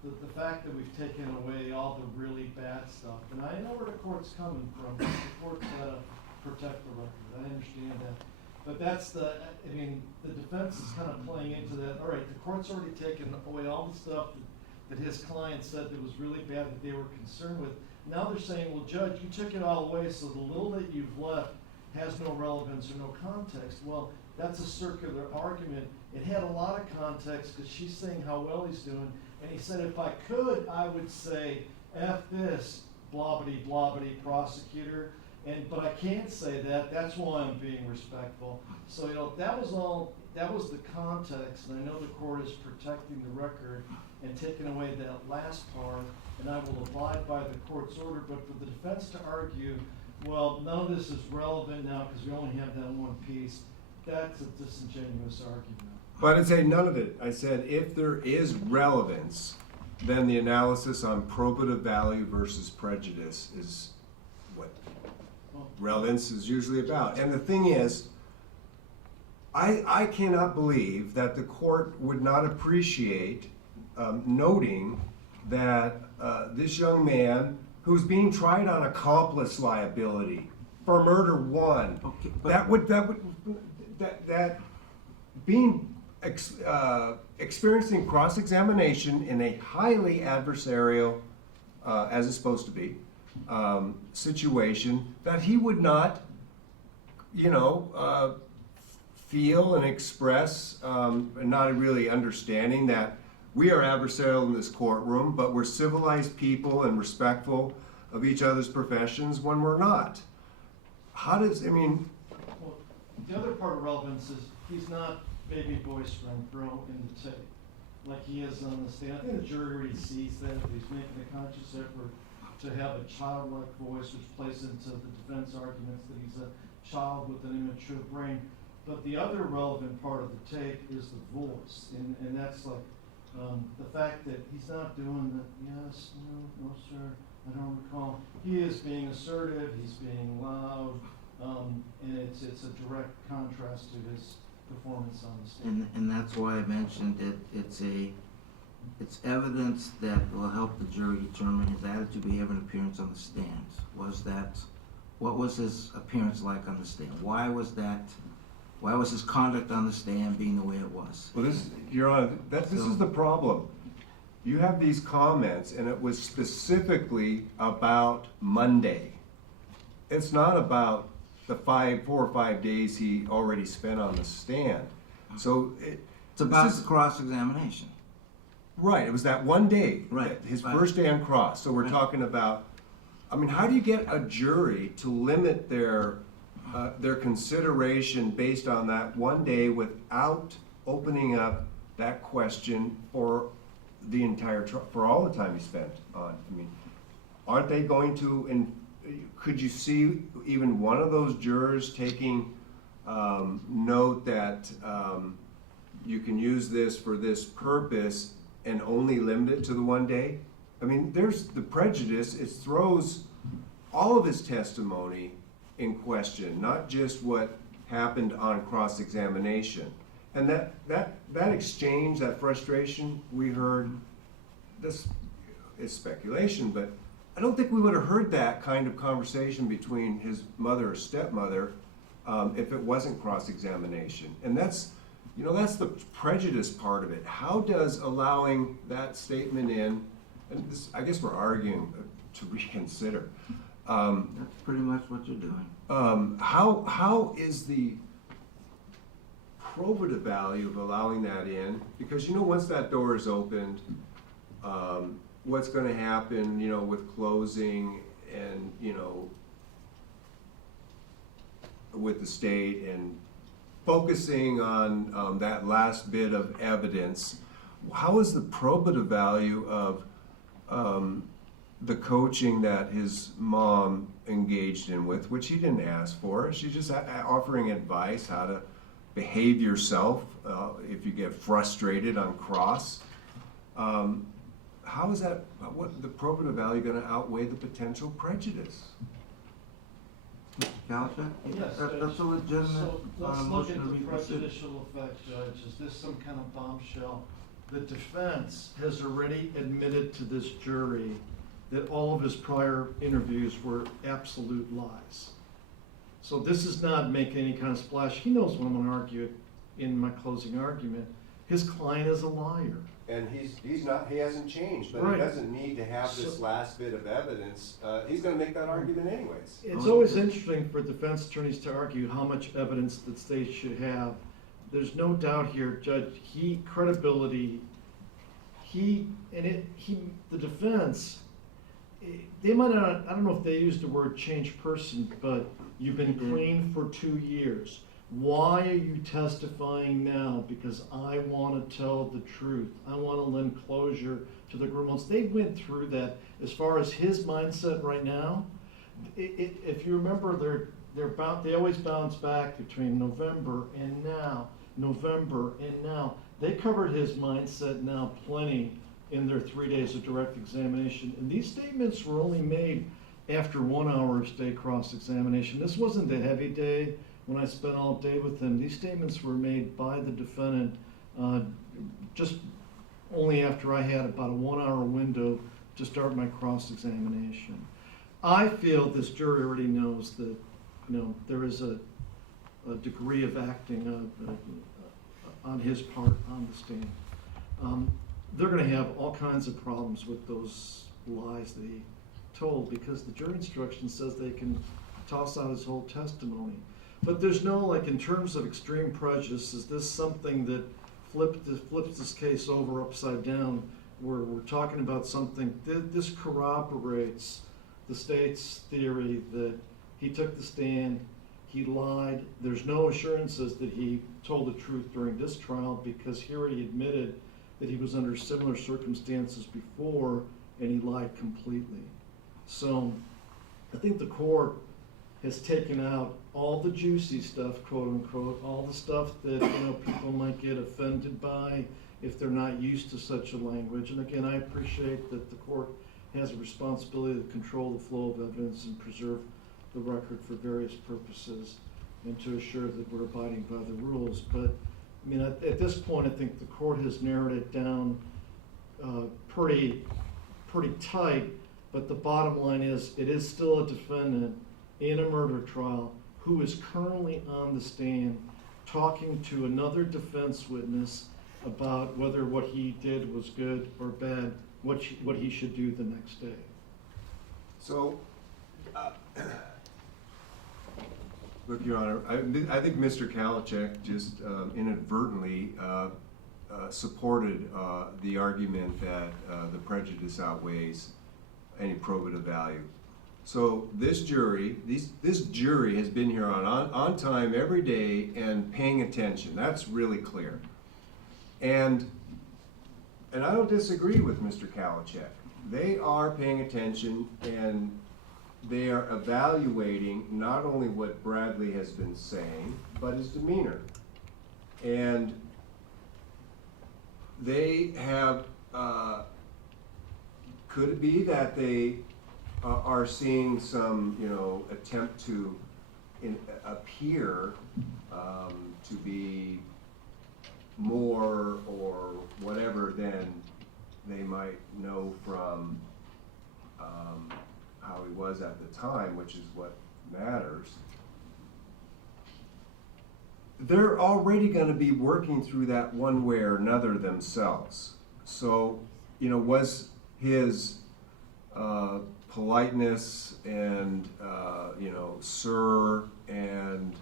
the fact that we've taken away all the really bad stuff. And I know where the court's coming from. The court's got to protect the record. I understand that. But that's the defense is kind of playing into that. All right, the court's already taken away all the stuff that his client said that was really bad that they were concerned with. Now they're saying, well, Judge, you took it all away, so the little that you've left has no relevance or no context. Well, that's a circular argument. It had a lot of context because she's saying how well he's doing. And he said, if I could, I would say, F this, blobbity, blobbity, prosecutor. But I can't say that. That's why I'm being respectful. So, that was the context. And I know the court is protecting the record and taking away that last part. And I will abide by the court's order. But for the defense to argue, well, none of this is relevant now because we only have that one piece, that's a disingenuous argument. But I didn't say none of it. I said if there is relevance, then the analysis on probative value versus prejudice is what? Well, relevance is usually about. And the thing is, I cannot believe that the court would not appreciate noting that this young man who's being tried on accomplice liability for murder one, Okay, but- that being experiencing cross-examination in a highly adversarial, as it's supposed to be, situation, that he would not, feel and express, not really understanding that we are adversarial in this courtroom, but we're civilized people and respectful of each other's professions when we're not. How does, Well, the other part of relevance is he's not baby voice Renfro in the tape, like he is on the stand. I think the jury already sees that, he's making a conscious effort to have a childlike voice, which plays into the defense arguments that he's a child with an immature brain. But the other relevant part of the tape is the voice, and that's like the fact that he's not doing the yes, no, sir, I don't recall. He is being assertive, he's being loud, and it's a direct contrast to his performance on the stage. And that's why I mentioned it, it's evidence that will help the jury determine his attitude, behavior, and appearance on the stand. What was his appearance like on the stand? Why was his conduct on the stand being the way it was? Well, Your Honor, this is the problem. You have these comments, and it was specifically about Monday. It's not about the 4 or 5 days he already spent on the stand. So It's about the cross-examination. Right, it was that one day. Right. His Right. first day on cross. So we're Right. talking about, how do you get a jury to limit their consideration based on that one day without opening up that question for the entire for all the time he spent on? Aren't they going to? Could you see even one of those jurors taking note that you can use this for this purpose and only limit it to the one day? There's the prejudice. It throws all of his testimony in question, not just what happened on cross-examination. And that exchange, that frustration we heard, this is speculation, but I don't think we would have heard that kind of conversation between his mother or stepmother if it wasn't cross-examination. And that's the prejudice part of it. How does allowing that statement in, and this, I guess we're arguing to reconsider. That's pretty much what you're doing. How is the probative value of allowing that in? Because once that door is opened, what's going to happen, with closing and with the state and focusing on that last bit of evidence? How is the probative value of the coaching that his mom engaged in with, which he didn't ask for? She's just offering advice how to behave yourself if you get frustrated on cross. How is that? What the probative value going to outweigh the potential prejudice? Kalchak? Yes, That's a legitimate so let's look motion at to the reconsider. prejudicial effect, Judge. Is this some kind of bombshell? The defense has already admitted to this jury that all of his prior interviews were absolute lies. So this is not making any kind of splash. He knows what I'm going to argue in my closing argument. His client is a liar. And he hasn't changed, but Right. he doesn't need to have this So- last bit of evidence. He's going to make that argument anyways. It's always interesting for defense attorneys to argue how much evidence the state should have. There's no doubt here, Judge, the defense, they might not, I don't know if they used the word change person, but you've been clean for 2 years. Why are you testifying now? Because I want to tell the truth. I want to lend closure to the Grunwalds. They went through that. As far as his mindset right now, if you remember, they always bounce back between November and now. They covered his mindset now plenty in their 3 days of direct examination. And these statements were only made after 1 hour of state cross-examination. This wasn't a heavy day when I spent all day with him. These statements were made by the defendant just only after I had about a 1 hour window to start my cross-examination. I feel this jury already knows that, there is a degree of acting on his part on the stand. They're gonna have all kinds of problems with those lies that he told, because the jury instruction says they can toss out his whole testimony. But there's no, like, in terms of extreme prejudice, is this something that flips this case over upside down, where we're talking about something, this corroborates the state's theory that he took the stand, he lied. There's no assurances that he told the truth during this trial, because he already admitted that he was under similar circumstances before, and he lied completely. So I think the court has taken out all the juicy stuff, quote unquote, all the stuff that people might get offended by if they're not used to such a language. And again, I appreciate that the court has a responsibility to control the flow of evidence and preserve the record for various purposes, and to assure that we're abiding by the rules. But I mean, at this point, I think the court has narrowed it down pretty tight. But the bottom line is, it is still a defendant in a murder trial who is currently on the stand talking to another defense witness about whether what he did was good or bad, what he should do the next day. So, look, Your Honor, I think Mr. Kalachek just inadvertently supported the argument that the prejudice outweighs any probative value. So this jury has been here on time every day and paying attention. That's really clear. And I don't disagree with Mr. Kalachek. They are paying attention, and they are evaluating not only what Bradley has been saying, but his demeanor. And they have, could it be that they are seeing some, attempt to appear to be more or whatever than they might know from how he was at the time, which is what matters. They're already going to be working through that one way or another themselves. So, was his politeness and, sir, and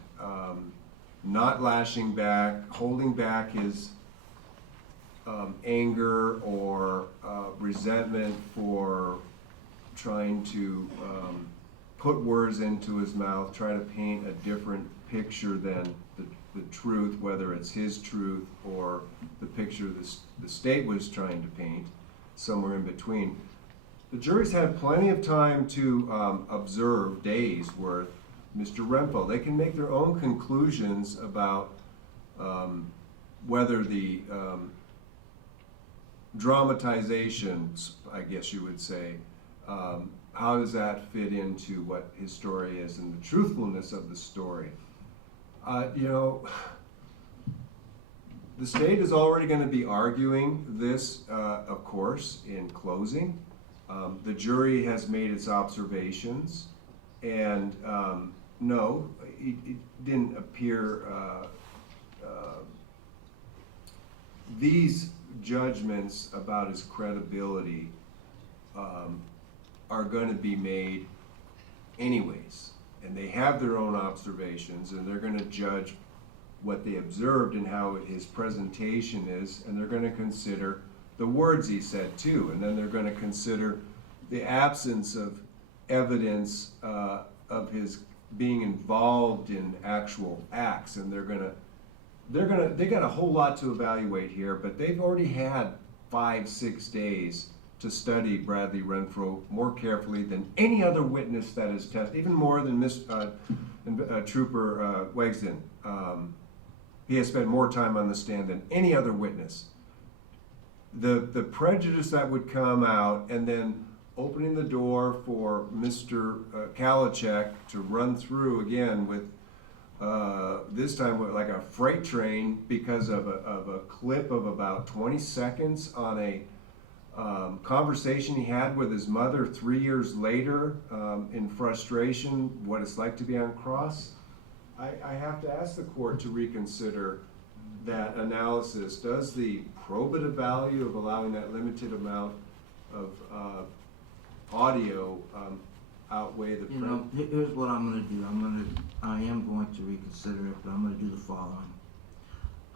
not lashing back, holding back his anger or resentment for trying to put words into his mouth, try to paint a different picture than the truth, whether it's his truth or the picture the state was trying to paint, somewhere in between. The jury's had plenty of time to observe, days worth, Mr. Renfro. They can make their own conclusions about whether the dramatization, I guess you would say, how does that fit into what his story is and the truthfulness of the story. The state is already going to be arguing this, of course, in closing. The jury has made its observations, and no, it didn't appear, these judgments about his credibility are going to be made anyways. And they have their own observations, and they're going to judge what they observed and how his presentation is, and they're going to consider the words he said too, and then they're going to consider the absence of evidence of his being involved in actual acts, and they got a whole lot to evaluate here, but they've already had 5-6 days to study Bradley Renfro more carefully than any other witness that is tested, even more than Trooper Wegsden. He has spent more time on the stand than any other witness. The prejudice that would come out, and then opening the door for Mr. Kalachek to run through again with, this time with like a freight train because of a clip of about 20 seconds on a conversation he had with his mother 3 years later, in frustration, what it's like to be on cross. I have to ask the court to reconsider that analysis. Does the probative value of allowing that limited amount of audio outweigh the? You know, here's what I'm gonna do. I am going to reconsider it, but I'm gonna do the following.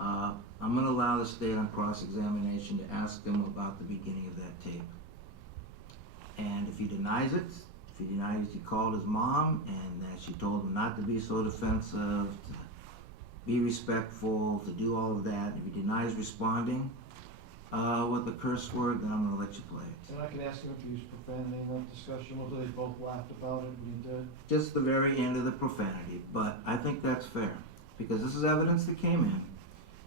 I'm gonna allow the state on cross-examination to ask him about the beginning of that tape. And if he denies it, if he denies he called his mom and that she told him not to be so defensive, to be respectful, to do all of that, if he denies responding with a curse word, then I'm gonna let you play it. And I can ask him if he used profanity in that discussion, whether they both laughed about it when he did. Just the very end of the profanity, but I think that's fair, because this is evidence that came in,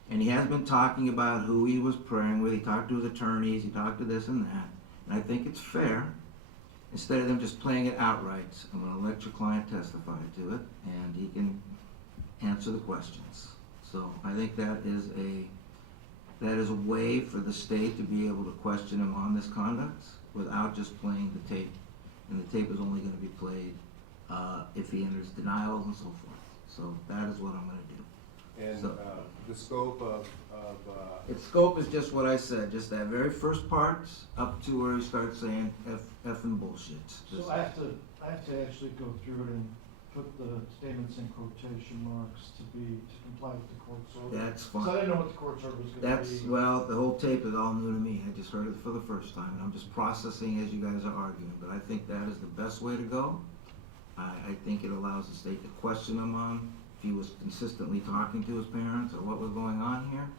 and he has been talking about who he was praying with, he talked to his attorneys, he talked to this and that, and I think it's fair, instead of them just playing it outright, I'm gonna let your client testify to it, and he can answer the questions. So I think that is a way for the state to be able to question him on this conduct without just playing the tape. And the tape is only gonna be played if he enters denials and so forth. So that is what I'm gonna do. And So- the scope of Its scope is just what I said, just that very first part up to where he starts saying effing bullshit. Just- So I have to actually go through it and put the statements in quotation marks to comply with the court's order. That's So I fine. didn't know what the court's order was gonna be. That's, well, the whole tape is all new to me. I just heard it for the first time, and I'm just processing as you guys are arguing. But I think that is the best way to go. I think it allows the state to question him on if he was consistently talking to his parents or what was going on here,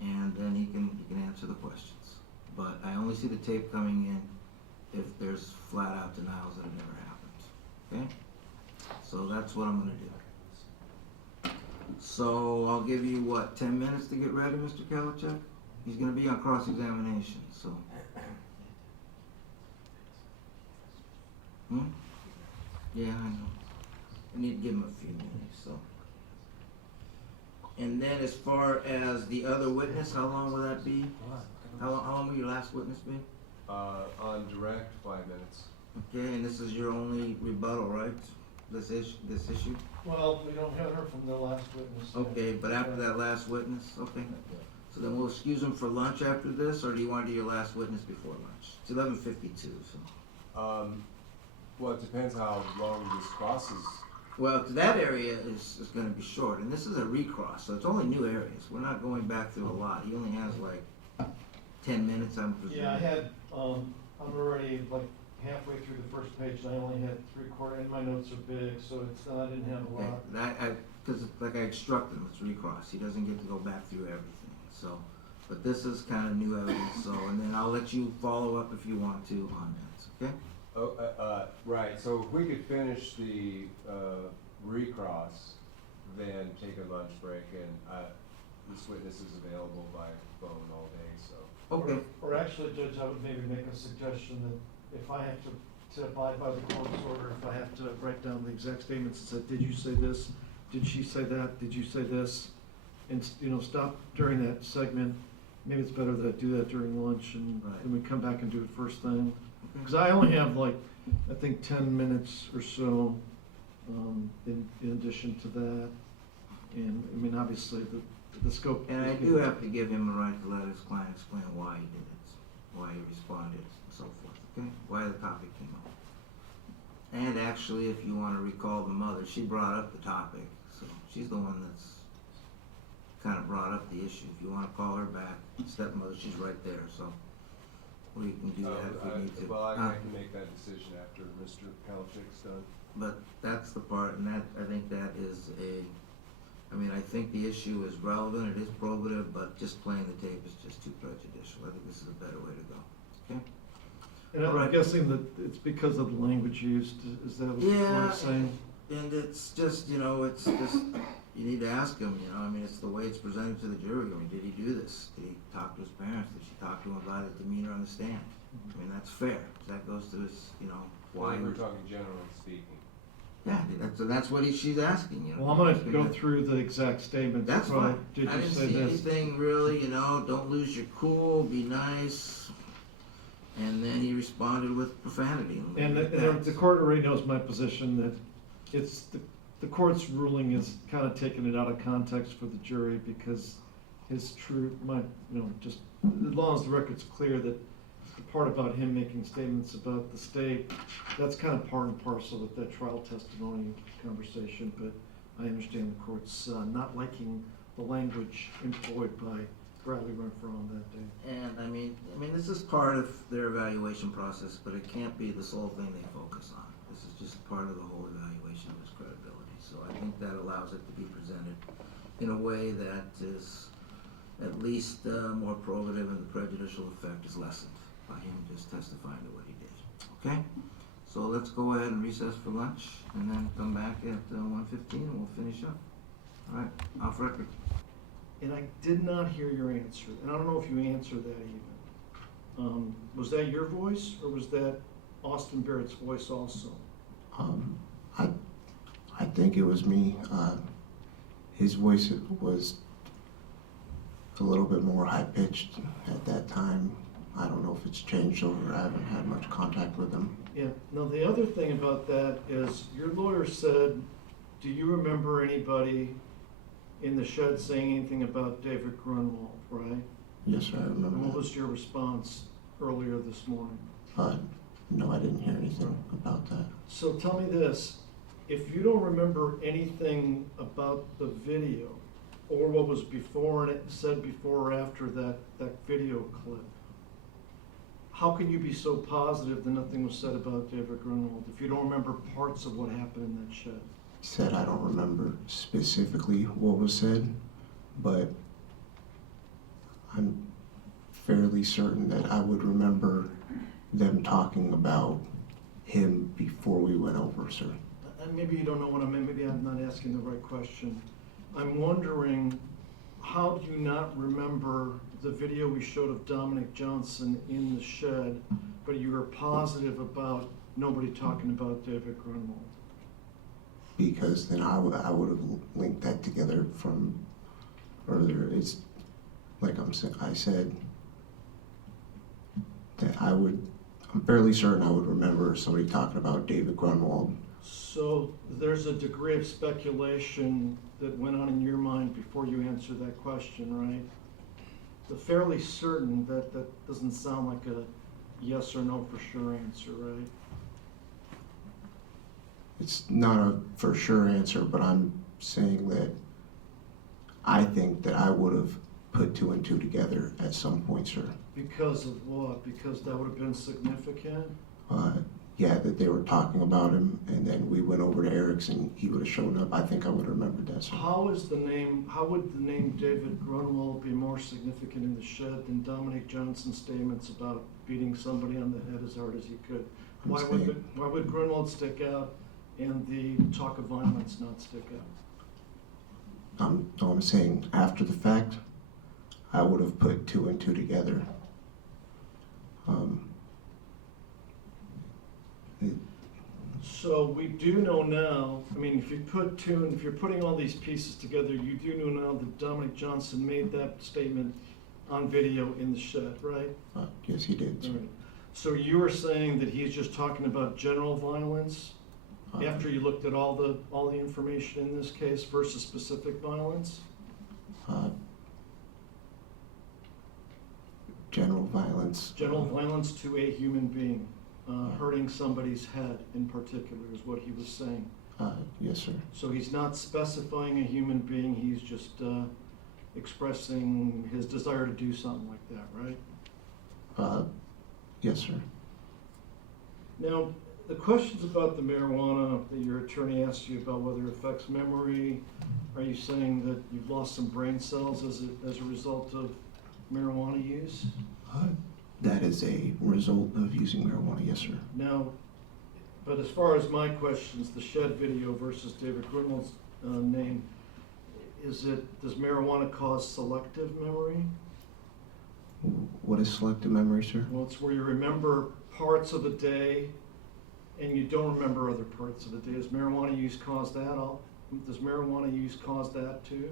and then he can answer the questions. But I only see the tape coming in if there's flat out denials that it never happened. Okay? So that's what I'm gonna do. So I'll give you, what, 10 minutes to get ready, Mr. Kalachek? He's gonna be on cross-examination, so. Yeah, I know. I need to give him a few minutes, so. And then as far as the other witness, how long will that be? How long will your last witness be? on direct, 5 minutes. Okay, and this is your only rebuttal, right? This issue? Well, we don't have her from the last witness. yet. Okay, but after that last witness, okay. So then we'll excuse him for lunch after this, or do you want to do your last witness before lunch? It's 11:52, so. Well, it depends how long this crosses. Well, that area is gonna be short, and this is a recross, so it's only new areas. We're not going back through a lot. He only has like 10 minutes, I'm presuming. Yeah, I had, I'm already like halfway through the first page, and I only had 3/4, and my notes are big, so I didn't have a Okay, lot. because like I instructed him, it's recross. He doesn't get to go back through everything, so. But this is kind of new evidence, so, and then I'll let you follow up if you want to on that, okay? Oh, right, so if we could finish the, recross, then take a lunch break, and, this witness is available by phone all day, so. Okay. Or actually, Judge, I would maybe make a suggestion that if I have to abide by the court's order, if I have to write down the exact statements and say, did you say this? Did she say that? Did you say this? And, stop during that segment. Maybe it's better that I do that during lunch and Right. then we come back and do it first thing. Okay. Because I only have like, I think 10 minutes or so, in addition to that. And, I mean, obviously, the scope. And I do have to give him the right to let his client explain why he did it, why he responded, and so forth, okay? Why the topic came up. And actually, if you want to recall the mother, she brought up the topic, so she's the one that's kind of brought up the issue. If you want to call her back, stepmother, she's right there, so we can do that if we need to. Well, I can make that decision after Mr. Kalachik's done. But that's the part, and that, I think that is I mean, I think the issue is relevant, it is probative, but just playing the tape is just too prejudicial. I think this is a better way to go, okay? And All I'm right. guessing that it's because of the language used, is that what Yeah, it's saying? and it's just, it's just, you need to ask him, I mean, it's the way it's presented to the jury. I mean, did he do this? Did he talk to his parents? Did she talk to him about his demeanor on the stand? I mean, that's fair. That goes to his, you know, why. We're talking generally speaking. Yeah, that's what she's asking, you know. Well, I'm gonna go through the exact statements. That's Well, fine. Did I you didn't say see this? anything really, you know, don't lose your cool, be nice. And then he responded with profanity. And the court already knows my position that it's, the court's ruling is kind of taking it out of context for the jury because his true, just, as long as the record's clear that the part about him making statements about the state, that's kind of part and parcel with that trial testimony conversation, but I understand the court's not liking the language employed by Bradley Renfro on that day. And I mean, this is part of their evaluation process, but it can't be the sole thing they focus on. This is just part of the whole evaluation of his credibility. So I think that allows it to be presented in a way that is at least more probative, and the prejudicial effect is lessened by him just testifying to what he did. Okay? So let's go ahead and recess for lunch, and then come back at 1:15 and we'll finish up. All right, off record. And I did not hear your answer, and I don't know if you answered that even. Was that your voice, or was that Austin Barrett's voice also? I think it was me. His voice was a little bit more high-pitched at that time. I don't know if it's changed over. I haven't had much contact with him. Yeah, now the other thing about that is your lawyer said, do you remember anybody in the shed saying anything about David Grunwald, right? Yes, sir, I remember And what that. was your response earlier this morning? No, I didn't hear anything about that. So tell me this, if you don't remember anything about the video, or what was before and it said before or after that video clip, how can you be so positive that nothing was said about David Grunwald if you don't remember parts of what happened in that shed? He said I don't remember specifically what was said, but I'm fairly certain that I would remember them talking about him before we went over, sir. And maybe you don't know what I mean, maybe I'm not asking the right question. I'm wondering, how do you not remember the video we showed of Dominic Johnson in the shed, but you were positive about nobody talking about David Grunwald? Because then I would have linked that together from earlier. It's like I said, that I'm fairly certain I would remember somebody talking about David Grunwald. So there's a degree of speculation that went on in your mind before you answered that question, right? The fairly certain, that doesn't sound like a yes or no for sure answer, right? It's not a for sure answer, but I'm saying that I think that I would have put two and two together at some point, sir. Because of what? Because that would have been significant? Yeah, that they were talking about him, and then we went over to Eric's and he would have shown up. I think I would have remembered that, sir. How would the name David Grunwald be more significant in the shed than Dominic Johnson's statements about beating somebody on the head as hard as he could? Why would Grunwald stick out and the talk of violence not stick out? I'm saying after the fact, I would have put two and two together. So we do know now, I mean, if you're putting all these pieces together, you do know now that Dominic Johnson made that statement on video in the shed, right? Yes, he did, sir. Right. So you were saying that he's just talking about general violence after you looked at all the information in this case versus specific violence? General violence. General violence to a human being, hurting somebody's head in particular is what he was saying. Yes, sir. So he's not specifying a human being, he's just expressing his desire to do something like that, right? Yes, sir. Now, the questions about the marijuana that your attorney asked you about whether it affects memory, are you saying that you've lost some brain cells as a result of marijuana use? That is a result of using marijuana, yes, sir. Now, but as far as my questions, the shed video versus David Grunwald's name, does marijuana cause selective memory? What is selective memory, sir? Well, it's where you remember parts of a day and you don't remember other parts of the day. Does marijuana use cause that? Does marijuana use cause that too?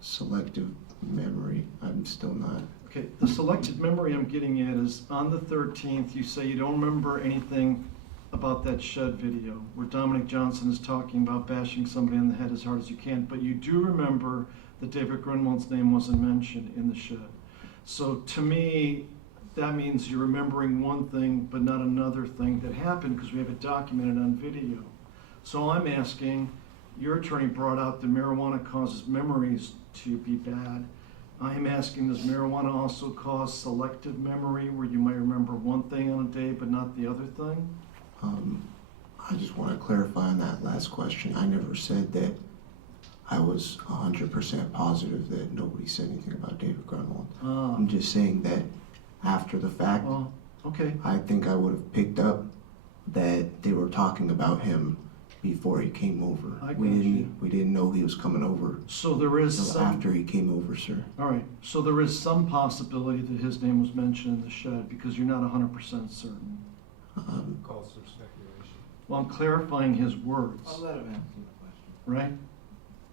Selective memory, I'm still not. Okay, the selected memory I'm getting at is on the 13th, you say you don't remember anything about that shed video where Dominic Johnson is talking about bashing somebody on the head as hard as you can, but you do remember that David Grunwald's name wasn't mentioned in the shed. So to me, that means you're remembering one thing but not another thing that happened because we have it documented on video. So I'm asking, your attorney brought out that marijuana causes memories to be bad. I'm asking, does marijuana also cause selective memory where you might remember one thing on a day but not the other thing? I just want to clarify on that last question. I never said that I was 100% positive that nobody said anything about David Grunwald. I'm just saying that after the fact, Okay. I think I would have picked up that they were talking about him before he came over. I got We you. didn't know he was coming over So there is until some, after he came over, sir. all right, so there is some possibility that his name was mentioned in the shed because you're not 100% certain. Calls for speculation. Well, I'm clarifying his words, I'll let him answer the question. right?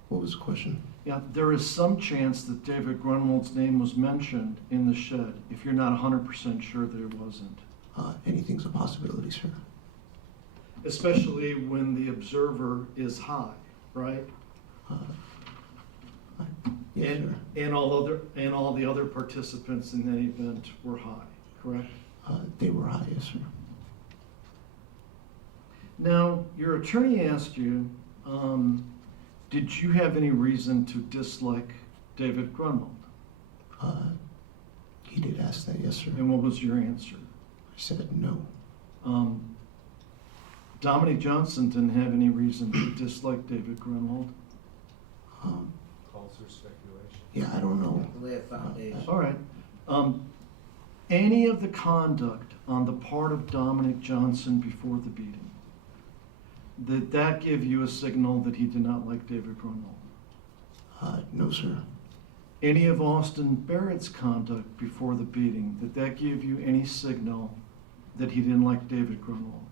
What was the question? Yeah, there is some chance that David Grunwald's name was mentioned in the shed if you're not 100% sure that it wasn't. Anything's a possibility, sir. Especially when the observer is high, right? Yes, sir. And all the other participants in that event were high, correct? They were high, yes, sir. Now, your attorney asked you, did you have any reason to dislike David Grunwald? He did ask that, yes, sir. And what was your answer? I said no. Dominic Johnson didn't have any reason to dislike David Grunwald. Calls for speculation. Yeah, I don't know. Lay a foundation. All right. Any of the conduct on the part of Dominic Johnson before the beating, did that give you a signal that he did not like David Grunwald? No, sir. Any of Austin Barrett's conduct before the beating, did that give you any signal that he didn't like David Grunwald?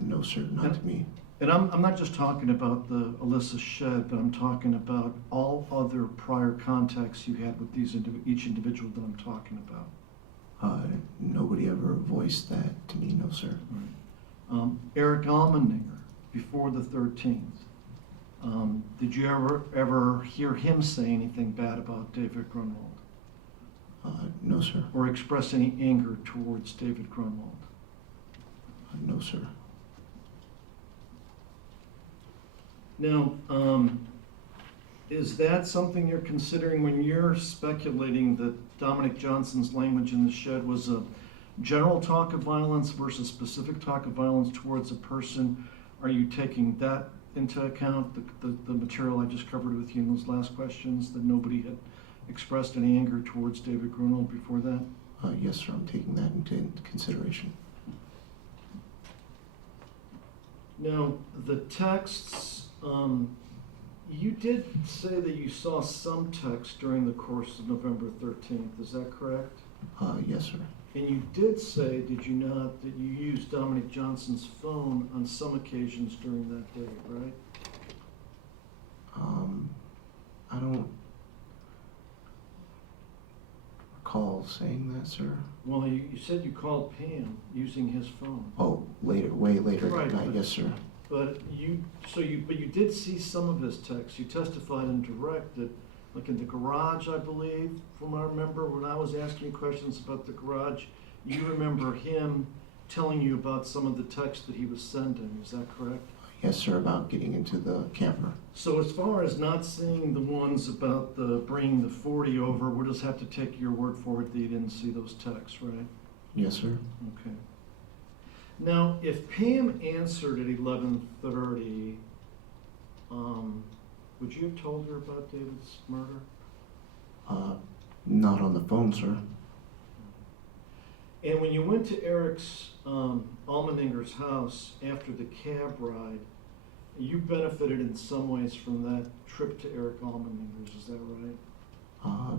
No, sir, not to me. And I'm not just talking about the Alyssa Shed, but I'm talking about all other prior contacts you had with each individual that I'm talking about. Nobody ever voiced that to me, no, sir. Eric Almendinger, before the 13th, did you ever hear him say anything bad about David Grunwald? No, sir. Or express any anger towards David Grunwald? No, sir. Now, is that something you're considering when you're speculating that Dominic Johnson's language in the shed was a general talk of violence versus specific talk of violence towards a person? Are you taking that into account, the material I just covered with you in those last questions, that nobody had expressed any anger towards David Grunwald before that? Yes, sir, I'm taking that into consideration. Now, the texts, you did say that you saw some text during the course of November 13th, is that correct? Yes, sir. And you did say, did you not, that you used Dominic Johnson's phone on some occasions during that day, right? I don't recall saying that, sir. Well, you said you called Pam using his phone. Oh, later, way later Right, that night, but- yes, sir. But you did see some of his texts. You testified in direct that, like in the garage, I believe, from what I remember, when I was asking you questions about the garage, you remember him telling you about some of the texts that he was sending, is that correct? Yes, sir, about getting into the camper. So as far as not seeing the ones about the bringing the 40 over, we'll just have to take your word for it that you didn't see those texts, right? Yes, sir. Okay. Now, if Pam answered at 11:30, would you have told her about David's murder? Not on the phone, sir. And when you went to Eric's, Almendinger's house after the cab ride, you benefited in some ways from that trip to Eric Almendinger's, is that right?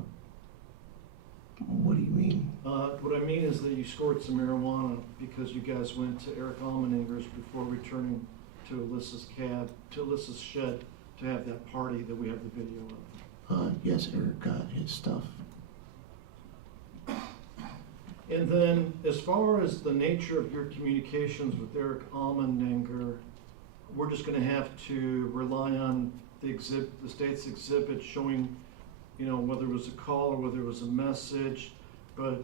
What do you mean? What I mean is that you scored some marijuana because you guys went to Eric Almenanger's before returning to Alyssa's shed to have that party that we have the video of. Yes, Eric got his stuff. And then, as far as the nature of your communications with Eric Almenanger, we're just gonna have to rely on the state's exhibit showing, you know, whether it was a call or whether it was a message. But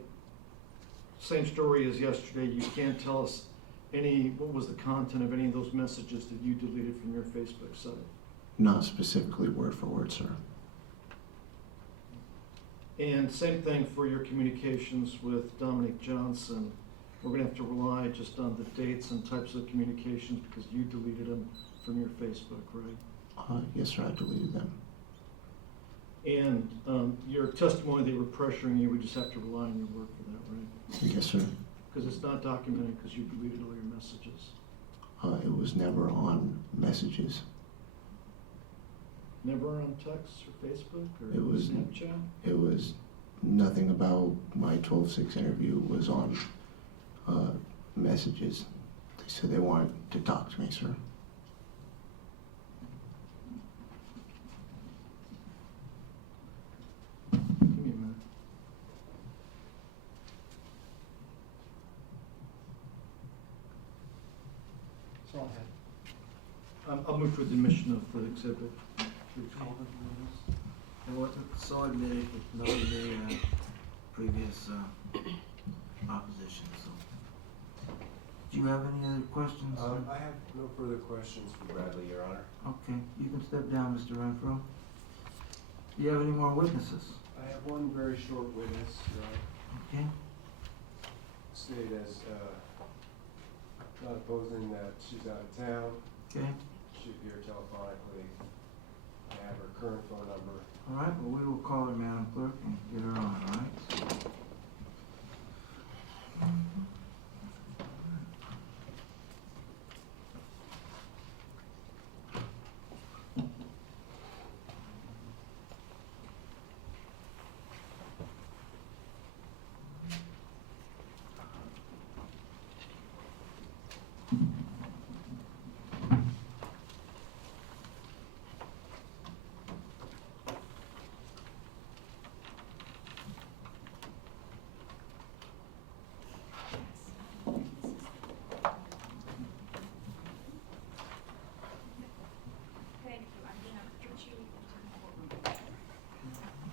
same story as yesterday, you can't tell us what was the content of any of those messages that you deleted from your Facebook site. Not specifically word for word, sir. And same thing for your communications with Dominic Johnson. We're gonna have to rely just on the dates and types of communications because you deleted them from your Facebook, right? Yes, sir, I deleted them. And your testimony, they were pressuring you, we just have to rely on your word for that, right? Yes, sir. Because it's not documented because you deleted all your messages. It was never on messages. Never on text or Facebook or It was- Snapchat? It was nothing about my 12-6 interview was on messages. They said they wanted to talk to me, sir. Give me a minute. That's all I had. I'll move for the admission of the exhibit. And what, so admitted with no previous opposition, so. Do you have any other questions? I have no further questions for Bradley, Your Honor. Okay, you can step down, Mr. Renfro. Do you have any more witnesses? I have one very short witness, Your Honor. Okay, Stated as not opposing that she's out of town. okay, She'd be here telephonically. I have her current phone number. all right, well, we will call her, Madam Clerk, and get her on, all right? Thank you. I'm gonna put you into the courtroom.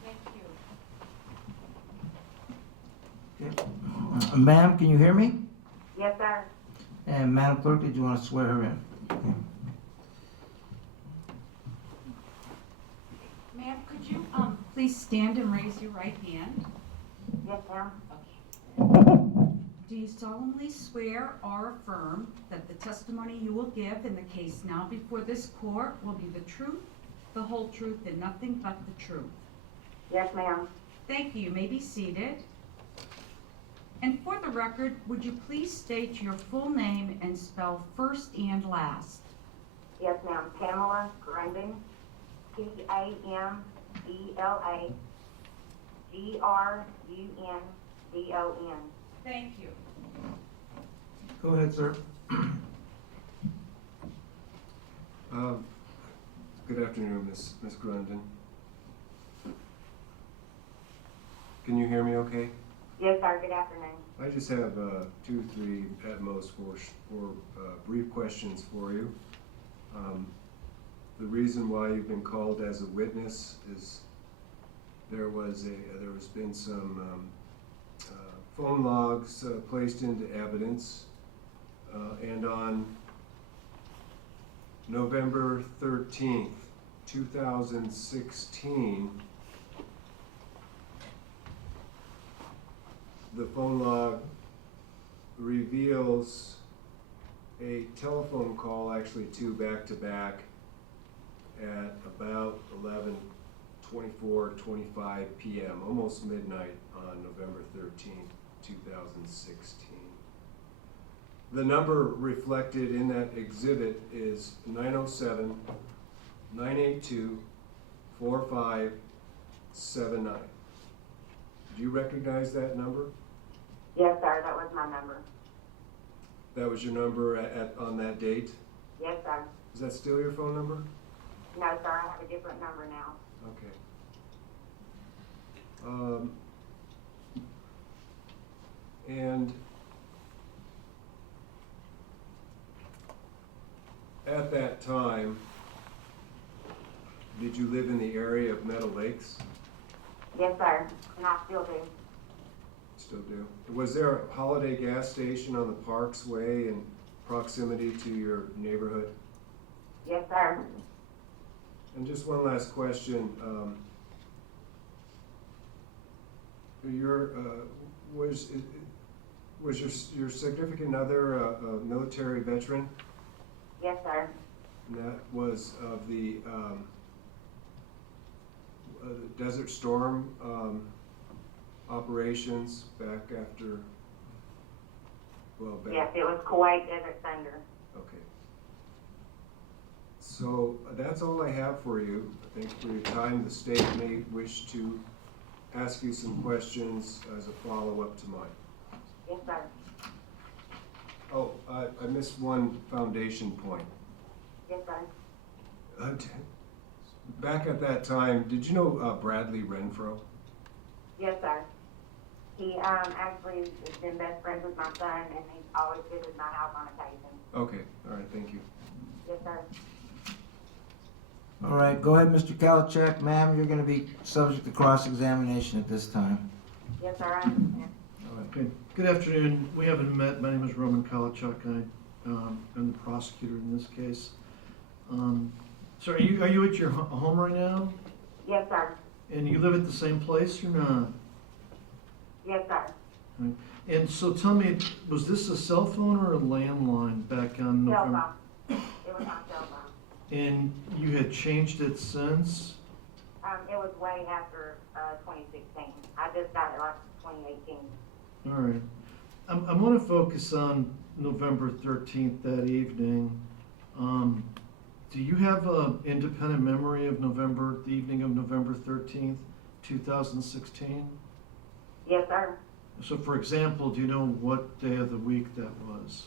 Thank you. Okay. Ma'am, can you hear me? Yes, sir. And Madam Clerk, did you want to swear her in? Okay. Ma'am, could you, please stand and raise your right hand? Yes, ma'am. Do you solemnly swear or affirm that the testimony you will give in the case now before this court will be the truth, the whole truth, and nothing but the truth? Yes, ma'am. Thank you. You may be seated. And for the record, would you please state your full name and spell first and last? Yes, ma'am. Pamela Grunwald, PAMELA GRUNWALDON. Thank you. Go ahead, sir. Good afternoon, Miss Grundon. Can you hear me okay? Yes, sir. Good afternoon. I just have 2, 3, at most 4 brief questions for you. The reason why you've been called as a witness is there has been some phone logs placed into evidence, and on November 13th, 2016, the phone log reveals a telephone call, actually 2 back-to-back, at about 11:24-25 p.m., almost midnight on November 13th, 2016. The number reflected in that exhibit is 907-982-4579. Do you recognize that number? Yes, sir, that was my number. That was your number on that date? Yes, sir. Is that still your phone number? No, sir, I have a different number now. Okay. And at that time, did you live in the area of Meadow Lakes? Yes, sir, and I still do. Still do. Was there a Holiday gas station on the Parks Way in proximity to your neighborhood? Yes, sir. And just one last question. Was your significant other a military veteran? Yes, sir. And that was of the Desert Storm operations back after, well, back. Yes, it was Kuwait Desert Thunder. Okay. So that's all I have for you. Thank you for your time. The state may wish to ask you some questions as a follow-up to mine. Yes, sir. Oh, I missed one foundation point. Yes, sir. Back at that time, did you know Bradley Renfro? Yes, sir. He actually has been best friends with my son, and he's always visited my house on occasion. Okay, all right, thank you. Yes, sir. All right, go ahead, Mr. Kalachak. Ma'am, you're gonna be subject to cross-examination at this time. Yes, sir, I understand. All right. Okay, good afternoon. We haven't met. My name is Roman Kalachuk. I'm the prosecutor in this case. So are you at your home right now? Yes, sir. And you live at the same place or not? Yes, sir. Right. And so tell me, was this a cell phone or a landline back on Cell November? phone. It was my cell phone. And you had changed it since? It was way after 2016. I just got it like 2018. All right. I want to focus on November 13th, that evening. Do you have an independent memory of the evening of November 13th, 2016? Yes, sir. So for example, do you know what day of the week that was?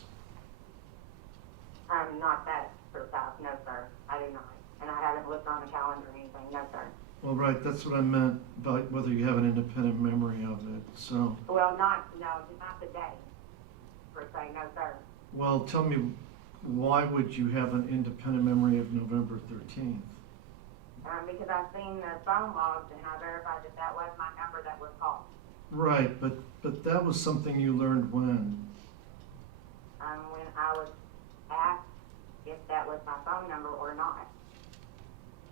Not that precise, no, sir. I do not. And I haven't looked on the calendar or anything, no, sir. Well, right, that's what I meant about whether you have an independent memory of it, so. Well, not the day, per se, no, sir. Well, tell me, why would you have an independent memory of November 13th? Because I've seen the phone logs and I verified that that was my number that was called. Right, but that was something you learned when? When I was asked if that was my phone number or not.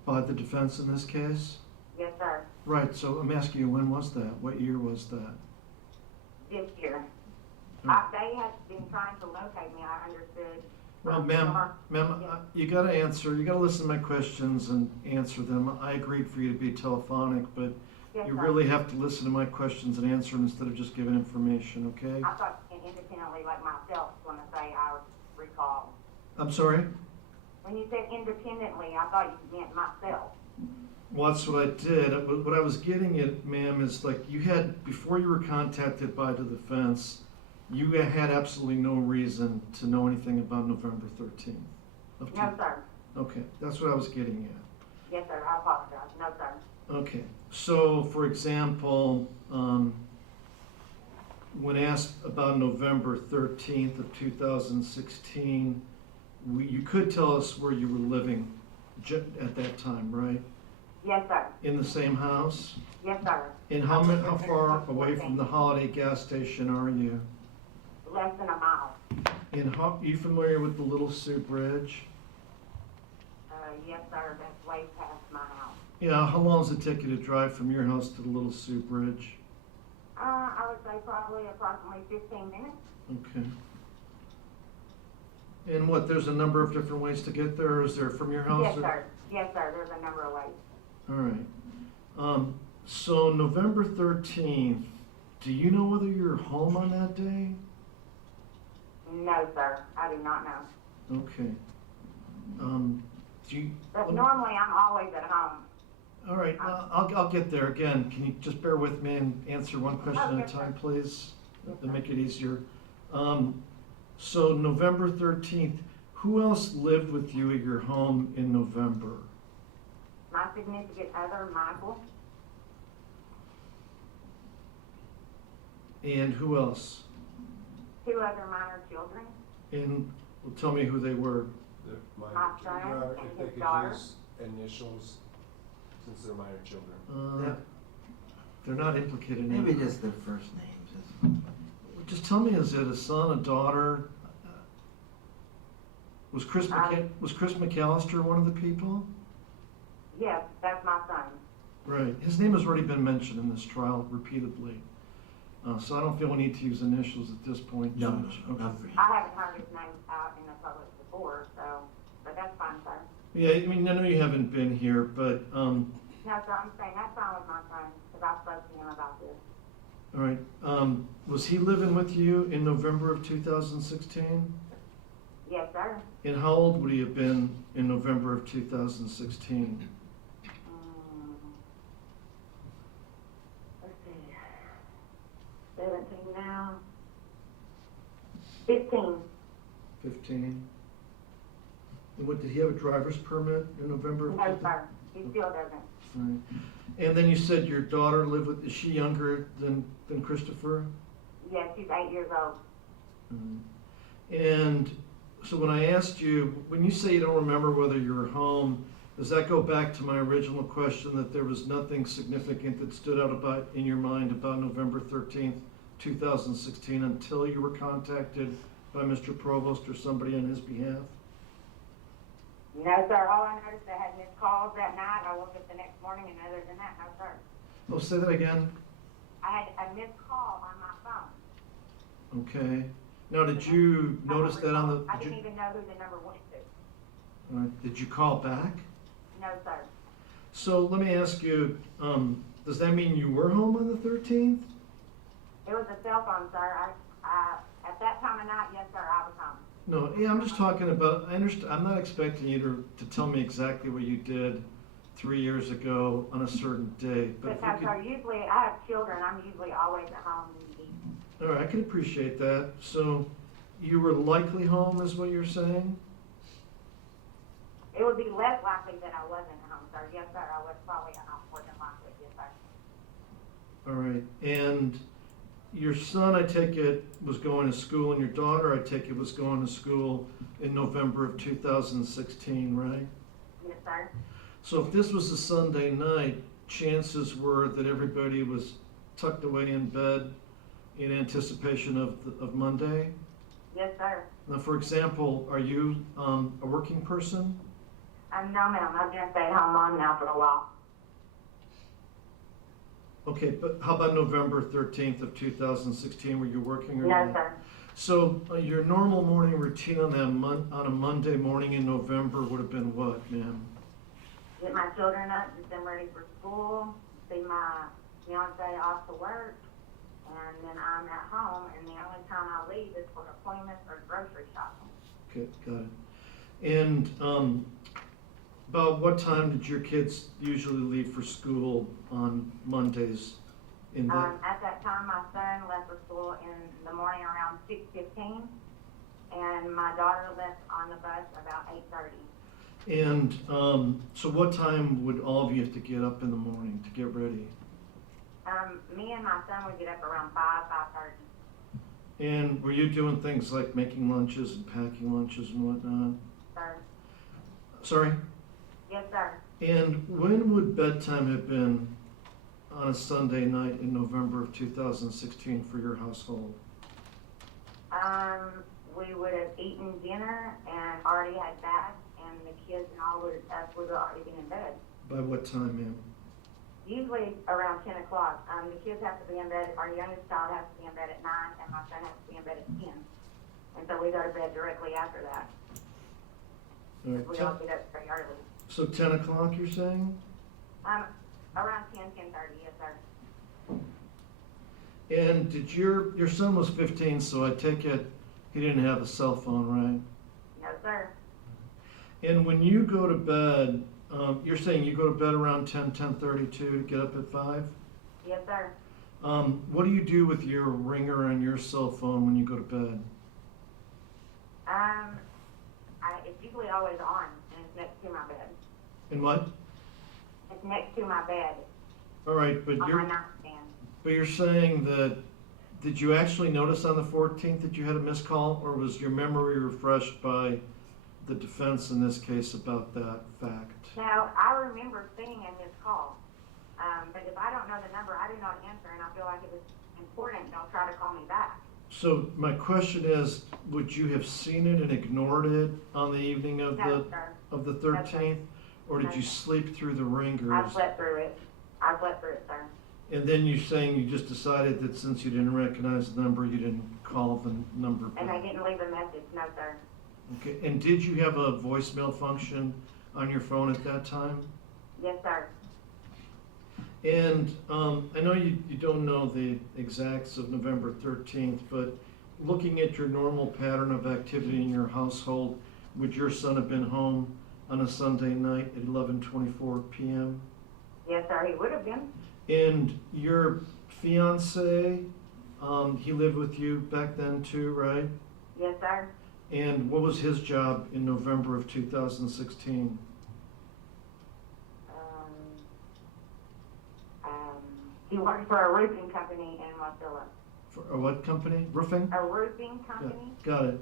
By the defense in this case? Yes, sir. Right, so I'm asking you, when was that? What year was that? This year. They had been trying to locate me, I understood. Well, ma'am, you gotta answer, you gotta listen to my questions and answer them. I agreed for you to be telephonic, but Yes, you sir. really have to listen to my questions and answer them instead of just giving information, okay? I thought independently, like myself, when I say I recall. I'm sorry? When you said independently, I thought you meant myself. Well, that's what I did. What I was getting at, ma'am, is like you had, before you were contacted by the defense, you had absolutely no reason to know anything about November 13th. No, sir. Okay, that's what I was getting at. Yes, sir, I apologize. No, sir. Okay, so for example, when asked about November 13th of 2016, you could tell us where you were living at that time, right? Yes, sir. In the same house? Yes, sir. And how far away from the Holiday gas station are you? Less than a mile. And are you familiar with the Little Sioux Bridge? Yes, sir, that's way past my house. Yeah, how long does it take you to drive from your house to the Little Sioux Bridge? I would say probably approximately 15 minutes. Okay. And what, there's a number of different ways to get there, or is there from your house? Yes, sir. Yes, sir, there's a number of ways. All right. So November 13th, do you know whether you're home on that day? No, sir, I do not know. Okay. Do you? But normally I'm always at home All right, I'll get there. Again, can you just bear with me and answer one question at a time, please? To make it easier. So November 13th, who else lived with you at your home in November? My significant other, Michael, And who else? 2 other minor children, And well, tell me who they were. My Your son Honor, and if they his could daughter. use initials, since they're minor children. Yeah. They're not implicated in Maybe it. just their first names. Just tell me, is it a son, a daughter? Was Chris McAllister one of the people? Yes, that's my son. Right. His name has already been mentioned in this trial repeatedly. So I don't feel we need to use initials at this point, No, Judge. no, Okay. not for him. I haven't heard his name out in the public before, so, but that's fine, sir. Yeah, I mean, I know you haven't been here, but, No, sir, I'm saying that's fine with my son, because I spoke to him about this. all right. Was he living with you in November of 2016? Yes, sir. And how old would he have been in November of 2016? Let's see. 17 now. 15. 15. And what, did he have a driver's permit in November? of No, 2000? sir. He still doesn't. Right. And then you said your daughter lived with, is she younger than Christopher? Yes, she's 8 years old. And so when I asked you, when you say you don't remember whether you were home, does that go back to my original question that there was nothing significant that stood out about, in your mind about November 13th, 2016 until you were contacted by Mr. Provost or somebody on his behalf? No, sir. All I noticed, I had missed calls that night. I woke up the next morning, and other than that, no, sir. Oh, say that again? I had a missed call on my phone. Okay. Now, did you notice that on the, I didn't even know who the number went to. did you call back? No, sir. So let me ask you, does that mean you were home on the 13th? It was a cell phone, sir. At that time of night, yes, sir, I was home. No, yeah, I'm just talking about, I understand, I'm not expecting you to tell me exactly what you did 3 years ago on a certain date, but if Because, you sir, could, usually, I have children. I'm usually always at home. all right, I can appreciate that. So you were likely home is what you're saying? It would be less likely that I wasn't at home, sir. Yes, sir, I was probably at home more than likely, yes, sir. All right, and your son, I take it, was going to school, and your daughter, I take it, was going to school in November of 2016, right? Yes, sir. So if this was a Sunday night, chances were that everybody was tucked away in bed in anticipation of Monday? Yes, sir. Now, for example, are you a working person? No, ma'am. I've been a stay-at-home mom now for a while. Okay, but how about November 13th of 2016? Were you working or No, not? sir. So your normal morning routine on on a Monday morning in November would have been what, ma'am? Get my children up, get them ready for school, see my fiance off to work, and then I'm at home, and the only time I leave is for appointments or grocery shopping. Okay, got it. And about what time did your kids usually leave for school on Mondays? In that? At that time, my son left for school in the morning around 6:15, and my daughter left on the bus about 8:30. And so what time would all of you have to get up in the morning to get ready? Me and my son would get up around 5:30. And were you doing things like making lunches and packing lunches and whatnot? Sir. Sorry? Yes, sir. And when would bedtime have been on a Sunday night in November of 2016 for your household? We would have eaten dinner and already had baths, and the kids and all would have already been in bed. By what time, ma'am? Usually around 10 o'clock. The kids have to be in bed, our youngest child has to be in bed at 9, and my son has to be in bed at 10. And so we go to bed directly after that. All right, We all get up very early. so 10 o'clock you're saying? Around 10:30, yes, sir. And did your son was 15, so I take it he didn't have a cell phone, right? No, sir. And when you go to bed, You're saying you go to bed around 10:30 to get up at 5? Yes, sir. What do you do with your ringer on your cell phone when you go to bed? It's usually always on, and it's next to my bed. And what? It's next to my bed, All right, but on my you're, nightstand. but you're saying that, did you actually notice on the 14th that you had a missed call, or was your memory refreshed by the defense in this case about that fact? Now, I remember seeing a missed call, but if I don't know the number, I do not answer, and I feel like it was important, don't try to call me back. So my question is, would you have seen it and ignored it on the evening of No, sir. the No, sir. 13th? Or did No, you sir. sleep through the ringers? I slept through it. Sir. And then you're saying you just decided that since you didn't recognize the number, you didn't call the number And they back? didn't leave a message, no, sir. Okay, and did you have a voicemail function on your phone at that time? Yes, sir. And I know you don't know the exacts of November 13th, but looking at your normal pattern of activity in your household, would your son have been home on a Sunday night at 11:24 p.m.? Yes, sir, he would have been. And your fiance, he lived with you back then too, right? Yes, sir. And what was his job in November of 2016? He worked for a roofing company in Wasilla. For a what company? Roofing? A roofing Yeah, company? got it.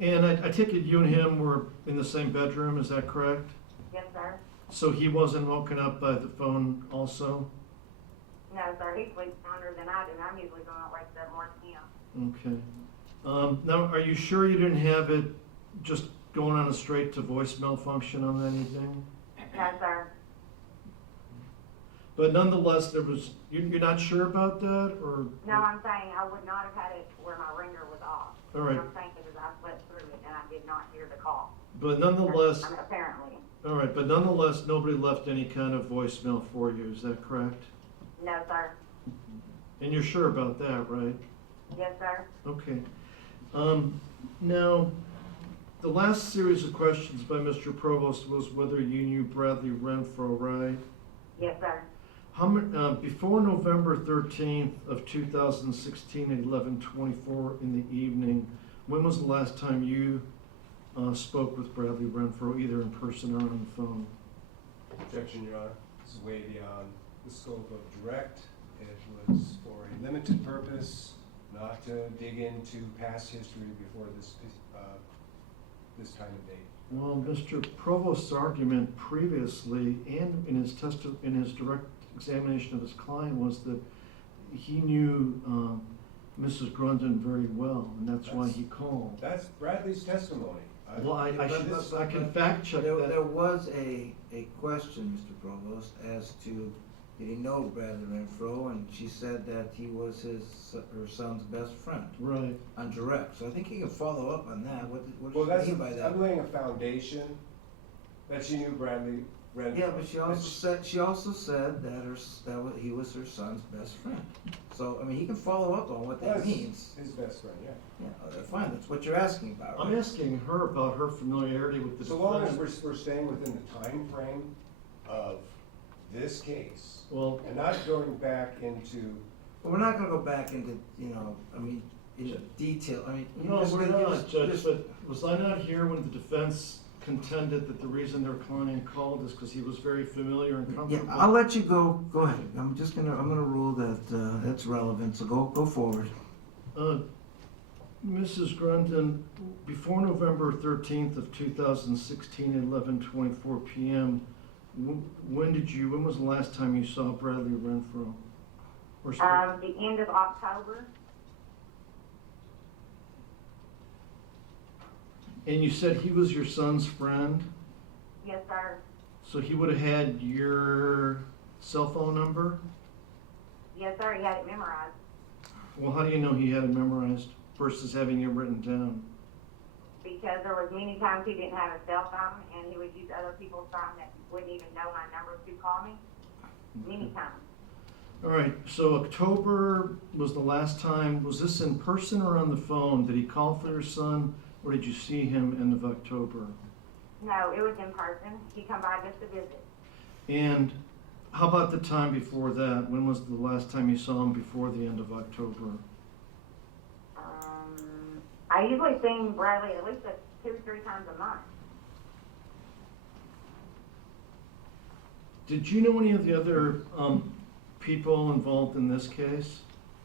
And I take it you and him were in the same bedroom, is that correct? Yes, sir. So he wasn't woken up by the phone also? No, sir, he sleeps longer than I do. I'm usually the one that wakes up more than him. Okay. Now, are you sure you didn't have it just going on a straight to voicemail function on that evening? No, sir. But nonetheless, you're not sure about that, or? No, I'm saying I would not have had it where my ringer was off. All right. What I'm saying is I slept through it and I did not hear the call. But nonetheless, I mean, apparently. all right, but nonetheless, nobody left any kind of voicemail for you, is that correct? No, sir. And you're sure about that, right? Yes, sir. Okay. Now, the last series of questions by Mr. Provost was whether you knew Bradley Renfro, right? Yes, sir. Before November 13th of 2016 at 11:24 in the evening, when was the last time you spoke with Bradley Renfro, either in person or on the phone? Objection, Your Honor. This is way beyond the scope of direct. It was for a limited purpose, not to dig into past history before this time of date. Well, Mr. Provost's argument previously and in his direct examination of his client was that he knew Mrs. Grundon very well, and that's why he called. That's Bradley's testimony. Well, I can fact check There that. was a question, Mr. Provost, as to, did he know Bradley Renfro? And she said that he was her son's best friend Right. on direct. So I think he can follow up on that. What Well, does she mean by that? I'm laying a foundation that she knew Bradley Renfro. Yeah, but she also said that he was her son's best friend. So, I mean, he can follow up on what that That's means. his best friend, yeah. Yeah, fine, that's what you're asking about, right? I'm asking her about her familiarity with the So long as defendant. we're staying within the time frame of this case, Well, and not going back into, But we're not gonna go back into, into detail, I mean. no, you're just we're gonna give not, us- Judge, just- but was I not here when the defense contended that the reason their client called is because he was very familiar and Yeah, comfortable? I'll let you go ahead, I'm gonna rule that, that's relevant, so go forward. Mrs. Grundon, before November 13th of 2016 at 11:24 p.m., when was the last time you saw Bradley Renfro? Or The end of October. And you said he was your son's friend, Yes, sir. so he would have had your cell phone number? Yes, sir. He had it memorized. Well, how do you know he had it memorized versus having it written down? Because there was many times he didn't have a cell phone and he would use other people's phone that wouldn't even know my number to call me. Many times. All right, so October was the last time, was this in person or on the phone? Did he call for your son, or did you see him end of October? No, it was in person. He come by just to visit. And how about the time before that? When was the last time you saw him before the end of October? I usually see Bradley at least 2 or 3 times a month. Did you know any of the other people involved in this case?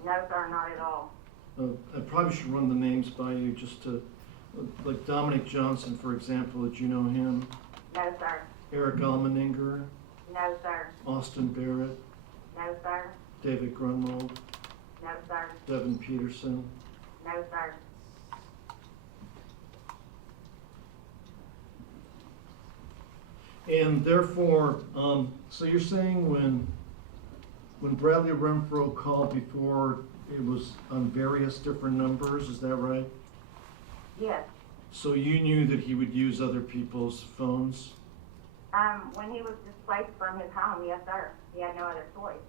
No, sir, not at all. I probably should run the names by you just to, like Dominic Johnson, for example, did you know him? No, sir. Eric Almeninger, No, sir. Austin Barrett, No, sir. David Grunwald, No, sir. Devin Peterson. No, sir. And therefore, so you're saying when Bradley Renfro called before, it was on various different numbers, is that right? Yes. So you knew that he would use other people's phones? When he was displaced from his home, yes, sir. He had no other choice.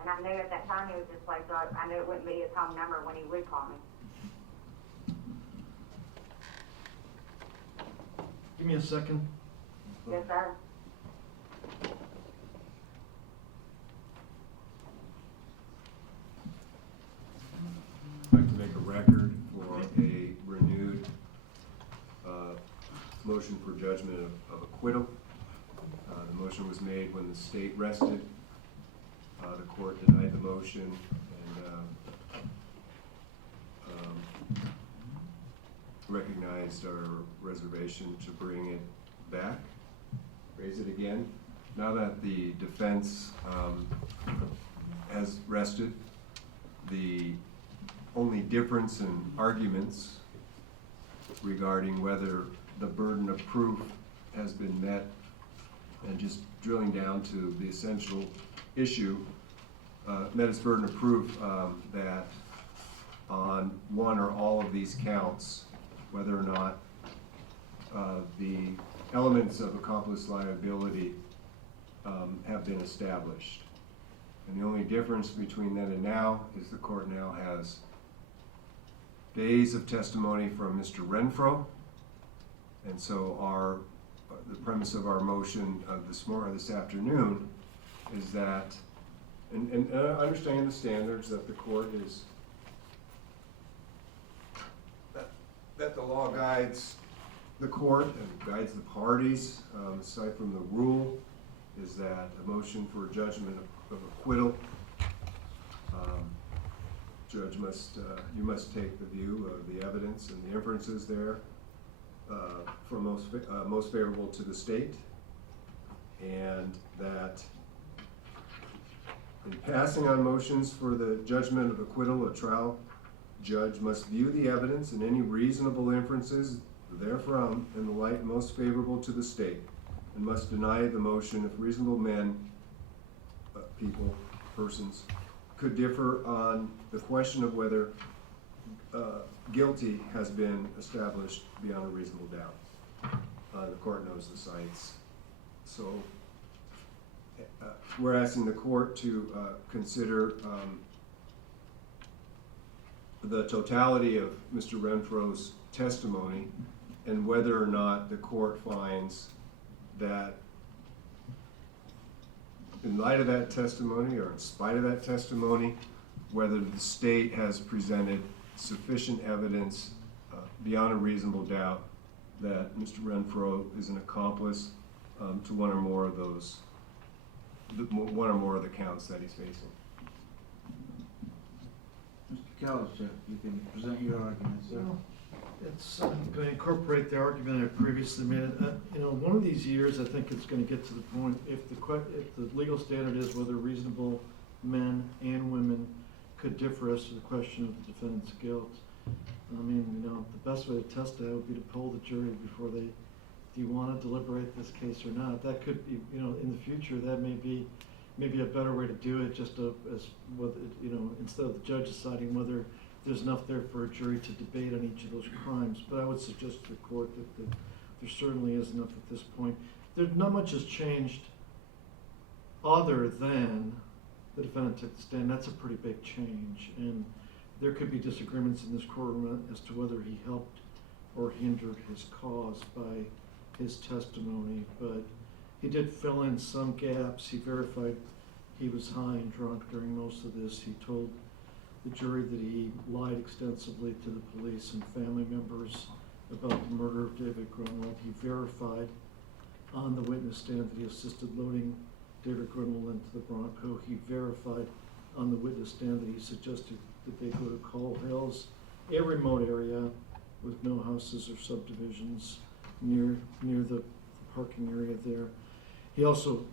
And I knew at that time he was displaced, so I knew it wouldn't be his home number when he would call me. Give me a second. Yes, sir. I'd like to make a record for a renewed motion for judgment of acquittal. The motion was made when the state rested. The court denied the motion and recognized our reservation to bring it back, raise it again. Now that the defense has rested, the only difference in arguments regarding whether the burden of proof has been met, and just drilling down to the essential issue, met its burden of proof that on one or all of these counts, whether or not the elements of accomplice liability have been established. And the only difference between then and now is the court now has days of testimony from Mr. Renfro. And so the premise of our motion this afternoon is that, and understanding the standards that the court is, that the law guides the court and guides the parties, aside from the rule, is that a motion for judgment of acquittal, judge you must take the view of the evidence and the inferences there from most favorable to the state, and that in passing on motions for the judgment of acquittal, a trial judge must view the evidence and any reasonable inferences therefrom in the light most favorable to the state, and must deny the motion if reasonable men, persons, could differ on the question of whether guilty has been established beyond a reasonable doubt. The court knows the sites. So we're asking the court to consider the totality of Mr. Renfro's testimony and whether or not the court finds that in light of that testimony or in spite of that testimony, whether the state has presented sufficient evidence beyond a reasonable doubt that Mr. Renfro is an accomplice to one or more of the counts that he's facing. Mr. Kalicek, you can present your argument, sir. I'm going to incorporate the argument I previously made. One of these years, I think it's going to get to the point, if the legal standard is whether reasonable men and women could differ as to the question of the defendant's guilt. The best way to test that would be to poll the jury before do you want to deliberate this case or not? That could be, in the future, that may be a better way to do it, just instead of the judge deciding whether there's enough there for a jury to debate on each of those crimes. But I would suggest to the court that there certainly is enough at this point. Not much has changed other than the defendant took the stand. That's a pretty big change. And there could be disagreements in this courtroom as to whether he helped or hindered his cause by his testimony, but he did fill in some gaps. He verified he was high and drunk during most of this. He told the jury that he lied extensively to the police and family members about the murder of David Grunwald. He verified on the witness stand that he assisted loading David Grunwald into the Bronco. He verified on the witness stand that he suggested that they go to Coal Hills, a remote area with no houses or subdivisions near the parking area there. He also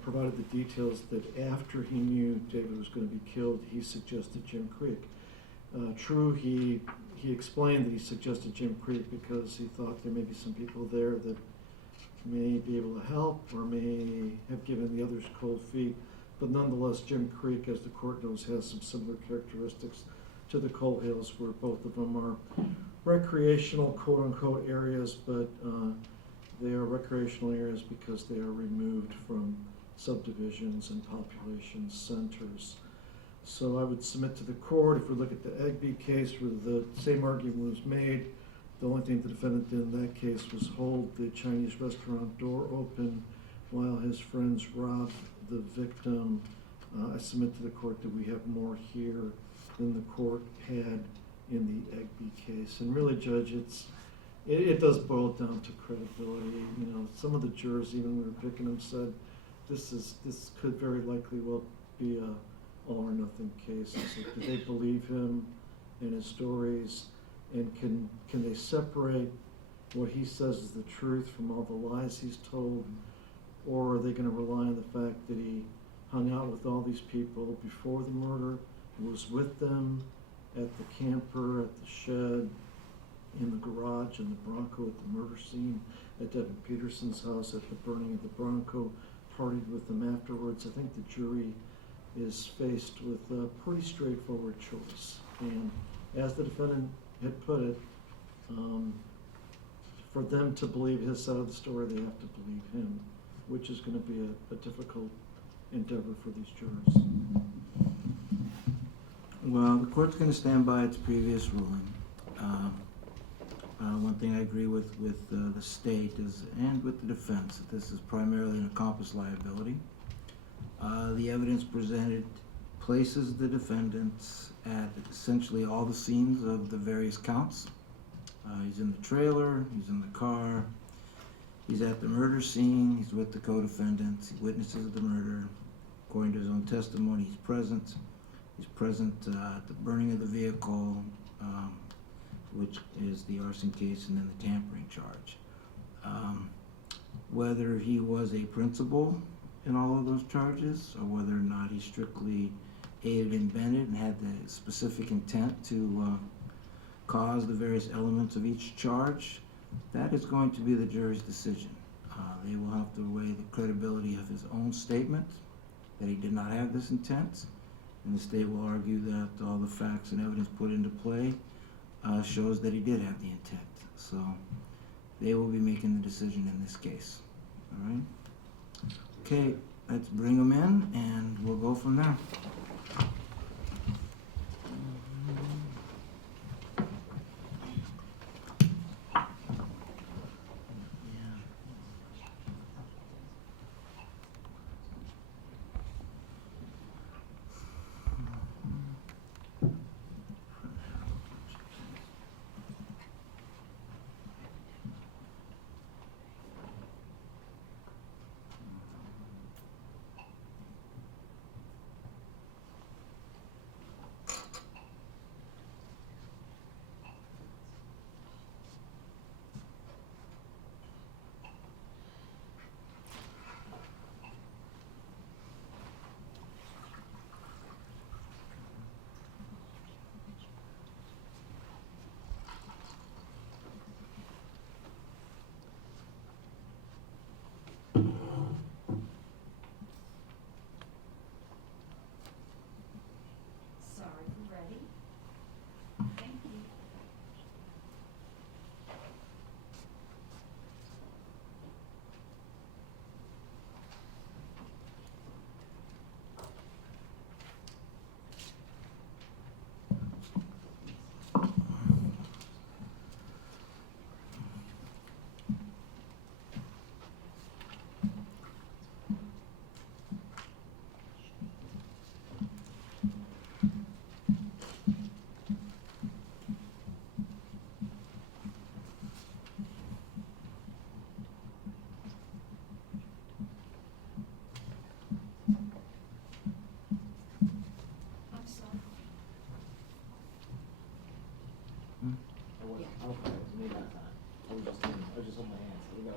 provided the details that after he knew David was going to be killed, he suggested Jim Creek. True, he explained that he suggested Jim Creek because he thought there may be some people there that may be able to help or may have given the others cold feet. But nonetheless, Jim Creek, as the court knows, has some similar characteristics to the Coal Hills, where both of them are recreational, quote-unquote, areas, but they are recreational areas because they are removed from subdivisions and population centers. So I would submit to the court, if we look at the Egby case where the same argument was made, the only thing the defendant did in that case was hold the Chinese restaurant door open while his friends robbed the victim. I submit to the court that we have more here than the court had in the Egby case. And really, Judge, it does boil down to credibility. You know, some of the jurors, even when we were picking them, said this could very likely well be a all or nothing case. It's like, do they believe him and his stories, and can they separate what he says is the truth from all the lies he's told, or are they going to rely on the fact that he hung out with all these people before the murder, was with them at the camper, at the shed, in the garage, in the Bronco, at the murder scene, at Devin Peterson's house, at the burning of the Bronco, partied with them afterwards? I think the jury is faced with a pretty straightforward choice. And as the defendant had put it, for them to believe his side of the story, they have to believe him, which is going to be a difficult endeavor for these jurors. Well, the court's going to stand by its previous ruling. One thing I agree with the state is, and with the defense, that this is primarily an accomplice liability. The evidence presented places the defendants at essentially all the scenes of the various counts. He's in the trailer, he's in the car, he's at the murder scene, he's with the co-defendants, he witnesses the murder. According to his own testimony, he's present. He's present at the burning of the vehicle, which is the arson case, and then the tampering charge. Whether he was a principal in all of those charges, or whether or not he strictly aided and abetted and had the specific intent to cause the various elements of each charge, that is going to be the jury's decision. They will have to weigh the credibility of his own statement that he did not have this intent, and the state will argue that all the facts and evidence put into play shows that he did have the intent. So they will be making the decision in this case. All right? Okay, let's bring them in and we'll go from there.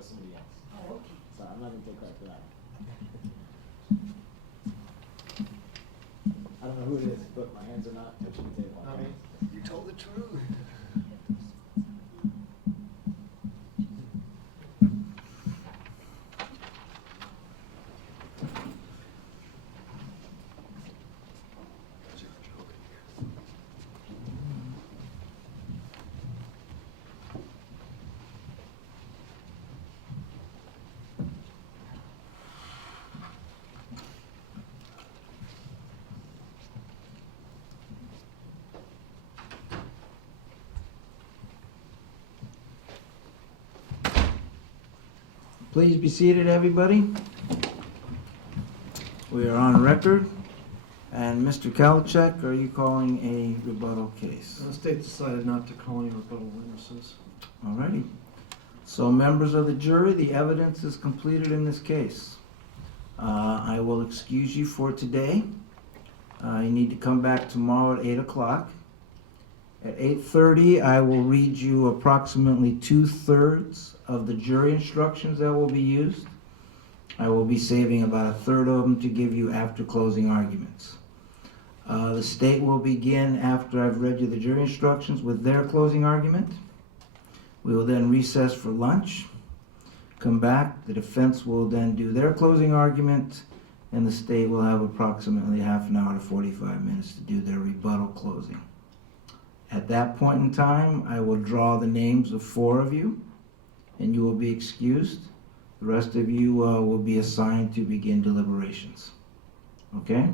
was somebody else. Oh, okay. So I'm not gonna take credit for that. I don't know who it is, but my hands are not touching the table. I mean, You told the truth. Please be seated, everybody. We are on record. And Mr. Kalachek, are you calling a rebuttal case? The state decided not to call any rebuttal witnesses. Alrighty. So members of the jury, the evidence is completed in this case. I will excuse you for today. You need to come back tomorrow at 8 o'clock. At 8:30, I will read you approximately 2/3 of the jury instructions that will be used. I will be saving about 1/3 of them to give you after closing arguments. The state will begin after I've read you the jury instructions with their closing argument. We will then recess for lunch, come back, the defense will then do their closing argument, and the state will have approximately half an hour to 45 minutes to do their rebuttal closing. At that point in time, I will draw the names of 4 of you, and you will be excused. The rest of you will be assigned to begin deliberations. Okay?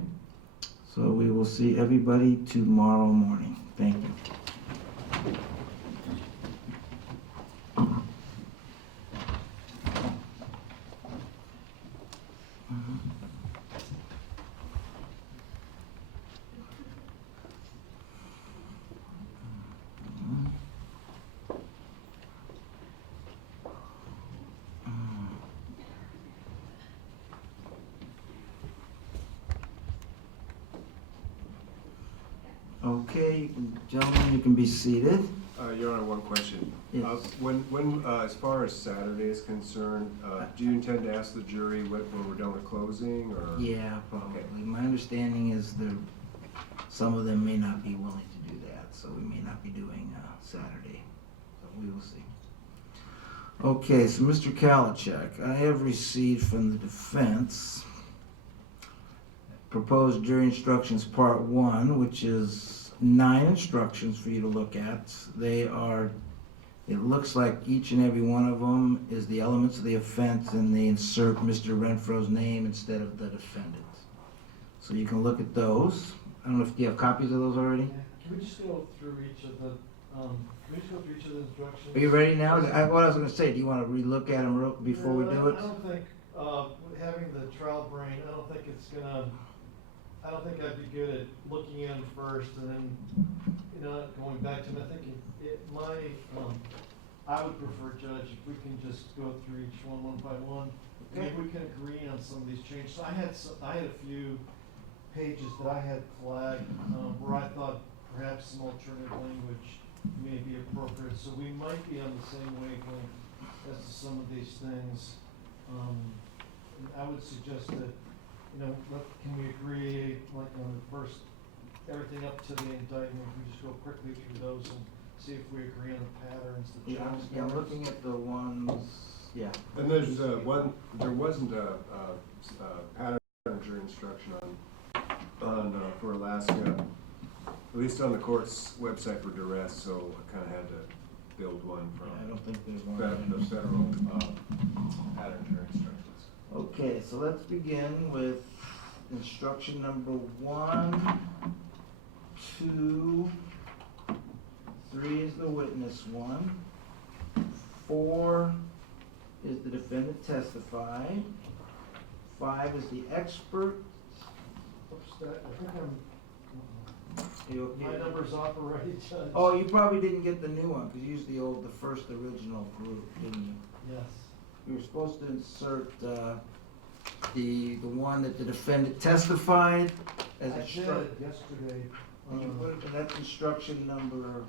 So we will see everybody tomorrow morning. Thank you. Okay, gentlemen, you can be seated. Your Honor, one question. Yes. As far as Saturday is concerned, do you intend to ask the jury when we're done with closing, or? Yeah, probably. Okay. My understanding is some of them may not be willing to do that, so we may not be doing Saturday. So we will see. Okay, so Mr. Kalachek, I have received from the defense proposed jury instructions part 1, which is 9 instructions for you to look at. It looks like each and every one of them is the elements of the offense, and they insert Mr. Renfro's name instead of the defendant. So you can look at those. I don't know if you have copies of those already? Can we just go through each of the instructions? Are you ready now? What I was gonna say, do you wanna relook at them before we do it? I don't think, having the trial brain, I don't think I'd be good at looking at them first and then, going back to them. I think I would prefer, Judge, if we can just go through each one by one. Okay. Maybe we can agree on some of these changes. So I had a few pages that I had flagged, where I thought perhaps some alternative language may be appropriate. So we might be on the same wavelength as to some of these things. And I would suggest that, can we agree, like on the first, everything up to the indictment, we just go quickly through those and see if we agree on the patterns, the Yeah, general I'm patterns? looking at the ones, yeah. And there's there wasn't a pattern jury instruction for Alaska, at least on the court's website for duress, so I kinda had to build one from I don't think there's one. the federal pattern jury instructions. Okay, so let's begin with instruction number 1, 2, 3 is the witness one, 4 is the defendant testified, 5 is the expert. Oops, I think You okay? my number's off already, Judge. Oh, you probably didn't get the new one, because you used the first original group, didn't you? Yes. You were supposed to insert the one that the defendant testified as I did instructed. yesterday. That's instruction number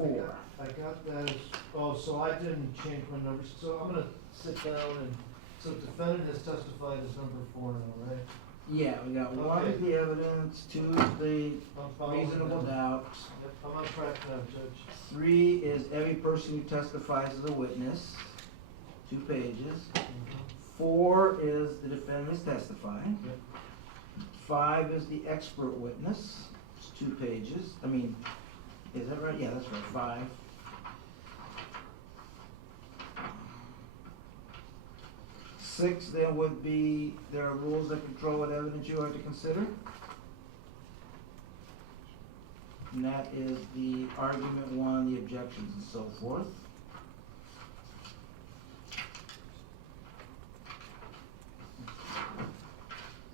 4. I got that as, oh, so I didn't change my numbers, so I'm gonna sit down and, so defendant has testified as number 4 now, right? Yeah, we got 1 is Okay. the evidence, 2 is the I'm following reasonable that. doubt, Yep, I'm on track now, Judge. 3 is every person who testifies as a witness, 2 pages. 4 is the defendant is testifying. Yep. 5 is the expert witness, it's 2 pages. I mean, is that right? Yeah, that's right, 5. 6 then would be, there are rules that control what evidence you are to consider. And that is the argument 1, the objections and so forth.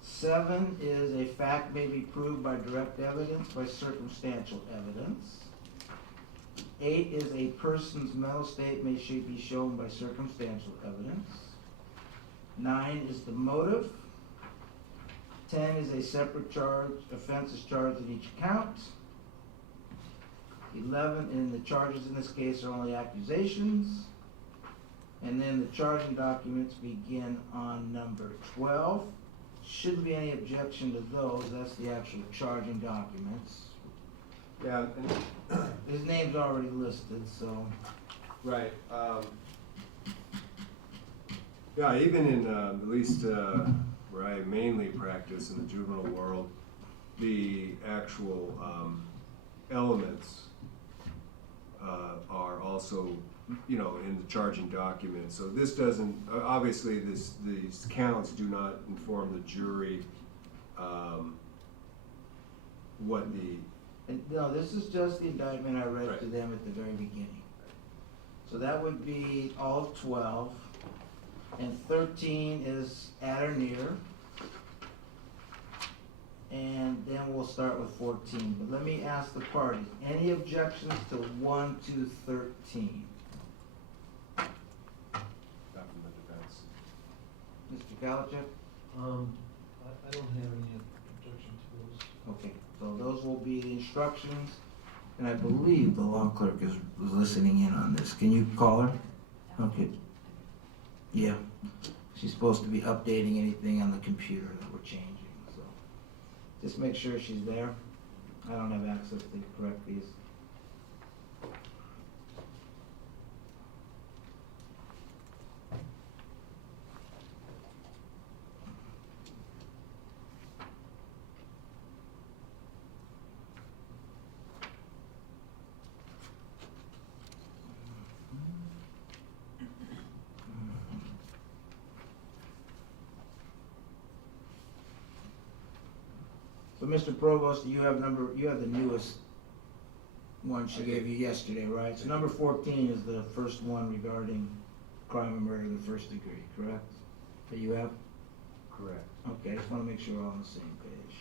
7 is a fact may be proved by direct evidence, by circumstantial evidence. 8 is a person's mental state may be shown by circumstantial evidence. 9 is the motive. 10 is a separate charge, offense is charged in each count. 11, and the charges in this case are only accusations. And then the charging documents begin on number 12. Shouldn't be any objection to those, that's the actual charging documents. Yeah, and, His name's already listed, so. right. Yeah, even in, at least where I mainly practice in the juvenile world, the actual elements are also, you know, in the charging document. So this doesn't, obviously these counts do not inform the jury what the, And, no, this is just the indictment I read Right. to them at the very beginning. So that would be all of 12, and 13 is at or near. And then we'll start with 14, but let me ask the parties, any objections to 1 to 13? not from the defense. Mr. Kalicek? I don't have any objection to those. Okay, so those will be the instructions, and I believe the law clerk is listening in on this. Can you call her? Okay. Yeah, she's supposed to be updating anything on the computer that we're changing, so. Just make sure she's there. I don't have access to correct these. So, Mr. Provost, you have the newest one she gave you yesterday, right? So number 14 is the first one regarding crime and murder in the first degree, correct? That you have? Correct. Okay, I just wanna make sure we're all on the same page.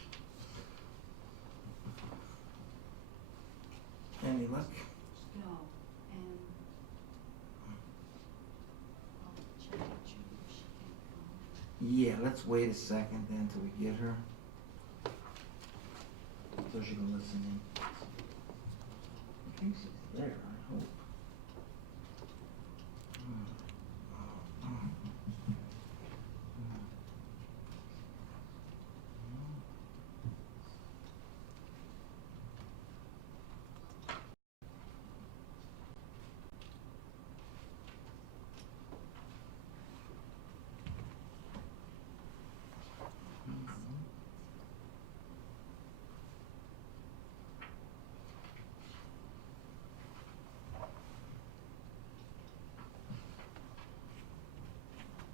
Any luck? No, and I'll check with you if she can come. Yeah, let's wait a second then till we get her. So she can listen in. I think she's there, I hope.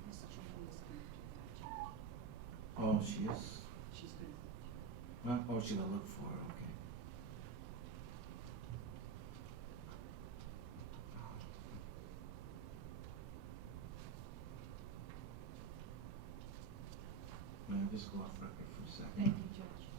Miss Julie is gonna do that, Judge. Oh, she is? She's gonna. Huh? Oh, she's gonna look for it, okay. Let me just go off record for a second. Thank you, Judge.